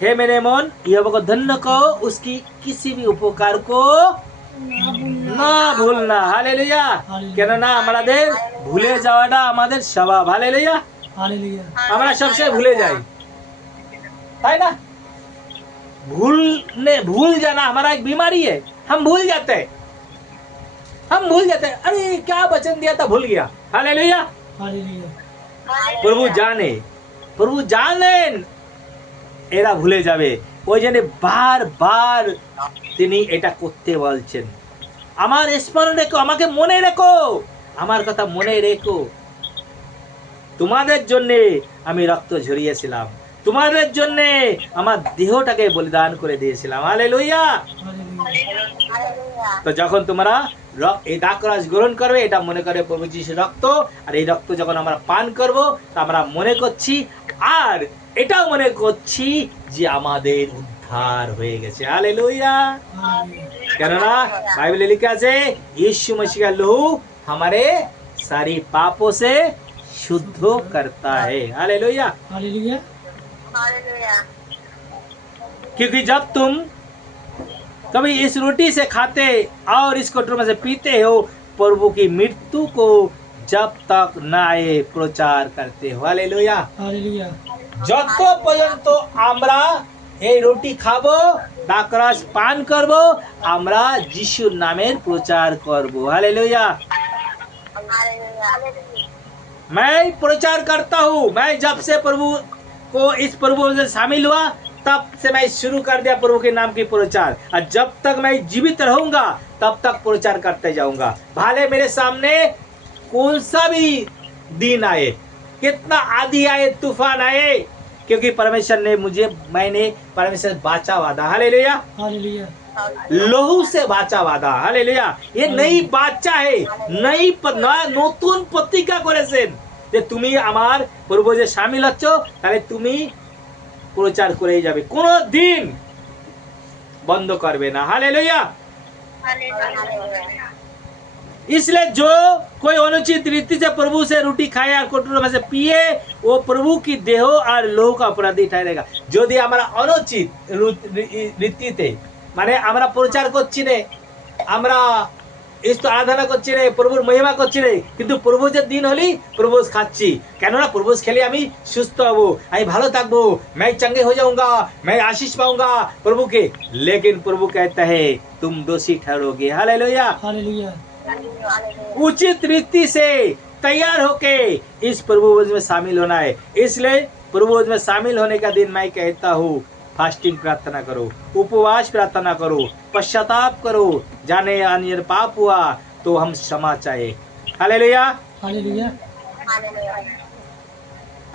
हे मेरे मन यहोवा को धन्य कहो, उसकी किसी भी उपकार को না ভুলনা। হালেলুয়া। কেননা আমাদের ভুলে যাওয়াটা আমাদের স্বভাব। হালেলুয়া। हालेलुया আমরা সবসময় ভুলে যাই, তাই না? भूल जाना हमारा एक बीमारी है। हम भूल जाते हैं, अरे क्या वचन दिया था, भूल गया। हालेलुया। हालेलुया প্রভু জানেন এরা ভুলে যাবে, ওই জন্য বারবার তিনি এটা করতে বলছেন। আমার স্মরণ রেখো, আমাকে মনে রেখো, আমার কথা মনে রেখো। তোমাদের জন্য আমি রক্ত ঝরিয়েছিলাম, তোমাদের জন্য আমার দেহটাকে বলিদান করে দিয়েছিলাম। হালেলুয়া। हालेलुया তো যখন তোমরা এই দাকরাজ গ্রহণ করবে, এটা মনে করে প্রভু যিশুর রক্ত, আর এই রক্ত যখন আমরা পান করব, তা আমরা মনে করছি, আর এটাও মনে করছি যে আমাদের উদ্ধার হয়ে গেছে। হালেলুয়া। কেননা বাইবেলে লিখা আছে यीशु मसीह का लहू हमारे सारी पापों से शुद्ध करता है। हालेलुया। हालेलुया क्योंकि जब तुम कभी इस रोटी से खाते और इस कटोरे में से पीते हो, प्रभु की मृत्यु को जब तक न आए प्रचार करते हो। हालेलुया। हालेलुया যত পর্যন্ত আমরা এই রুটি খাবো, দাকরাজ পান করব, আমরা যিশুর নামের প্রচার করব। हालेलुया। मैं प्रचार करता हूँ, मैं जब से प्रभु को इस प्रभु में शामिल हुआ, तब से मैं शुरू कर दिया प्रभु के नाम की प्रचार, और जब तक मैं जीवित रहूंगा तब तक प्रचार करते जाऊंगा। भले मेरे सामने कौन सा भी दिन आए, कितना आंधी आए, तूफान आए, क्योंकि परमेश्वर ने मैंने परमेश्वर बाचा वादा। हालेलुया। हालेलुया লহু সে বাঁচা বাঁধা। হালেলুয়া। এ নই বাচ্চা হে, নতুন প্রতিজ্ঞা করেছেন যে তুমি আমার প্রভু যে শামিল হচ্ছ, তাহলে তুমি প্রচার করেই যাবে, কোনো দিন বন্ধ করবে না। হালেলুয়া। इसलिए जो कोई अनुचित रीति से प्रभु से रोटी खाए और कटोरे में से पिए, वो प्रभु की देह और लोह का अपराधी ठहरेगा। যদি আমরা অনুচিত রীতিতে, মানে আমরা প্রচার করছি রে, আমরা ইষ্ট আরাধনা করছি রে, প্রভুর মহিমা করছি রে, কিন্তু প্রভু যে দিন হলি প্রভু খাচ্ছি, কেননা প্রভু খেলে আমি সুস্থ হবো, আমি ভালো থাকবো, मैं चंगे हो जाऊंगा, मैं आशीष पाऊंगा प्रभु के। लेकिन प्रभु कहता है तुम दोषी ठहरोगे। हालेलुया। हालेलुया उचित रीति से तैयार होके इस प्रभु में शामिल होना है। इसलिए प्रभु में शामिल होने का दिन मैं कहता हूँ, फास्टिंग प्रार्थना करो, उपवास प्रार्थना करो, पश्चाताप करो, जाने अन्य पाप हुआ तो हम क्षमा चाहे। हालेलुया। हालेलुया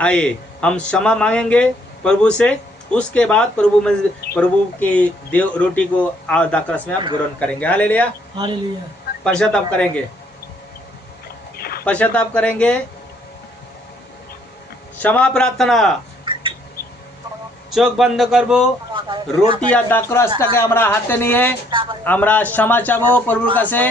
आइए हम क्षमा मांगेंगे प्रभु से, उसके बाद प्रभु की देव रोटी को और दाकरस में हम ग्रहण करेंगे। हालेलुया। हालेलुया पश्चाताप करेंगे, क्षमा प्रार्थना। চোখ বন্ধ করব, রুটি আর দাকরাসটাকে আমরা হাতে নিয়ে আমরা ক্ষমা চাবো প্রভুর কাছে।